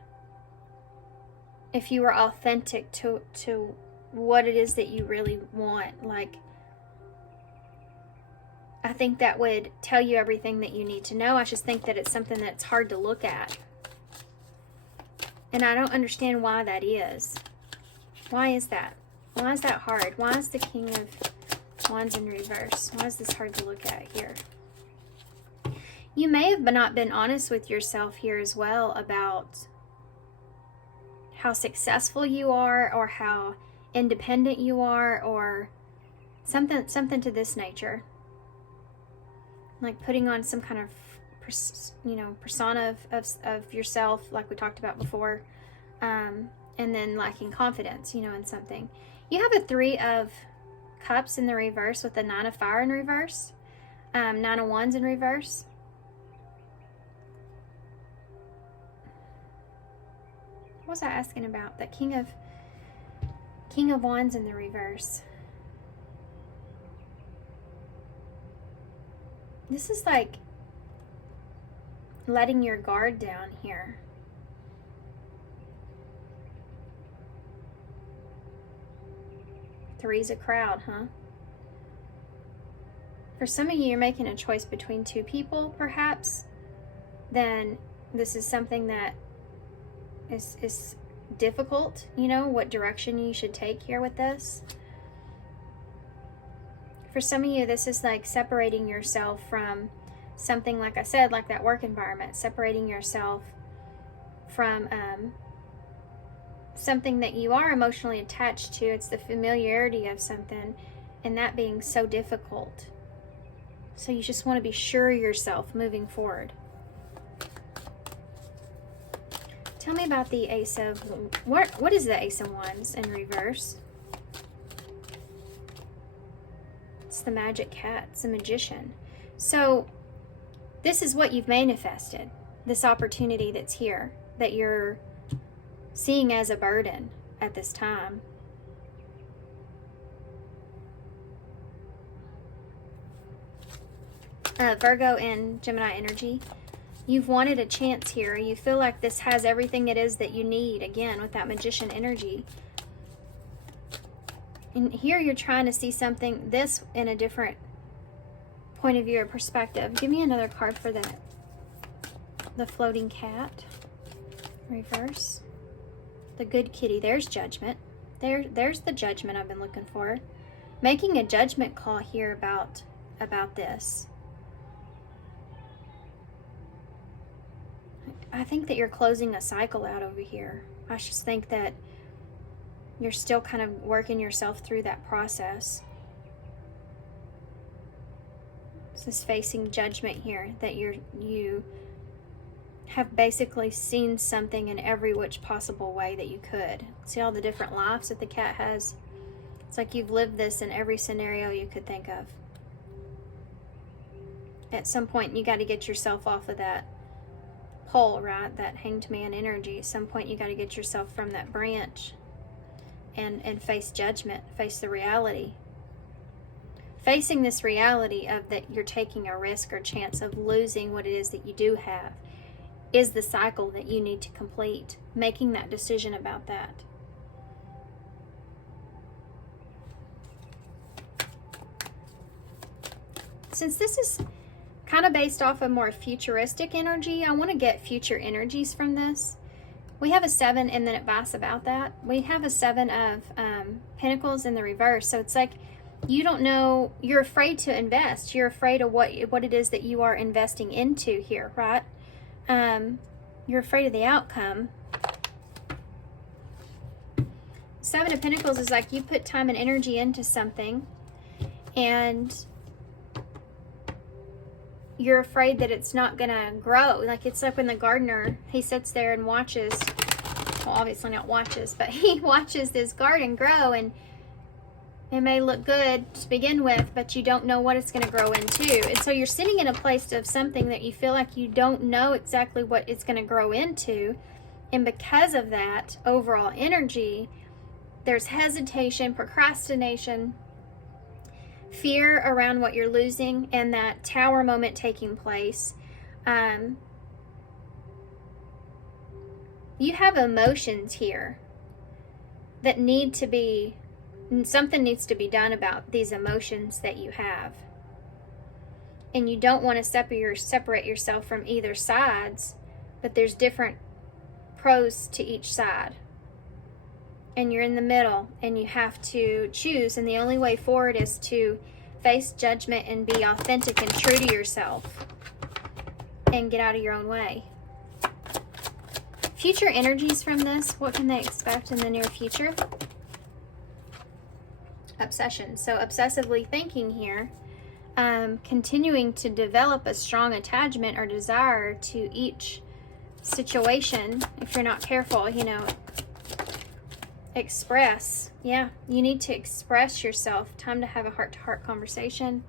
If you were authentic to what it is that you really want, like, I think that would tell you everything that you need to know. I just think that it's something that's hard to look at. And I don't understand why that is. Why is that? Why is that hard? Why is the King of Wands in reverse? Why is this hard to look at here? You may have not been honest with yourself here as well about how successful you are, or how independent you are, or something to this nature. Like putting on some kind of persona of yourself, like we talked about before, and then lacking confidence, in something. You have a Three of Cups in the reverse with the Nine of Fire in reverse, Nine of Wands in reverse. What was I asking about? That King of Wands in the reverse. This is like letting your guard down here. Three's a crowd, huh? For some of you, you're making a choice between two people, perhaps. Then this is something that is difficult, what direction you should take here with this. For some of you, this is like separating yourself from something, like I said, like that work environment, separating yourself from something that you are emotionally attached to. It's the familiarity of something, and that being so difficult. So you just want to be sure of yourself moving forward. Tell me about the Ace of... What is the Ace of Wands in reverse? It's the Magic Cat. It's a magician. So this is what you've manifested. This opportunity that's here, that you're seeing as a burden at this time. Virgo and Gemini energy. You've wanted a chance here. You feel like this has everything it is that you need, again, with that magician energy. And here you're trying to see this in a different point of view or perspective. Give me another card for that. The Floating Cat. Reverse. The Good Kitty. There's judgment. There's the judgment I've been looking for. Making a judgment call here about this. I think that you're closing a cycle out over here. I just think that You're still kind of working yourself through that process. This is facing judgment here, that you have basically seen something in every which possible way that you could. See all the different lives that the cat has? It's like you've lived this in every scenario you could think of. At some point, you got to get yourself off of that pole, right? That hanged man energy. At some point, you got to get yourself from that branch and face judgment, face the reality. Facing this reality of that you're taking a risk or chance of losing what it is that you do have is the cycle that you need to complete. Making that decision about that. Since this is kind of based off of more futuristic energy, I want to get future energies from this. We have a 7 and then advice about that. We have a 7 of Pentacles in the reverse. So it's like you don't know, you're afraid to invest. You're afraid of what it is that you are investing into here, right? You're afraid of the outcome. 7 of Pentacles is like you put time and energy into something and you're afraid that it's not gonna grow. Like it's like when the gardener, he sits there and watches, well obviously not watches, but he watches this garden grow, and it may look good to begin with, but you don't know what it's gonna grow into. And so you're sitting in a place of something that you feel like you don't know exactly what it's gonna grow into. And because of that overall energy, there's hesitation, procrastination, fear around what you're losing, and that tower moment taking place. You have emotions here that need to be, something needs to be done about these emotions that you have. And you don't want to separate yourself from either sides, but there's different pros to each side. And you're in the middle and you have to choose, and the only way forward is to face judgment and be authentic and true to yourself and get out of your own way. Future energies from this, what can they expect in the near future? Obsession. So obsessively thinking here, continuing to develop a strong attachment or desire to each situation. If you're not careful, you know, express. Yeah, you need to express yourself. Time to have a heart-to-heart conversation.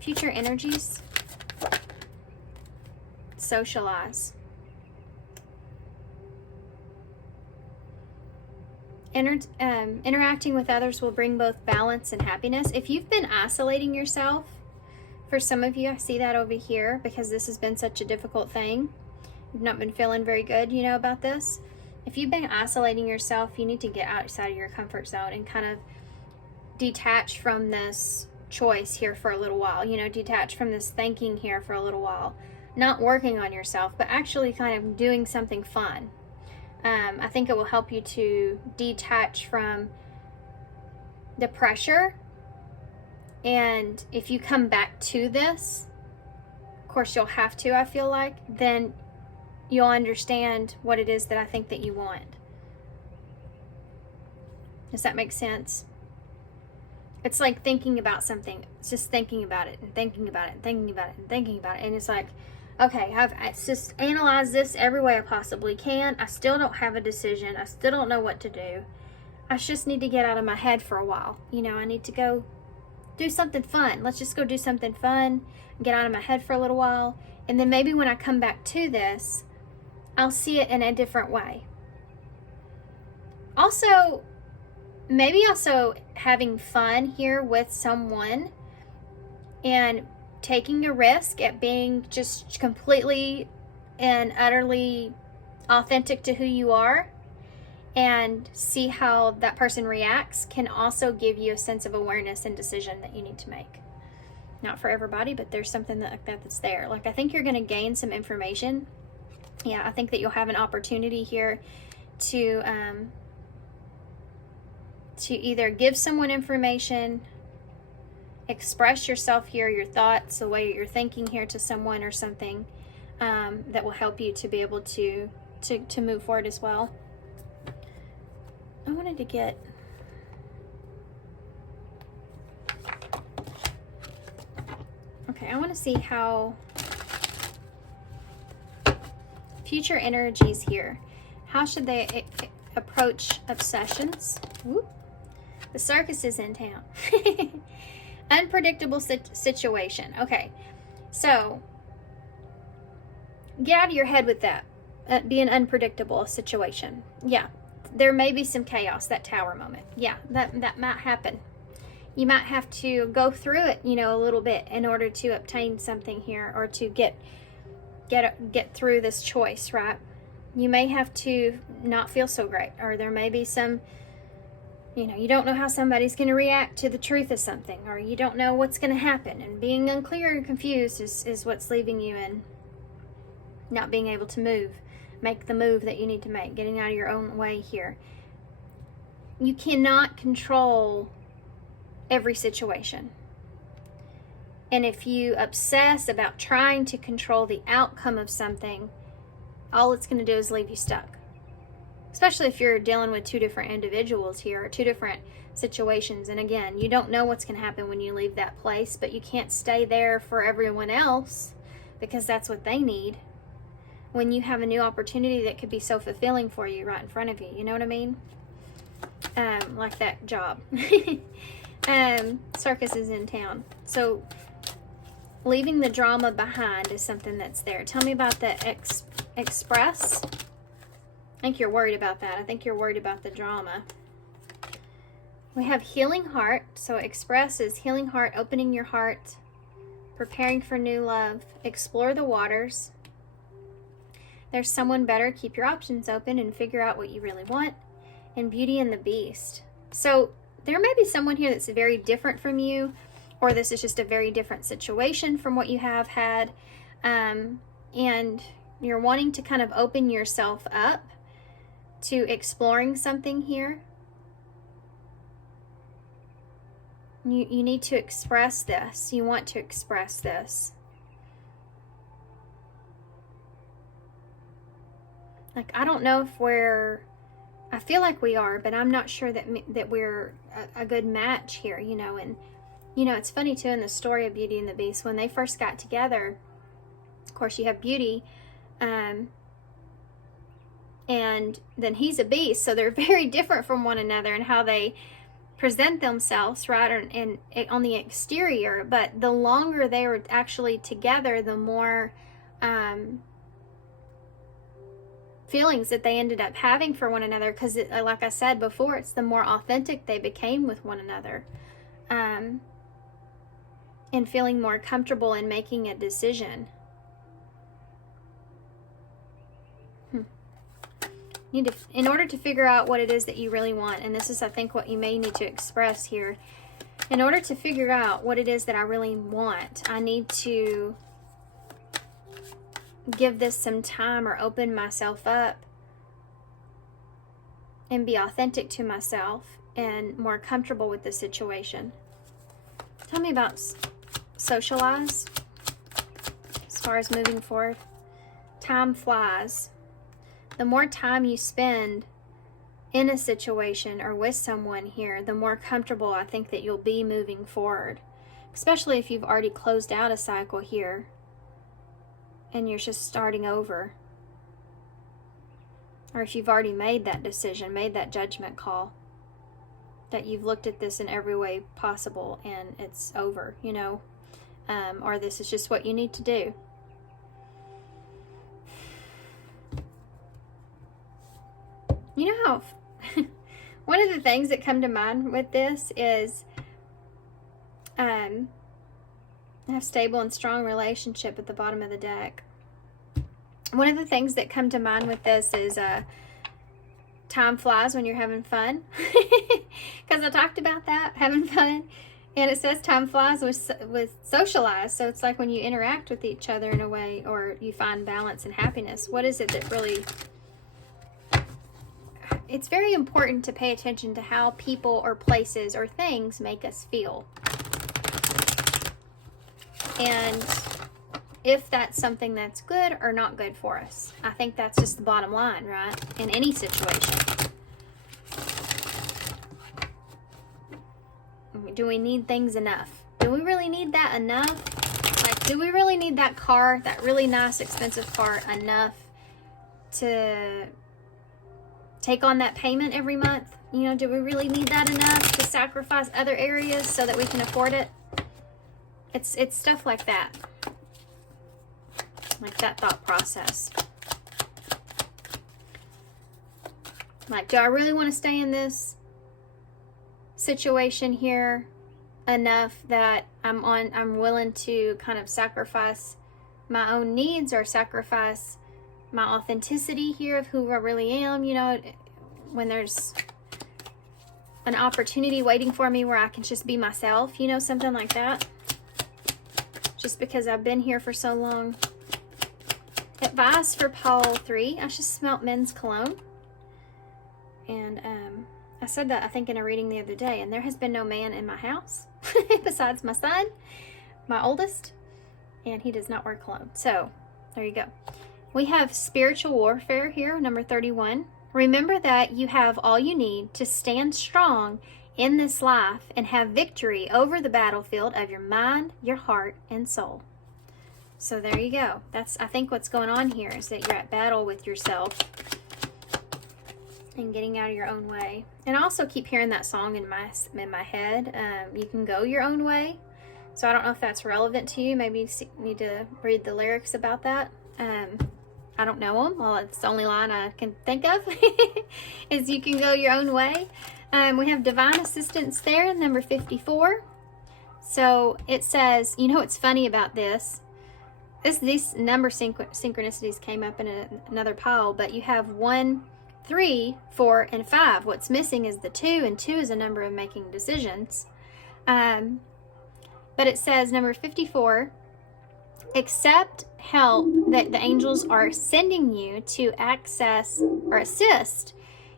Future energies. Socialize. Interacting with others will bring both balance and happiness. If you've been isolating yourself, for some of you, I see that over here because this has been such a difficult thing. You've not been feeling very good, you know, about this. If you've been isolating yourself, you need to get outside of your comfort zone and kind of detach from this choice here for a little while. You know, detach from this thinking here for a little while. Not working on yourself, but actually kind of doing something fun. I think it will help you to detach from the pressure. And if you come back to this, of course you'll have to, I feel like, then you'll understand what it is that I think that you want. Does that make sense? It's like thinking about something. It's just thinking about it and thinking about it and thinking about it and thinking about it. And it's like, okay, I just analyzed this every way I possibly can. I still don't have a decision. I still don't know what to do. I just need to get out of my head for a while. You know, I need to go do something fun. Let's just go do something fun, get out of my head for a little while. And then maybe when I come back to this, I'll see it in a different way. Also, maybe also having fun here with someone and taking a risk at being just completely and utterly authentic to who you are and see how that person reacts can also give you a sense of awareness and decision that you need to make. Not for everybody, but there's something that's there. Like, I think you're going to gain some information. Yeah, I think that you'll have an opportunity here to either give someone information, express yourself here, your thoughts, the way you're thinking here to someone or something that will help you to be able to to move forward as well. I wanted to get... Okay, I want to see how future energies here. How should they approach obsessions? Whoop. The circus is in town. Unpredictable situation. Okay, so get out of your head with that. Be an unpredictable situation. Yeah, there may be some chaos, that tower moment. Yeah, that might happen. You might have to go through it, you know, a little bit in order to obtain something here, or to get through this choice, right? You may have to not feel so great, or there may be some, you know, you don't know how somebody's going to react to the truth of something, or you don't know what's going to happen, and being unclear and confused is what's leaving you in not being able to make the move that you need to make, getting out of your own way here. You cannot control every situation. And if you obsess about trying to control the outcome of something, all it's going to do is leave you stuck. Especially if you're dealing with two different individuals here, or two different situations. And again, you don't know what's going to happen when you leave that place, but you can't stay there for everyone else because that's what they need. When you have a new opportunity that could be so fulfilling for you right in front of you, you know what I mean? Like that job. Circus is in town. So leaving the drama behind is something that's there. Tell me about the express. I think you're worried about that. I think you're worried about the drama. We have healing heart. So express is healing heart, opening your heart, preparing for new love, explore the waters. There's someone better. Keep your options open and figure out what you really want. And Beauty and the Beast. So there may be someone here that's very different from you, or this is just a very different situation from what you have had. And you're wanting to kind of open yourself up to exploring something here. You need to express this. You want to express this. Like, I don't know if I feel like we are, but I'm not sure that we're a good match here, you know. And, you know, it's funny too, in the story of Beauty and the Beast, when they first got together, of course you have Beauty, and then he's a beast, so they're very different from one another in how they present themselves, right, and on the exterior. But the longer they were actually together, the more feelings that they ended up having for one another, because like I said before, it's the more authentic they became with one another, and feeling more comfortable in making a decision. In order to figure out what it is that you really want, and this is, I think, what you may need to express here. In order to figure out what it is that I really want, I need to give this some time, or open myself up and be authentic to myself and more comfortable with the situation. Tell me about socialize as far as moving forward. Time flies. The more time you spend in a situation or with someone here, the more comfortable I think that you'll be moving forward, especially if you've already closed out a cycle here and you're just starting over, or if you've already made that decision, made that judgment call, that you've looked at this in every way possible and it's over, you know, or this is just what you need to do. You know how one of the things that come to mind with this is have stable and strong relationship at the bottom of the deck. One of the things that come to mind with this is time flies when you're having fun, because I talked about that, having fun, and it says time flies with socialize. So it's like when you interact with each other in a way, or you find balance and happiness. What is it that really... It's very important to pay attention to how people or places or things make us feel. And if that's something that's good or not good for us. I think that's just the bottom line, right? In any situation. Do we need things enough? Do we really need that enough? Like, do we really need that car, that really nice, expensive car, enough to take on that payment every month? You know, do we really need that enough to sacrifice other areas so that we can afford it? It's stuff like that. Like that thought process. Like, do I really want to stay in this situation here enough that I'm willing to kind of sacrifice my own needs or sacrifice my authenticity here of who I really am, you know, when there's an opportunity waiting for me where I can just be myself, you know, something like that. Just because I've been here for so long. Advice for Paul 3. I just smelt men's cologne. And I said that, I think, in a reading the other day. And there has been no man in my house besides my son, my oldest. And he does not wear cologne. So, there you go. We have spiritual warfare here, number 31. Remember that you have all you need to stand strong in this life and have victory over the battlefield of your mind, your heart, and soul. So there you go. That's, I think, what's going on here is that you're at battle with yourself and getting out of your own way. And I also keep hearing that song in my head. You can go your own way. So I don't know if that's relevant to you. Maybe you need to read the lyrics about that. I don't know them. Well, it's the only line I can think of is you can go your own way. We have divine assistance there, number 54. So it says, you know what's funny about this? These number synchronicities came up in another pile, but you have 1, 3, 4, and 5. What's missing is the 2, and 2 is a number of making decisions. But it says, number 54, accept help that the angels are sending you to access or assist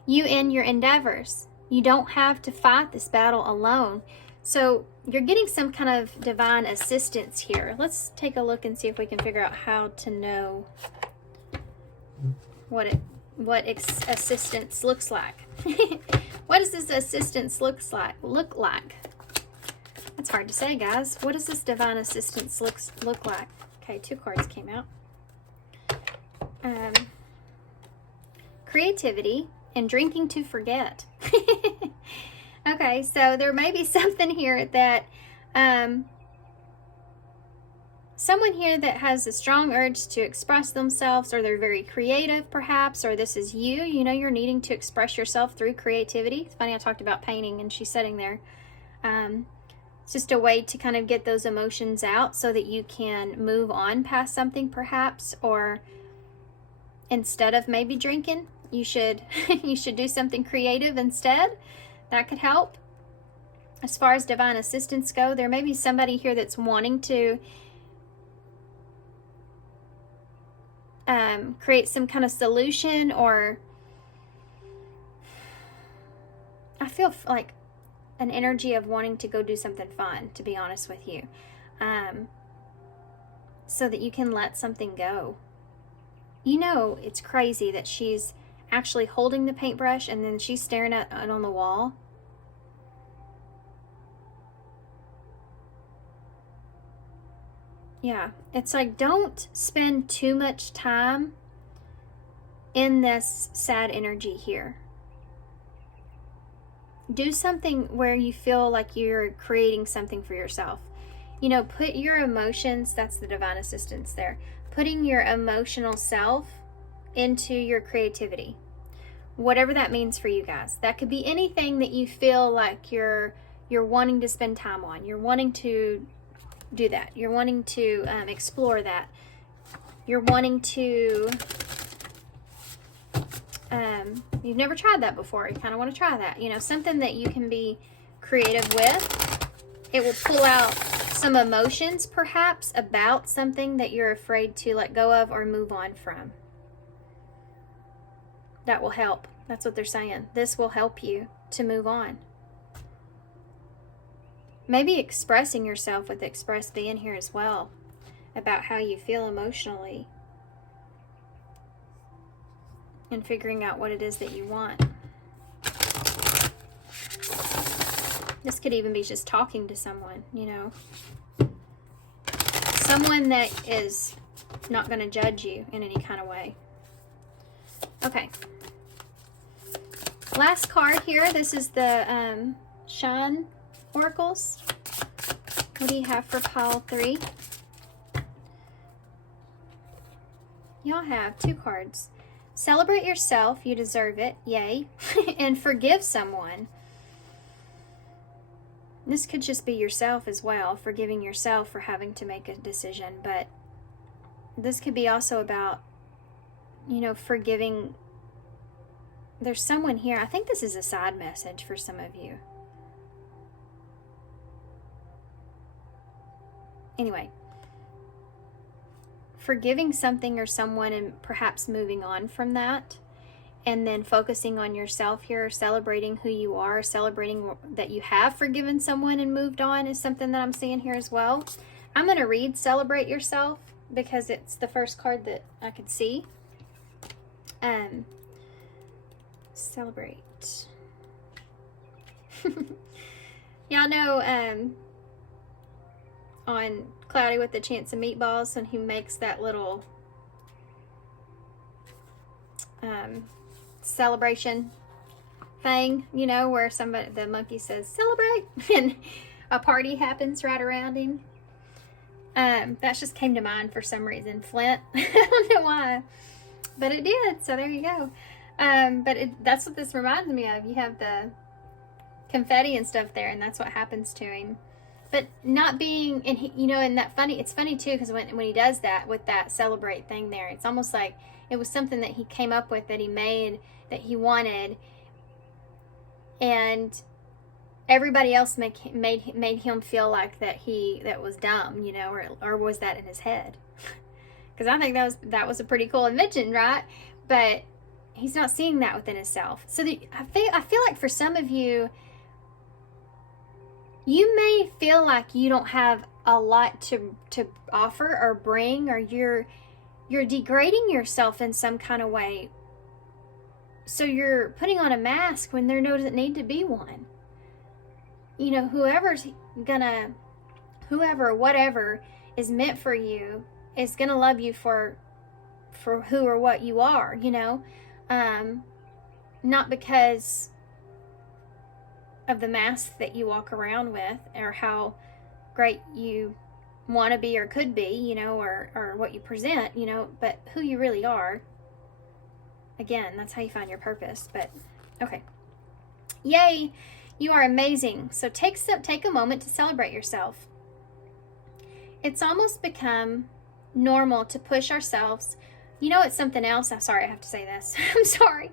you in your endeavors. You don't have to fight this battle alone. So you're getting some kind of divine assistance here. Let's take a look and see if we can figure out how to know what assistance looks like. What does this assistance look like? That's hard to say, guys. What does this divine assistance look like? Okay, 2 cards came out. Creativity and drinking to forget. Okay, so there may be something here that someone here that has a strong urge to express themselves, or they're very creative perhaps, or this is you know, you're needing to express yourself through creativity. It's funny, I talked about painting and she's sitting there. It's just a way to kind of get those emotions out so that you can move on past something perhaps, or instead of maybe drinking, you should do something creative instead. That could help. As far as divine assistance go, there may be somebody here that's wanting to create some kind of solution, or I feel like an energy of wanting to go do something fun, to be honest with you, so that you can let something go. You know, it's crazy that she's actually holding the paintbrush and then she's staring at it on the wall. Yeah, it's like, don't spend too much time in this sad energy here. Do something where you feel like you're creating something for yourself. You know, put your emotions, that's the divine assistance there, putting your emotional self into your creativity. Whatever that means for you guys. That could be anything that you feel like you're wanting to spend time on. You're wanting to do that. You're wanting to explore that. You're wanting to, you've never tried that before. You kind of want to try that. You know, something that you can be creative with. It will pull out some emotions perhaps about something that you're afraid to let go of or move on from. That will help. That's what they're saying. This will help you to move on. Maybe expressing yourself with Express being here as well. about how you feel emotionally and figuring out what it is that you want. This could even be just talking to someone, you know. Someone that is not going to judge you in any kind of way. Okay. Last card here. This is the Shine Oracles. What do you have for pile 3? Y'all have 2 cards. Celebrate yourself. You deserve it. Yay. And forgive someone. This could just be yourself as well, forgiving yourself for having to make a decision. But this could be also about, you know, forgiving. There's someone here. I think this is a side message for some of you. Anyway, forgiving something or someone and perhaps moving on from that. And then focusing on yourself here, celebrating who you are, celebrating that you have forgiven someone and moved on is something that I'm seeing here as well. I'm going to read Celebrate Yourself because it's the first card that I could see. Celebrate. Y'all know on Cloudy with a Chance of Meatballs when he makes that little celebration thing, you know, where the monkey says celebrate and a party happens right around him. That just came to mind for some reason. Flint. I don't know why, but it did, so there you go. That's what this reminds me of. You have the confetti and stuff there, and that's what happens to him. But not being, and he, you know, and it's funny too, because when he does that with that celebrate thing there, it's almost like it was something that he came up with, that he made, that he wanted, and everybody else made him feel like that was dumb, you know, or was that in his head? Because I think that was a pretty cool invention, right? But he's not seeing that within himself. So I feel like for some of you, you may feel like you don't have a lot to offer or bring, or you're degrading yourself in some kind of way. So you're putting on a mask when there doesn't need to be one. You know, whatever is meant for you is gonna love you for who or what you are, you know, not because of the mask that you walk around with, or how great you want to be or could be, you know, or what you present, you know, but who you really are. Again, that's how you find your purpose. But okay, yay, you are amazing. So take a moment to celebrate yourself. It's almost become normal to push ourselves. You know, it's something else. I'm sorry, I have to say this. I'm sorry.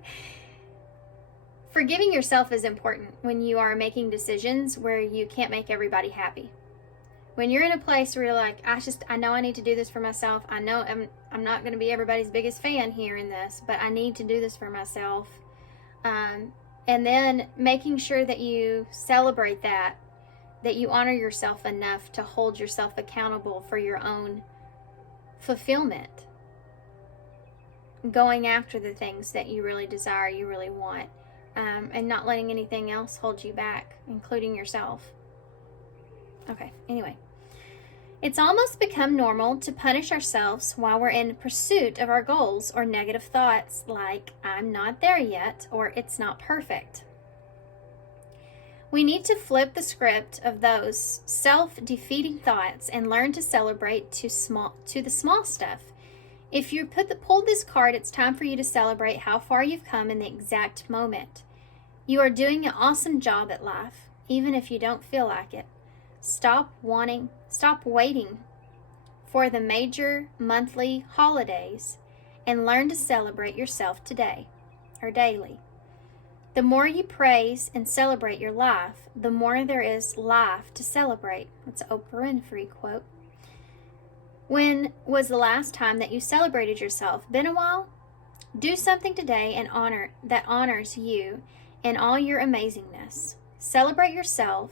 Forgiving yourself is important when you are making decisions where you can't make everybody happy. When you're in a place where you're like, I know I need to do this for myself. I know I'm not going to be everybody's biggest fan here in this, but I need to do this for myself. And then making sure that you celebrate that you honor yourself enough to hold yourself accountable for your own fulfillment. Going after the things that you really desire, you really want. And not letting anything else hold you back, including yourself. Okay, anyway. It's almost become normal to punish ourselves while we're in pursuit of our goals, or negative thoughts like, I'm not there yet, or it's not perfect. We need to flip the script of those self-defeating thoughts and learn to celebrate to the small stuff. If you pulled this card, it's time for you to celebrate how far you've come in the exact moment. You are doing an awesome job at life, even if you don't feel like it. Stop waiting for the major monthly holidays and learn to celebrate yourself today or daily. The more you praise and celebrate your life, the more there is life to celebrate. That's an Oprah Winfrey quote. When was the last time that you celebrated yourself? Been a while? Do something today that honors you and all your amazingness. Celebrate yourself.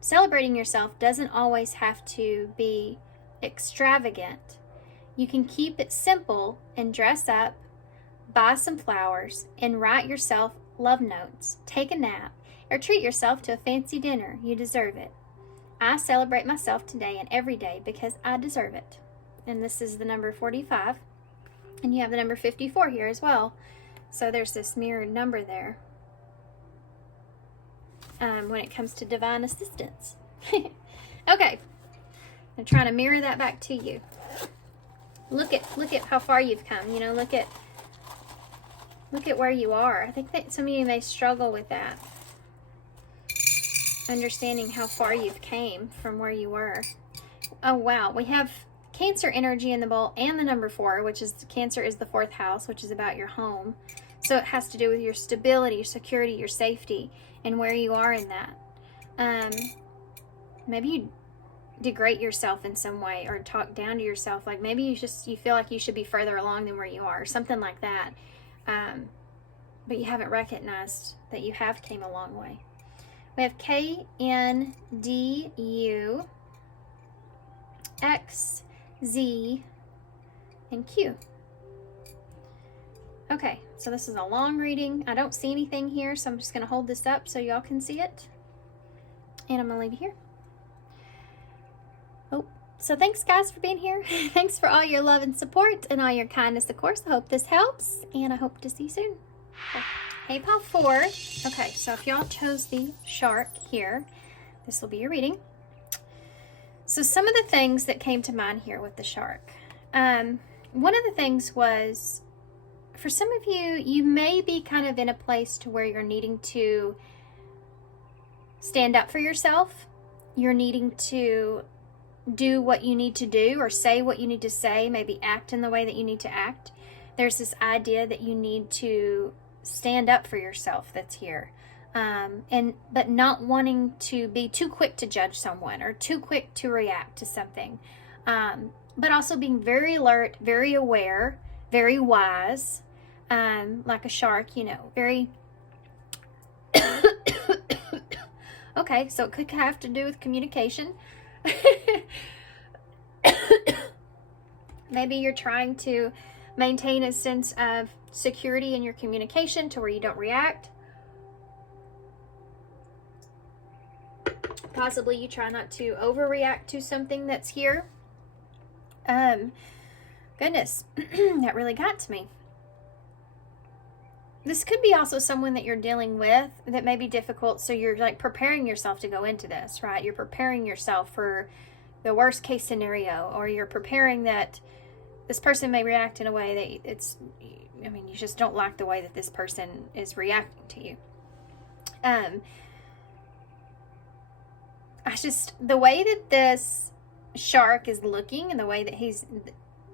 Celebrating yourself doesn't always have to be extravagant. You can keep it simple and dress up, buy some flowers, and write yourself love notes, take a nap, or treat yourself to a fancy dinner. You deserve it. I celebrate myself today and every day because I deserve it. And this is the number 45. And you have the number 54 here as well. So there's this mirrored number there when it comes to divine assistance. Okay. I'm trying to mirror that back to you. Look at how far you've come. You know, look at where you are. I think that some of you may struggle with that. Understanding how far you've came from where you were. Oh wow, we have Cancer energy in the bowl and the number 4, which is Cancer is the 4th house, which is about your home. So it has to do with your stability, your security, your safety, and where you are in that. Maybe you degrade yourself in some way or talk down to yourself. Like maybe you feel like you should be further along than where you are, or something like that. But you haven't recognized that you have came a long way. We have K, N, D, U, X, Z, and Q. Okay, so this is a long reading. I don't see anything here, so I'm just going to hold this up so y'all can see it. And I'm going to leave it here. Oh, so thanks guys for being here. Thanks for all your love and support and all your kindness, of course. I hope this helps, and I hope to see you soon. Okay. Hey, pile 4. Okay, so if y'all chose the shark here, this will be your reading. So some of the things that came to mind here with the shark. One of the things was, for some of you, you may be kind of in a place to where you're needing to stand up for yourself. You're needing to do what you need to do or say what you need to say, maybe act in the way that you need to act. There's this idea that you need to stand up for yourself that's here. But not wanting to be too quick to judge someone or too quick to react to something. But also being very alert, very aware, very wise, like a shark, you know, very... Okay, so it could have to do with communication. Maybe you're trying to maintain a sense of security in your communication to where you don't react. Possibly you try not to overreact to something that's here. Goodness, that really got to me. This could be also someone that you're dealing with that may be difficult, so you're like preparing yourself to go into this, right? You're preparing yourself for the worst case scenario, or you're preparing that this person may react in a way that you just don't like the way that this person is reacting to you. The way that this shark is looking and the way that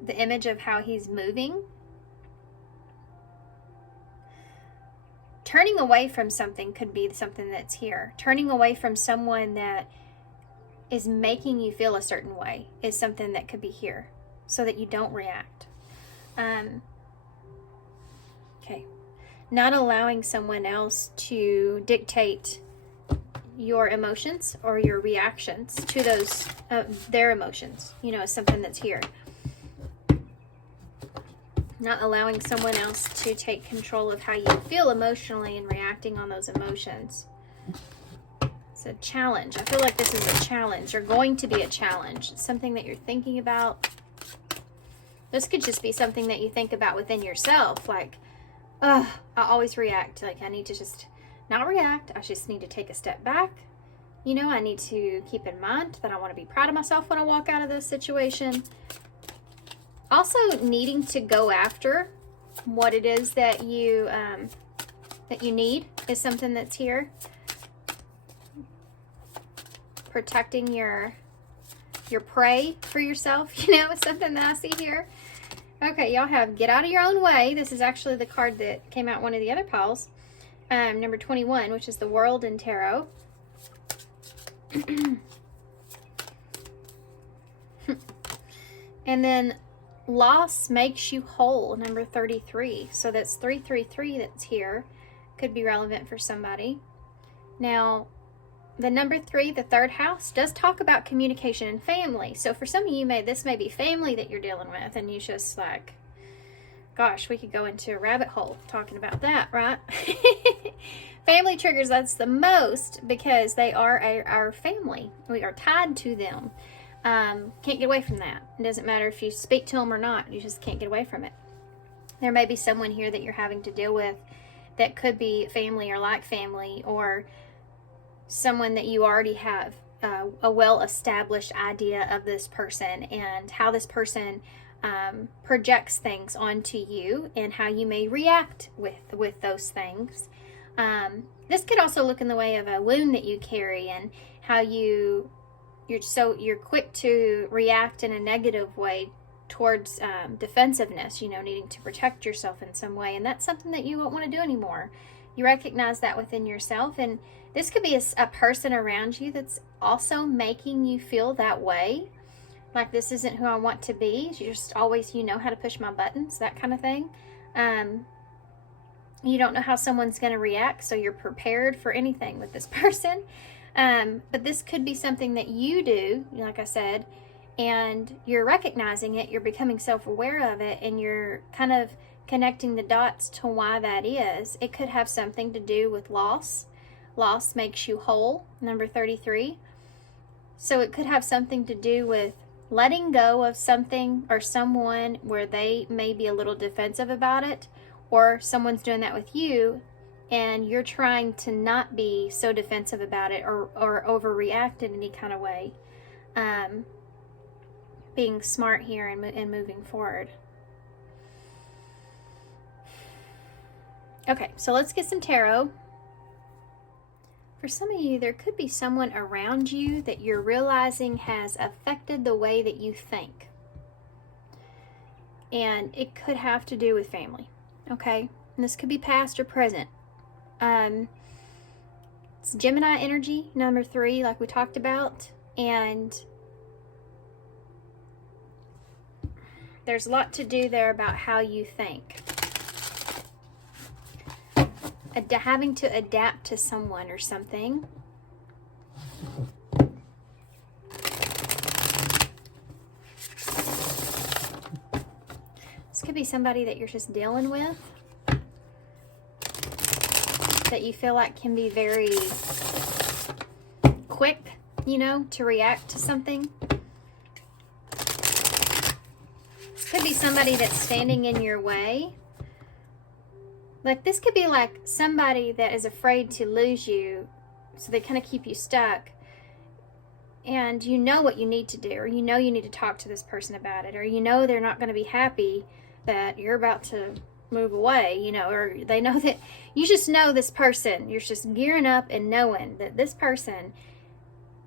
the image of how he's moving, turning away from something could be something that's here. Turning away from someone that is making you feel a certain way is something that could be here so that you don't react. Okay. Not allowing someone else to dictate your emotions or your reactions to those their emotions, you know, is something that's here. Not allowing someone else to take control of how you feel emotionally and reacting on those emotions. It's a challenge. I feel like this is a challenge, or going to be a challenge. It's something that you're thinking about. This could just be something that you think about within yourself, like, I always react. Like, I need to just not react. I just need to take a step back. You know, I need to keep in mind that I want to be proud of myself when I walk out of this situation. Also, needing to go after what it is that you need is something that's here. Protecting your prey for yourself, you know, is something that I see here. Okay, y'all have Get Out of Your Own Way. This is actually the card that came out one of the other piles. Number 21, which is the World in Tarot. And then Loss Makes You Whole, number 33. So that's 333 that's here. Could be relevant for somebody. Now, The number 3, the 3rd house, does talk about communication and family. So for some of you, this may be family that you're dealing with, and you just like, gosh, we could go into a rabbit hole talking about that, right? Family triggers us the most because they are our family. We are tied to them. Can't get away from that. It doesn't matter if you speak to them or not. You just can't get away from it. There may be someone here that you're having to deal with that could be family or like family, or someone that you already have a well-established idea of this person and how this person projects things onto you and how you may react with those things. This could also look in the way of a wound that you carry, and how you're quick to react in a negative way towards defensiveness, needing to protect yourself in some way, and that's something that you won't want to do anymore. You recognize that within yourself, and this could be a person around you that's also making you feel that way, like this isn't who I want to be. You just always, how to push my buttons, that kind of thing. You don't know how someone's going to react, so you're prepared for anything with this person. But this could be something that you do, like I said, and you're recognizing it, you're becoming self-aware of it, and you're kind of connecting the dots to why that is. It could have something to do with loss. Loss makes you whole, number 33. So it could have something to do with letting go of something or someone where they may be a little defensive about it, or someone's doing that with you and you're trying to not be so defensive about it or overreact in any kind of way. Being smart here and moving forward. Okay, so let's get some tarot. For some of you, there could be someone around you that you're realizing has affected the way that you think. And it could have to do with family, okay? And this could be past or present. It's Gemini energy, number 3, like we talked about. And there's a lot to do there about how you think. Having to adapt to someone or something. This could be somebody that you're just dealing with, that you feel like can be very quick, to react to something. This could be somebody that's standing in your way. Like, this could be like somebody that is afraid to lose you, so they kind of keep you stuck. And you know what you need to do, or you need to talk to this person about it, or they're not going to be happy that you're about to move away, or they know that you just know this person. You're just gearing up and knowing that this person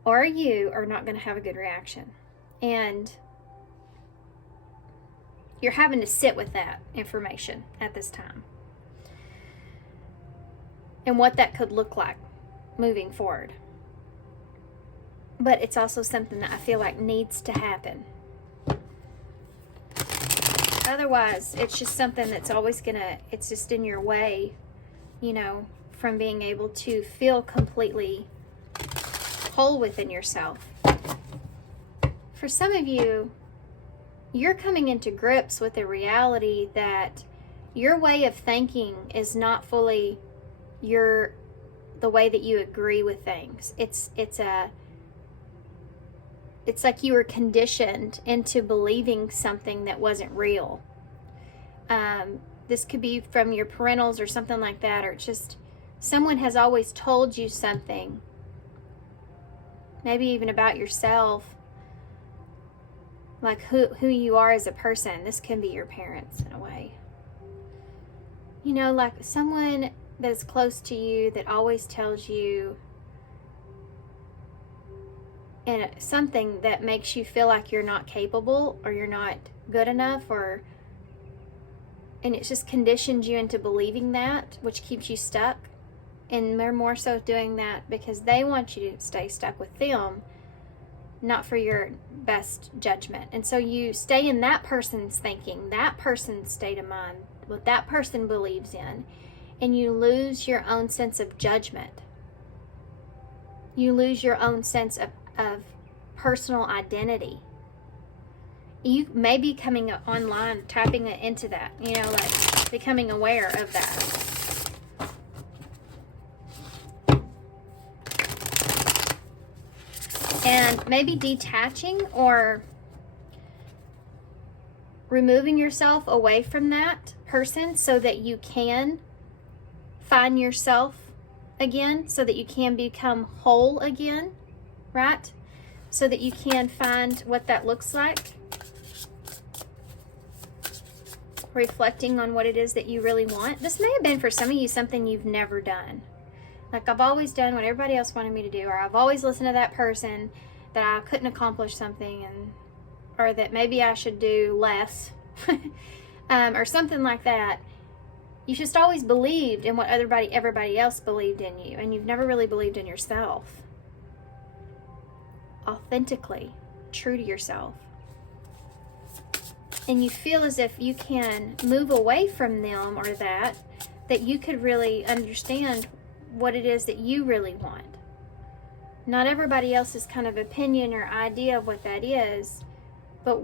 or you are not going to have a good reaction. And you're having to sit with that information at this time. And what that could look like moving forward. But it's also something that I feel like needs to happen. Otherwise, it's just something that's always it's just in your way, from being able to feel completely whole within yourself. For some of you, you're coming into grips with the reality that your way of thinking is not fully the way that you agree with things. It's like you were conditioned into believing something that wasn't real. This could be from your parentals or something like that, or it's just someone has always told you something, maybe even about yourself, like who you are as a person. This can be your parents in a way. Like someone that's close to you that always tells you and something that makes you feel like you're not capable or you're not good enough, and it just conditions you into believing that, which keeps you stuck. And they're more so doing that because they want you to stay stuck with them, not for your best judgment. And so you stay in that person's thinking, that person's state of mind, what that person believes in, and you lose your own sense of judgment. You lose your own sense of personal identity. You may be coming online, tapping into that, you know, like becoming aware of that. And maybe detaching or removing yourself away from that person so that you can find yourself again, so that you can become whole again, right? So that you can find what that looks like. Reflecting on what it is that you really want. This may have been for some of you something you've never done. Like, I've always done what everybody else wanted me to do, or I've always listened to that person that I couldn't accomplish something, and or that maybe I should do less, or something like that. You just always believed in what everybody else believed in you, and you've never really believed in yourself. Authentically, true to yourself. And you feel as if you can move away from them, or that you could really understand what it is that you really want. Not everybody else's kind of opinion or idea of what that is, but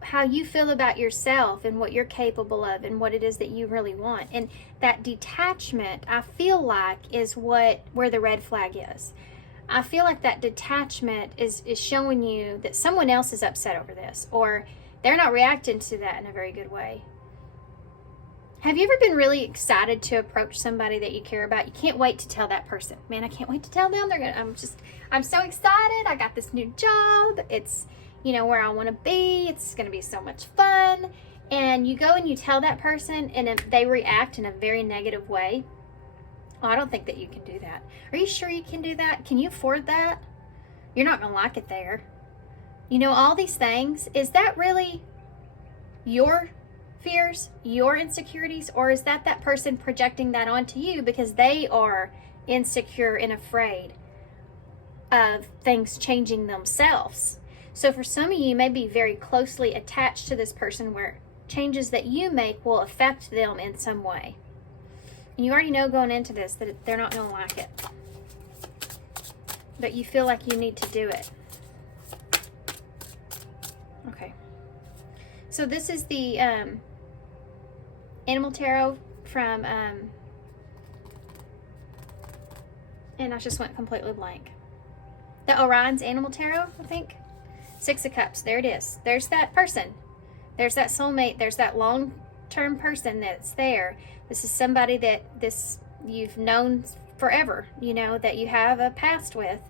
how you feel about yourself and what you're capable of and what it is that you really want. And that detachment, I feel like, is where the red flag is. I feel like that detachment is showing you that someone else is upset over this, or they're not reacting to that in a very good way. Have you ever been really excited to approach somebody that you care about? You can't wait to tell that person. Man, I can't wait to tell them. I'm so excited. I got this new job. It's, you know, where I want to be. It's going to be so much fun. And you go and you tell that person, and they react in a very negative way. Oh, I don't think that you can do that. Are you sure you can do that? Can you afford that? You're not going to like it there. You know, all these things. Is that really your fears, your insecurities, or is that person projecting that onto you because they are insecure and afraid of things changing themselves? So for some of you, you may be very closely attached to this person where changes that you make will affect them in some way. And you already know going into this that they're not going to like it. But you feel like you need to do it. Okay. So this is the Animal Tarot from, and I just went completely blank. The Orion's Animal Tarot, I think. 6 of Cups. There it is. There's that person. There's that soulmate. There's that long-term person that's there. This is somebody that you've known forever, you know, that you have a past with,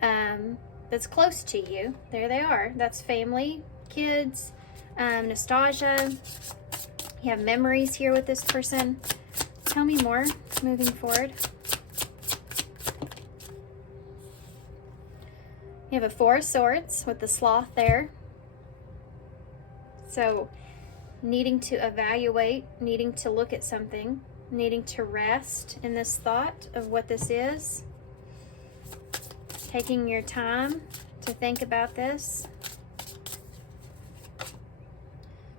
that's close to you. There they are. That's family, kids, nostalgia. You have memories here with this person. Tell me more moving forward. You have a 4 of Swords with the Sloth there. So needing to evaluate, needing to look at something, needing to rest in this thought of what this is. Taking your time to think about this.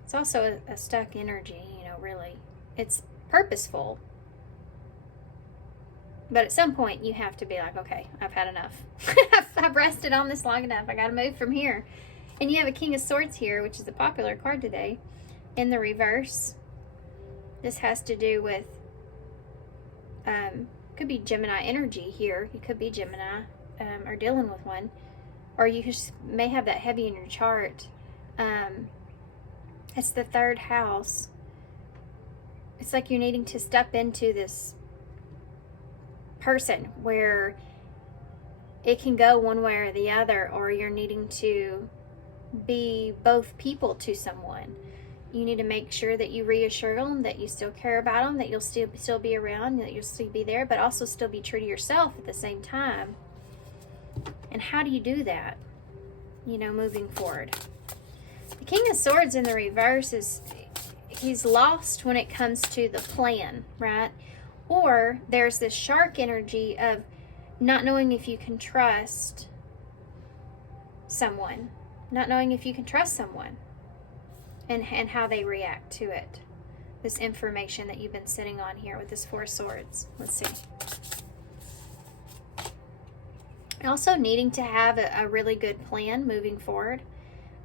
It's also a stuck energy, you know, really. It's purposeful. But at some point, you have to be like, okay, I've had enough. I've rested on this long enough. I got to move from here. And you have a King of Swords here, which is a popular card today, in the reverse. This has to do with, could be Gemini energy here. You could be Gemini, or dealing with one. Or you just may have that heavy in your chart. It's the 3rd house. It's like you're needing to step into this person where it can go one way or the other, or you're needing to be both people to someone. You need to make sure that you reassure them that you still care about them, that you'll still be around, that you'll still be there, but also still be true to yourself at the same time. And how do you do that, you know, moving forward? The King of Swords in the reverse is, he's lost when it comes to the plan, right? Or there's this shark energy of not knowing if you can trust someone, not knowing if you can trust someone, and how they react to it. This information that you've been sitting on here with this 4 of Swords. Let's see. Also needing to have a really good plan moving forward.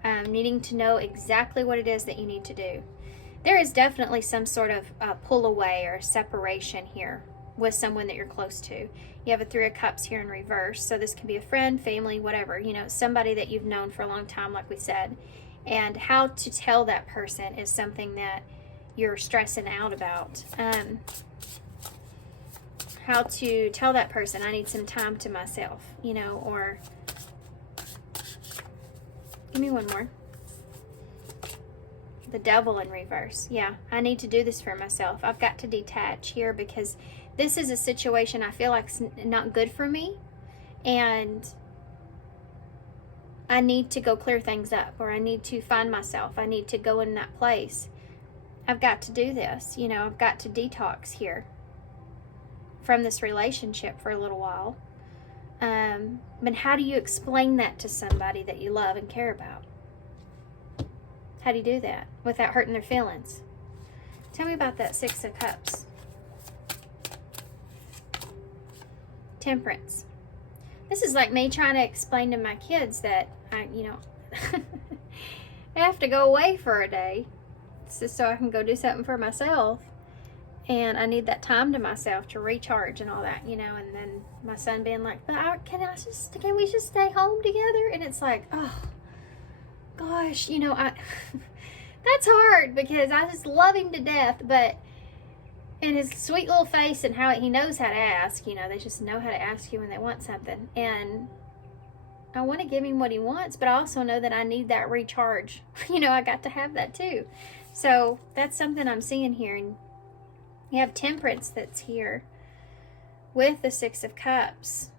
Needing to know exactly what it is that you need to do. There is definitely some sort of pull away or separation here with someone that you're close to. You have a Three of Cups here in reverse, so this can be a friend, family, whatever, you know, somebody that you've known for a long time, like we said. And how to tell that person is something that you're stressing out about. How to tell that person, I need some time to myself, you know, or give me one more. The Devil in reverse. Yeah, I need to do this for myself. I've got to detach here because this is a situation I feel like is not good for me, and I need to go clear things up, or I need to find myself. I need to go in that place. I've got to do this. You know, I've got to detox here from this relationship for a little while. But how do you explain that to somebody that you love and care about? How do you do that without hurting their feelings? Tell me about that Six of Cups. Temperance. This is like me trying to explain to my kids that I have to go away for a day just so I can go do something for myself. And I need that time to myself to recharge and all that, you know. And then my son being like, "But can we just stay home together?" And it's like, oh gosh, you know, that's hard because I just love him to death, but in his sweet little face and how he knows how to ask, you know, they just know how to ask you when they want something. And I want to give him what he wants, but I also know that I need that recharge. You know, I got to have that too. So that's something I'm seeing here. And you have Temperance that's here with the Six of Cups.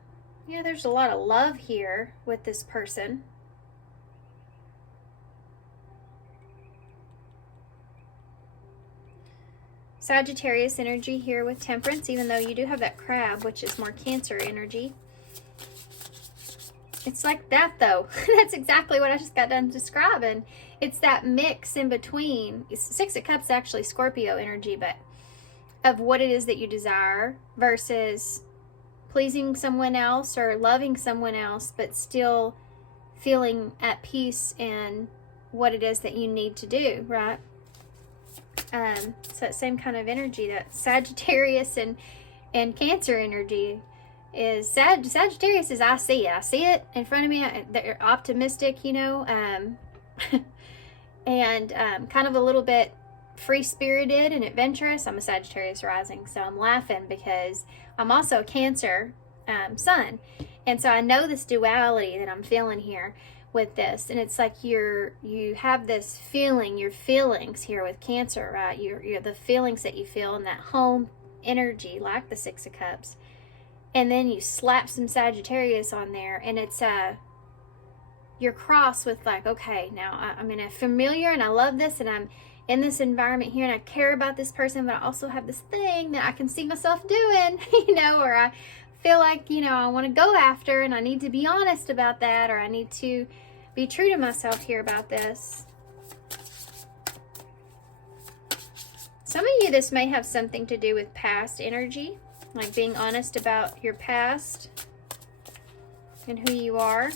Yeah, there's a lot of love here with this person. Sagittarius energy here with Temperance, even though you do have that Crab, which is more Cancer energy. It's like that, though. That's exactly what I just got done describing. It's that mix in between. Six of Cups is actually Scorpio energy, but of what it is that you desire versus pleasing someone else or loving someone else, but still feeling at peace in what it is that you need to do, right? It's that same kind of energy, that Sagittarius and Cancer energy is Sagittarius is I see it in front of me. They're optimistic, you know, and kind of a little bit free-spirited and adventurous. I'm a Sagittarius rising, so I'm laughing because I'm also a Cancer sun, and so I know this duality that I'm feeling here with this. And it's like you have this feeling, your feelings here with Cancer, right? You're the feelings that you feel in that home energy, like the Six of Cups, and then you slap some Sagittarius on there, and it's you're cross with like, okay, now I'm in a familiar and I love this, and I'm in this environment here and I care about this person, but I also have this thing that I can see myself doing, you know, or I feel like, you know, I want to go after, and I need to be honest about that, or I need to be true to myself here about this. Some of you, this may have something to do with past energy, like being honest about your past and who you are.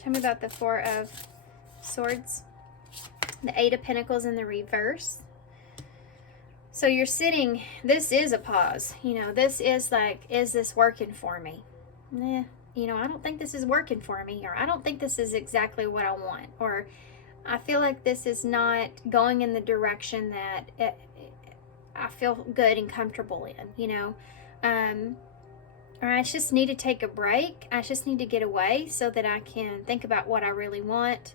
Tell me about the Four of Swords, the Eight of Pentacles in the reverse. So you're sitting, this is a pause, you know, this is like, is this working for me? You know, I don't think this is working for me, or I don't think this is exactly what I want, or I feel like this is not going in the direction that I feel good and comfortable in, you know, or I just need to take a break. I just need to get away so that I can think about what I really want.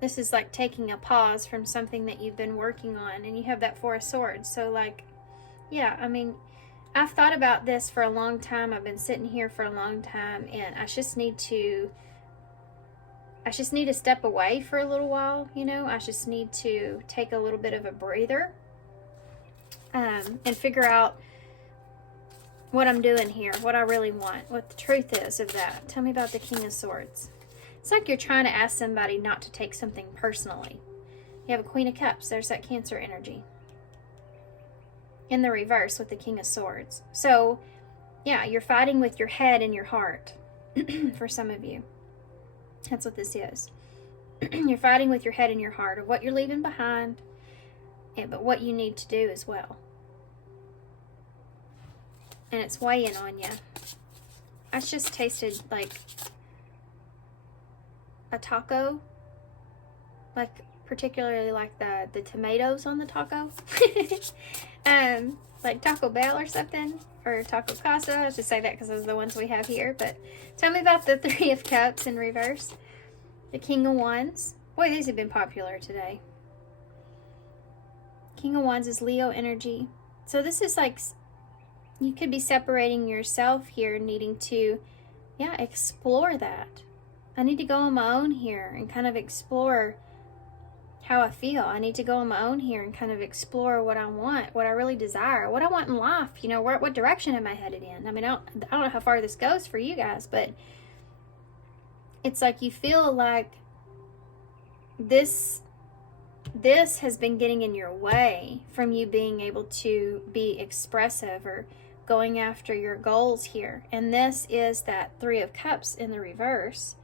This is like taking a pause from something that you've been working on, and you have that Four of Swords. So like, yeah, I mean, I've thought about this for a long time. I've been sitting here for a long time, and I just need to step away for a little while, you know. I just need to take a little bit of a breather, and figure out what I'm doing here, what I really want, what the truth is of that. Tell me about the King of Swords. It's like you're trying to ask somebody not to take something personally. You have a Queen of Cups. There's that Cancer energy in the reverse with the King of Swords. So Yeah, you're fighting with your head and your heart. For some of you, that's what this is. You're fighting with your head and your heart of what you're leaving behind, but what you need to do as well. And it's weighing on you. I just tasted like a taco, like particularly like the tomatoes on the taco. Like Taco Bell or something, or Taco Casa. I should say that because those are the ones we have here. But tell me about the Three of Cups in reverse. The King of Wands. Boy, these have been popular today. King of Wands is Leo energy. So this is like, you could be separating yourself here, needing to, yeah, explore that. I need to go on my own here and kind of explore how I feel. I need to go on my own here and kind of explore what I want, what I really desire, what I want in life. You know, what direction am I headed in? I mean, I don't know how far this goes for you guys, but it's like you feel like this has been getting in your way from you being able to be expressive or going after your goals here. And this is that Three of Cups in the reverse.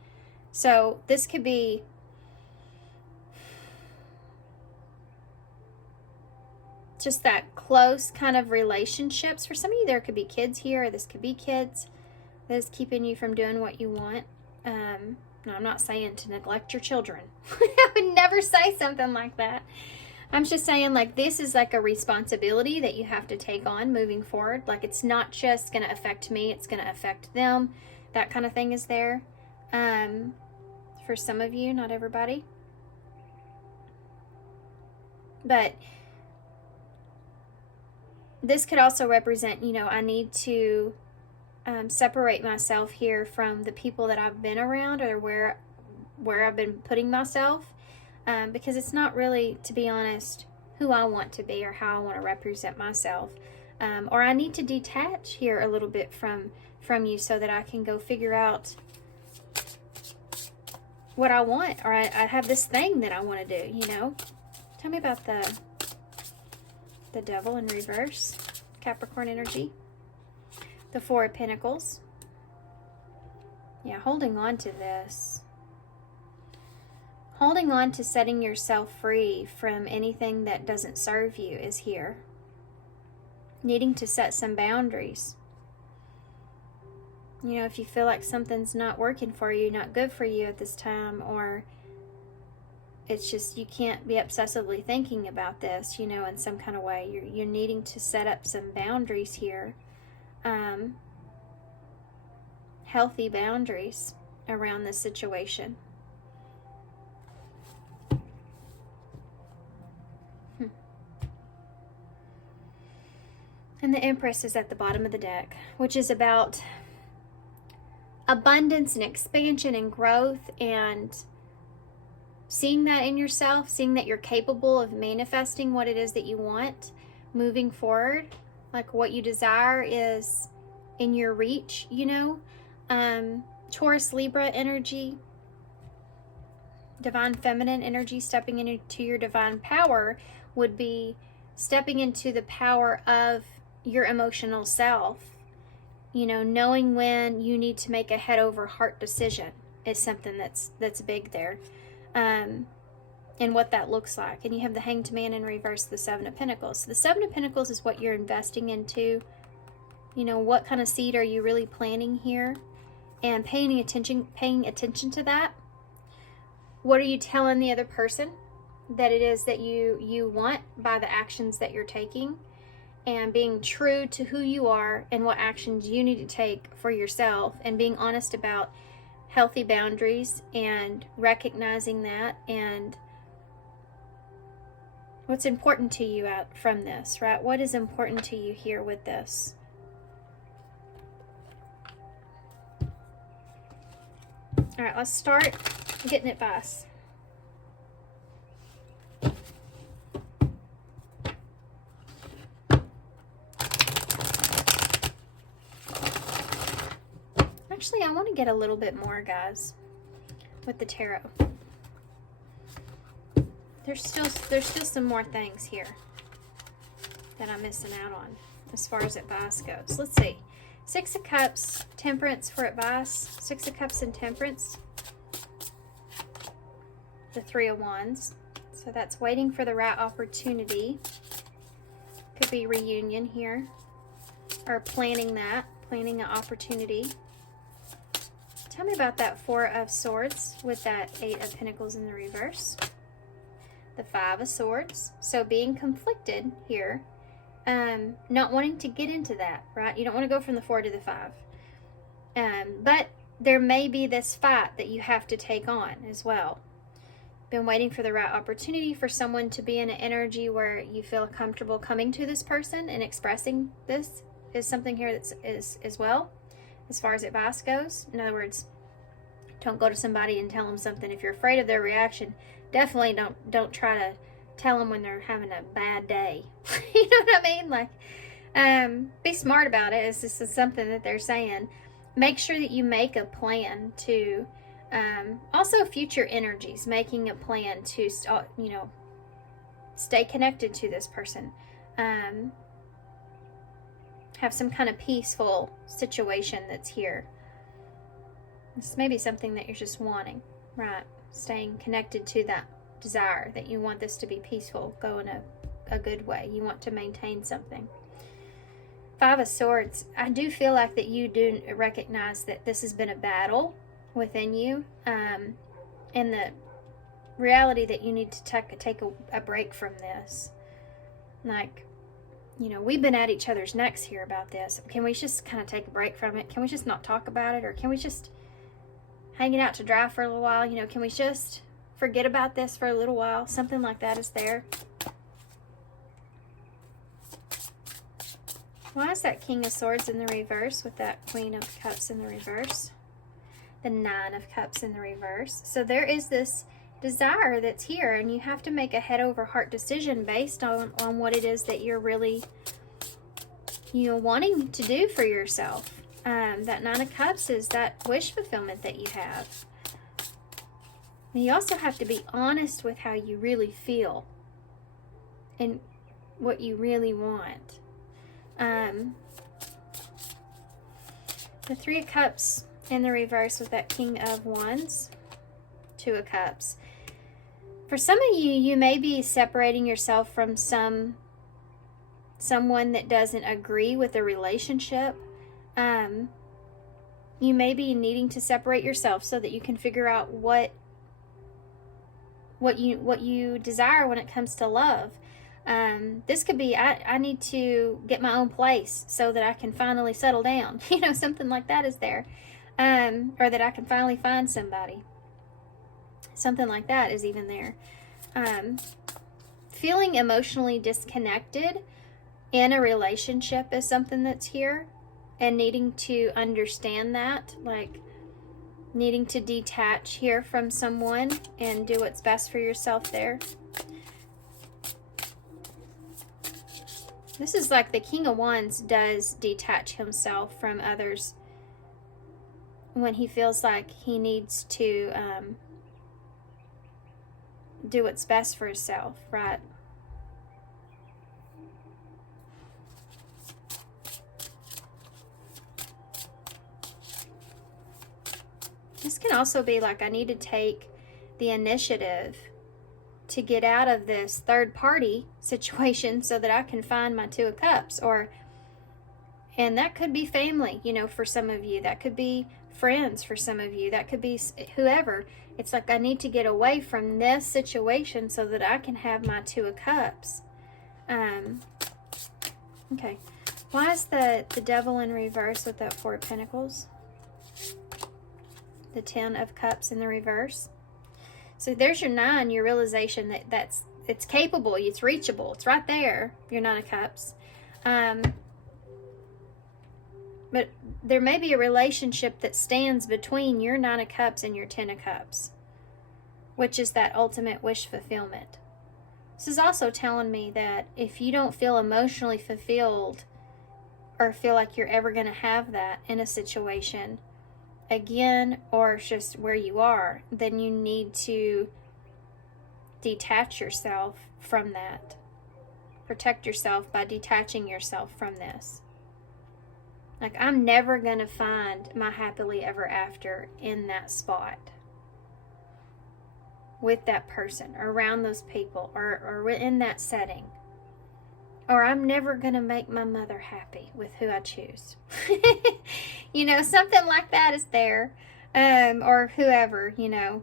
So this could be just that close kind of relationships. For some of you, there could be kids here, or this could be kids that is keeping you from doing what you want. No, I'm not saying to neglect your children. I would never say something like that. I'm just saying, like, this is like a responsibility that you have to take on moving forward. Like, it's not just going to affect me, it's going to affect them. That kind of thing is there. For some of you, not everybody. But this could also represent, you know, I need to separate myself here from the people that I've been around, or where I've been putting myself, because it's not really, to be honest, who I want to be or how I want to represent myself. Or I need to detach here a little bit from you so that I can go figure out what I want, or I have this thing that I want to do, you know. Tell me about the Devil in reverse, Capricorn energy. The Four of Pentacles. Yeah, holding on to this. Holding on to setting yourself free from anything that doesn't serve you is here. Needing to set some boundaries. You know, if you feel like something's not working for you, not good for you at this time, or it's just you can't be obsessively thinking about this, you know, in some kind of way. You're needing to set up some boundaries here. Healthy boundaries around this situation. And the Empress is at the bottom of the deck, which is about abundance and expansion and growth, and seeing that in yourself, seeing that you're capable of manifesting what it is that you want moving forward. Like what you desire is in your reach, you know. Taurus, Libra energy, divine feminine energy, stepping into your divine power would be stepping into the power of your emotional self. You know, knowing when you need to make a head over heart decision is something that's big there. And what that looks like. And you have the Hanged Man in reverse, the Seven of Pentacles. So the Seven of Pentacles is what you're investing into. You know, what kind of seed are you really planting here? And paying attention to that. What are you telling the other person that it is that you want by the actions that you're taking? And being true to who you are and what actions you need to take for yourself, and being honest about healthy boundaries and recognizing that, and what's important to you out from this, right? What is important to you here with this? All right, let's start getting advice. Actually, I want to get a little bit more, guys, with the tarot. There's still some more things here that I'm missing out on as far as advice goes. Let's see. Six of Cups, Temperance for advice. Six of Cups and Temperance. The Three of Wands. So that's waiting for the right opportunity. Could be reunion here. Or planning an opportunity. Tell me about that Four of Swords with that Eight of Pentacles in the reverse. The Five of Swords. So being conflicted here. Not wanting to get into that, right? You don't want to go from the 4 to the 5. But there may be this fight that you have to take on as well. Been waiting for the right opportunity for someone to be in an energy where you feel comfortable coming to this person and expressing this is something here that's is as well, as far as advice goes. In other words, don't go to somebody and tell them something if you're afraid of their reaction. Definitely don't try to tell them when they're having a bad day. You know what I mean? Like, be smart about it. This is something that they're saying. Make sure that you make a plan to, also future energies, making a plan to, you know, stay connected to this person. Have some kind of peaceful situation that's here. This may be something that you're just wanting, right? Staying connected to that desire that you want this to be peaceful, go in a good way. You want to maintain something. Five of Swords. I do feel like that you do recognize that this has been a battle within you, and the reality that you need to take a break from this. Like, you know, we've been at each other's necks here about this. Can we just kind of take a break from it? Can we just not talk about it? Or can we just hang it out to dry for a little while? You know, can we just forget about this for a little while? Something like that is there. Why is that King of Swords in the reverse with that Queen of Cups in the reverse? The Nine of Cups in the reverse. So there is this desire that's here, and you have to make a head over heart decision based on what it is that you're really, you know, wanting to do for yourself. That Nine of Cups is that wish fulfillment that you have. And you also have to be honest with how you really feel and what you really want. The Three of Cups in the reverse with that King of Wands. Two of Cups. For some of you, you may be separating yourself from someone that doesn't agree with the relationship. You may be needing to separate yourself so that you can figure out what you desire when it comes to love. This could be, I need to get my own place so that I can finally settle down. You know, something like that is there. Or that I can finally find somebody. Something like that is even there. Feeling emotionally disconnected in a relationship is something that's here. And needing to understand that. Like, needing to detach here from someone and do what's best for yourself there. This is like the King of Wands does detach himself from others when he feels like he needs to do what's best for himself, right? This can also be like, I need to take the initiative to get out of this third party situation so that I can find my Two of Cups. And that could be family, you know, for some of you. That could be friends for some of you. That could be whoever. It's like, I need to get away from this situation so that I can have my Two of Cups. Okay. Why is the Devil in reverse with that Four of Pentacles? The Ten of Cups in the reverse. So there's your 9, your realization that it's capable, it's reachable, it's right there, your 9 of Cups. But there may be a relationship that stands between your 9 of Cups and your 10 of Cups, which is that ultimate wish fulfillment. This is also telling me that if you don't feel emotionally fulfilled or feel like you're ever going to have that in a situation again, or just where you are, then you need to detach yourself from that. Protect yourself by detaching yourself from this. Like, I'm never going to find my happily ever after in that spot with that person, or around those people, or in that setting. Or I'm never going to make my mother happy with who I choose. You know, something like that is there. Or whoever, you know.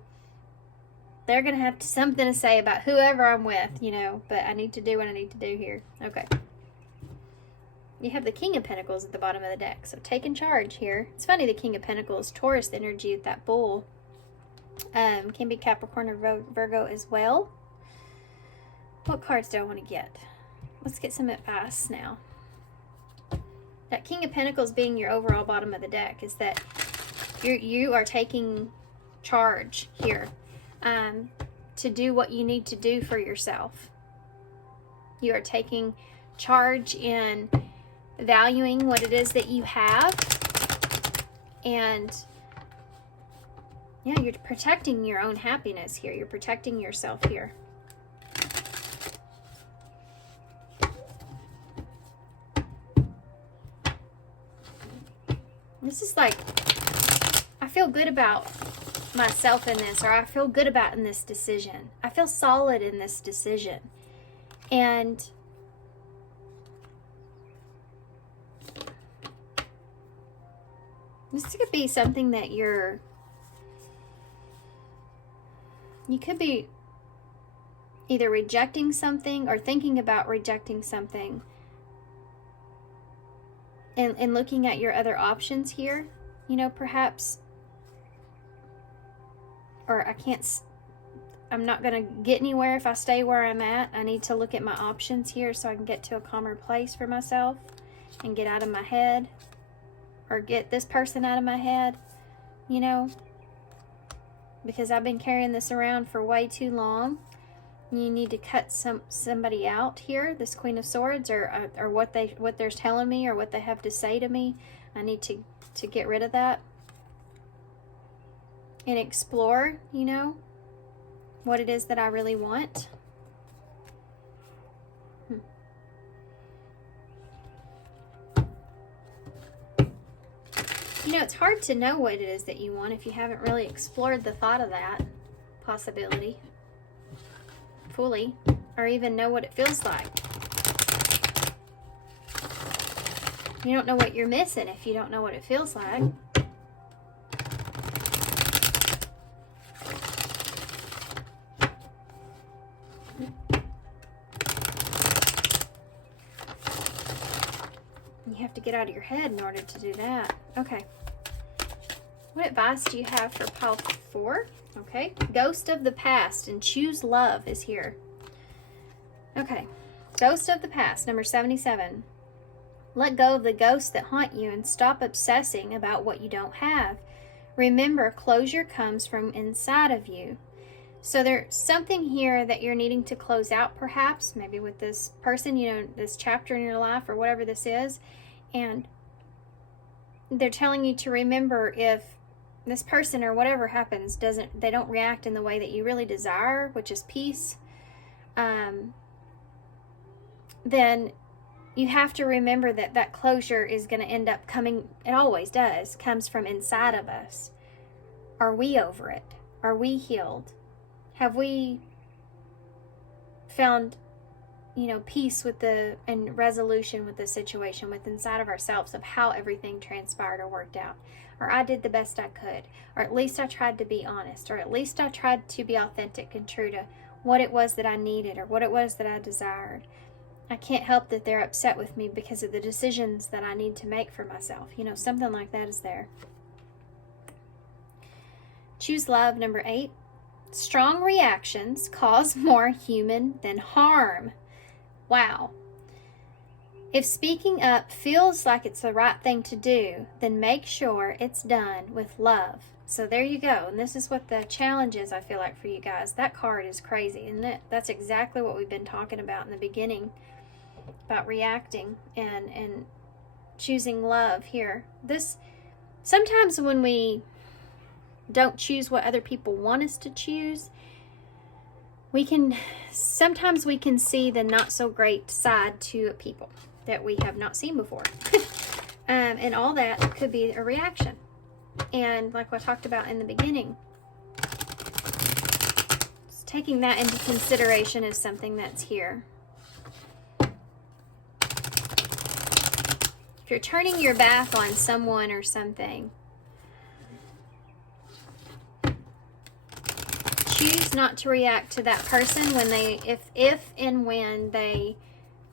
They're going to have something to say about whoever I'm with, you know. But I need to do what I need to do here. Okay. You have the King of Pentacles at the bottom of the deck. So taking charge here. It's funny, the King of Pentacles, Taurus energy with that bull. Can be Capricorn or Virgo as well. What cards do I want to get? Let's get some advice now. That King of Pentacles being your overall bottom of the deck is that you are taking charge here to do what you need to do for yourself. You are taking charge in valuing what it is that you have, and yeah, you're protecting your own happiness here. You're protecting yourself here. This is like, I feel good about myself in this, or I feel good about in this decision. I feel solid in this decision. And this could be something that you could be either rejecting something or thinking about rejecting something. And looking at your other options here, you know, perhaps, or I'm not going to get anywhere if I stay where I'm at. I need to look at my options here so I can get to a calmer place for myself and get out of my head, or get this person out of my head, you know, because I've been carrying this around for way too long. You need to cut somebody out here, this Queen of Swords, or what they're telling me, or what they have to say to me. I need to get rid of that and explore, you know, what it is that I really want. You know, it's hard to know what it is that you want if you haven't really explored the thought of that possibility fully, or even know what it feels like. You don't know what you're missing if you don't know what it feels like. You have to get out of your head in order to do that. Okay. What advice do you have for pile 4? Okay. Ghost of the past and choose love is here. Okay. Ghost of the past, number 77. Let go of the ghosts that haunt you and stop obsessing about what you don't have. Remember, closure comes from inside of you. So there's something here that you're needing to close out, perhaps, maybe with this person, you know, this chapter in your life or whatever this is. And they're telling you to remember, if this person or whatever happens they don't react in the way that you really desire, which is peace, then you have to remember that that closure is going to end up coming, it always does, comes from inside of us. Are we over it? Are we healed? Have we found, you know, peace with and resolution with the situation, with inside of ourselves, of how everything transpired or worked out? Or I did the best I could, or at least I tried to be honest, or at least I tried to be authentic and true to what it was that I needed, or what it was that I desired. I can't help that they're upset with me because of the decisions that I need to make for myself. You know, something like that is there. Choose love, number 8. Strong reactions cause more human than harm. Wow. If speaking up feels like it's the right thing to do, then make sure it's done with love. So there you go. And this is what the challenge is, I feel like, for you guys. That card is crazy, isn't it? That's exactly what we've been talking about in the beginning, about reacting and choosing love here. Sometimes when we don't choose what other people want us to choose, sometimes we can see the not so great side to people that we have not seen before. And all that could be a reaction. And like what I talked about in the beginning, just taking that into consideration is something that's here. If you're turning your back on someone or something, choose not to react to that person when they, if and when they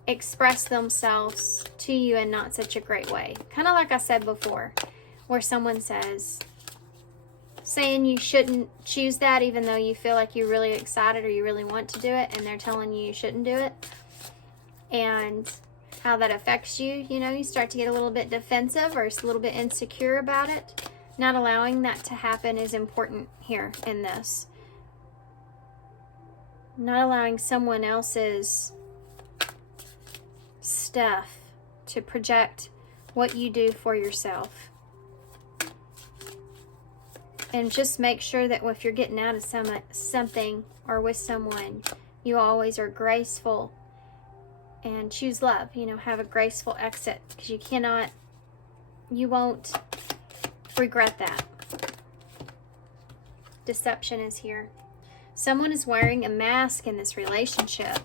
express themselves to you in not such a great way. Kind of like I said before, where someone says, saying you shouldn't choose that even though you feel like you're really excited or you really want to do it, and they're telling you you shouldn't do it, and how that affects you. You know, you start to get a little bit defensive or a little bit insecure about it. Not allowing that to happen is important here in this. Not allowing someone else's stuff to project what you do for yourself. And just make sure that if you're getting out of something or with someone, you always are graceful and choose love. You know, have a graceful exit, because you won't regret that. Deception is here. Someone is wearing a mask in this relationship.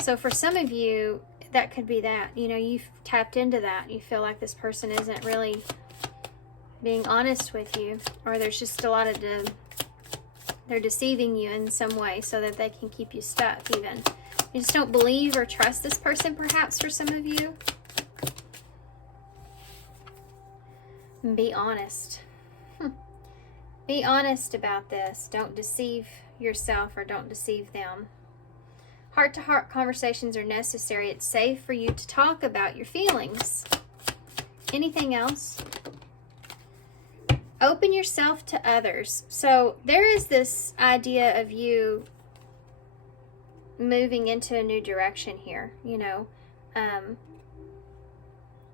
So for some of you, that could be that. You know, you've tapped into that. You feel like this person isn't really being honest with you, or there's just a lot of they're deceiving you in some way so that they can keep you stuck even. You just don't believe or trust this person, perhaps, for some of you. And be honest. Be honest about this. Don't deceive yourself or don't deceive them. Heart-to-heart conversations are necessary. It's safe for you to talk about your feelings. Anything else? Open yourself to others. So there is this idea of you moving into a new direction here, you know,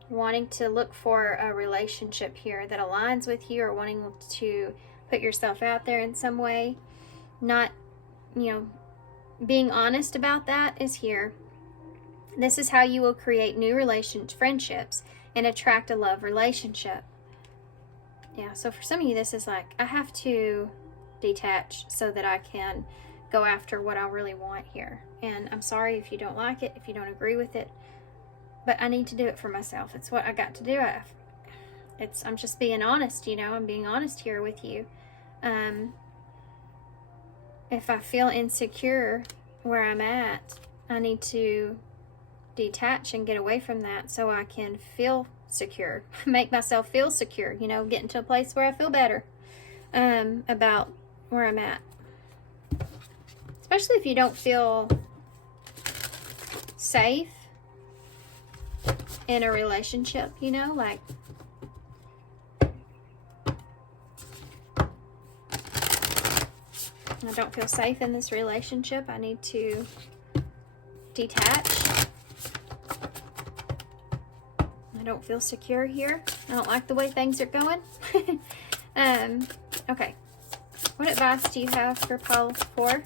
wanting to look for a relationship here that aligns with you, or wanting to put yourself out there in some way. Not, you know, being honest about that is here. This is how you will create new friendships and attract a love relationship. Yeah, so for some of you, this is like, I have to detach so that I can go after what I really want here. And I'm sorry if you don't like it, if you don't agree with it, but I need to do it for myself. It's what I got to do. I'm just being honest, you know, I'm being honest here with you. If I feel insecure where I'm at, I need to detach and get away from that so I can feel secure, make myself feel secure, you know, get into a place where I feel better about where I'm at. Especially if you don't feel safe in a relationship, you know, like I don't feel safe in this relationship. I need to detach. I don't feel secure here. I don't like the way things are going. Okay. What advice do you have for pile 4?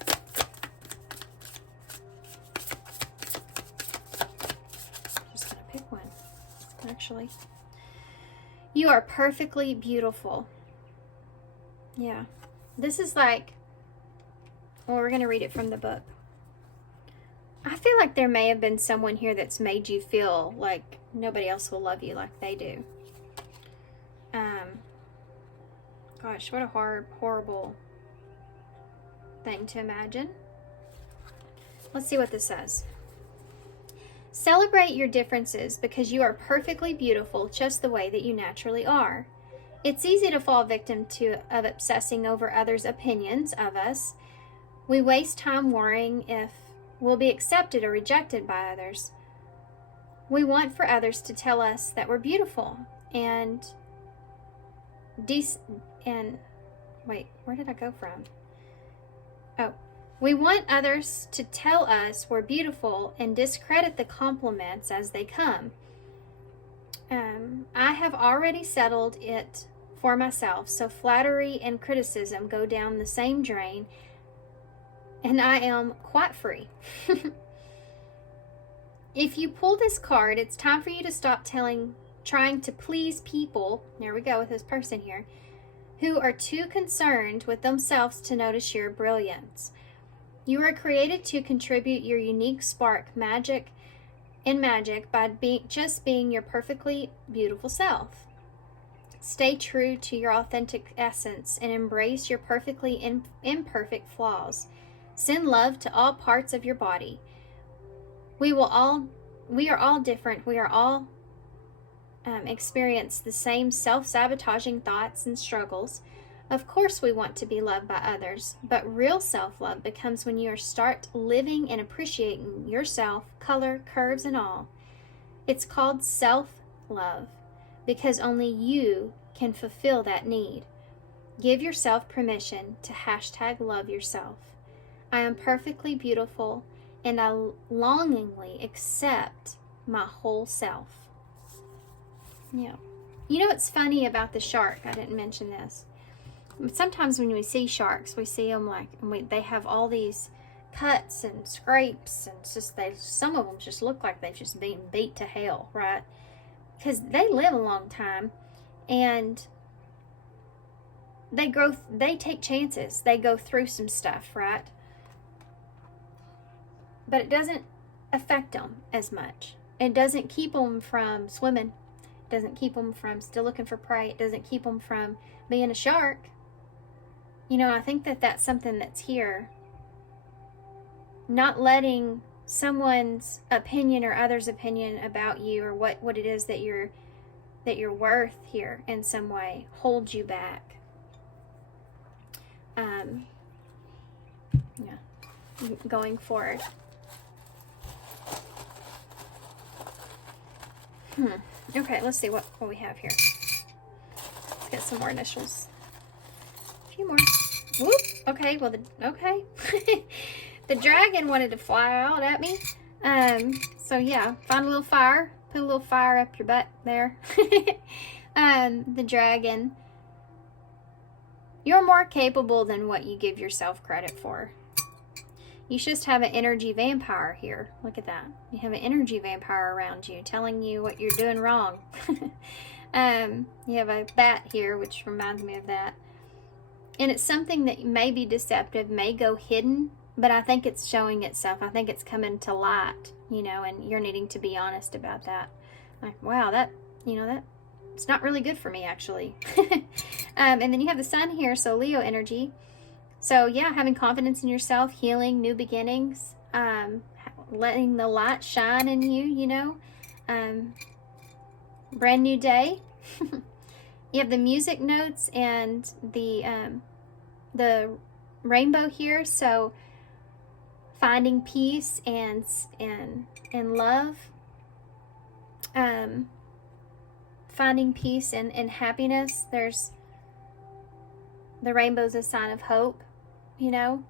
Just gonna pick one, actually. You are perfectly beautiful. Yeah. This is like, well, we're gonna read it from the book. I feel like there may have been someone here that's made you feel like nobody else will love you like they do. Gosh, what a horrible thing to imagine. Let's see what this says. Celebrate your differences because you are perfectly beautiful just the way that you naturally are. It's easy to fall victim of obsessing over others' opinions of us. We waste time worrying if we'll be accepted or rejected by others. We want for others to tell us that we're beautiful and wait, where did I go from? Oh, we want others to tell us we're beautiful and discredit the compliments as they come. I have already settled it for myself, so flattery and criticism go down the same drain, and I am quite free. If you pull this card, it's time for you to stop telling trying to please people, there we go with this person here, who are too concerned with themselves to notice your brilliance. You are created to contribute your unique spark in magic by just being your perfectly beautiful self. Stay true to your authentic essence and embrace your perfectly imperfect flaws. Send love to all parts of your body. We are all different. We are all experience the same self-sabotaging thoughts and struggles. Of course we want to be loved by others, but real self-love becomes when you start living and appreciating yourself, color, curves, and all. It's called self-love because only you can fulfill that need. Give yourself permission to #love yourself. I am perfectly beautiful and I longingly accept my whole self. Yeah. You know what's funny about the shark? I didn't mention this. Sometimes when we see sharks, we see them they have all these cuts and scrapes, and it's just some of them just look like they've just been beat to hell, right? Because they live a long time, and they take chances. They go through some stuff, right? But it doesn't affect them as much. It doesn't keep them from swimming. It doesn't keep them from still looking for prey. It doesn't keep them from being a shark. You know, I think that's something that's here. Not letting someone's opinion or others' opinion about you or what it is that you're worth here in some way hold you back. Yeah, going forward. Okay, let's see what we have here. Let's get some more initials. A few more. Whoop. Okay, well, okay. The dragon wanted to fly out at me. So yeah, find a little fire. Put a little fire up your butt there. The dragon. You're more capable than what you give yourself credit for. You just have an energy vampire here. Look at that. You have an energy vampire around you telling you what you're doing wrong. You have a bat here, which reminds me of that. And it's something that may be deceptive, may go hidden, but I think it's showing itself. I think it's coming to light, you know, and you're needing to be honest about that. Like, wow, that it's not really good for me, actually. And then you have the sun here, so Leo energy. So yeah, having confidence in yourself, healing, new beginnings, letting the light shine in you, you know, brand new day. You have the music notes and the rainbow here, so finding peace and love, finding peace and happiness. There's the rainbow's a sign of hope, you know,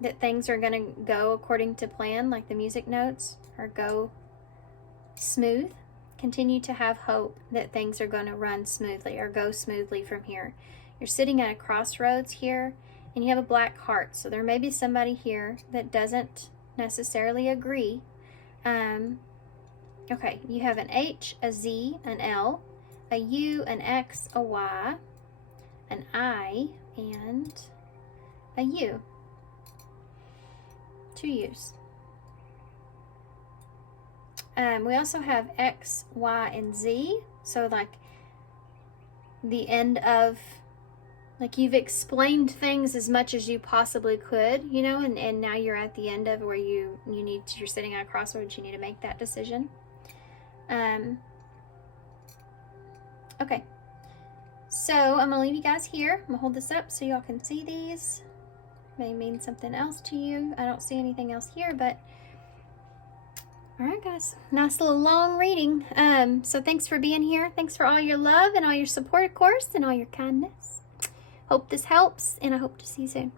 that things are going to go according to plan, like the music notes, or go smooth. Continue to have hope that things are going to run smoothly or go smoothly from here. You're sitting at a crossroads here, and you have a black heart, so there may be somebody here that doesn't necessarily agree. Okay, you have an H, a Z, an L, a U, an X, a Y, an I, and a U. 2 U's. We also have X, Y, and Z. So like the end of, like you've explained things as much as you possibly could, you know, and now you're at the end of where you're sitting at a crossroads, you need to make that decision. Okay. So I'm gonna leave you guys here. I'm gonna hold this up so y'all can see these. May mean something else to you. I don't see anything else here, but all right, guys, nice little long reading. So thanks for being here. Thanks for all your love and all your support, of course, and all your kindness. Hope this helps, and I hope to see you soon.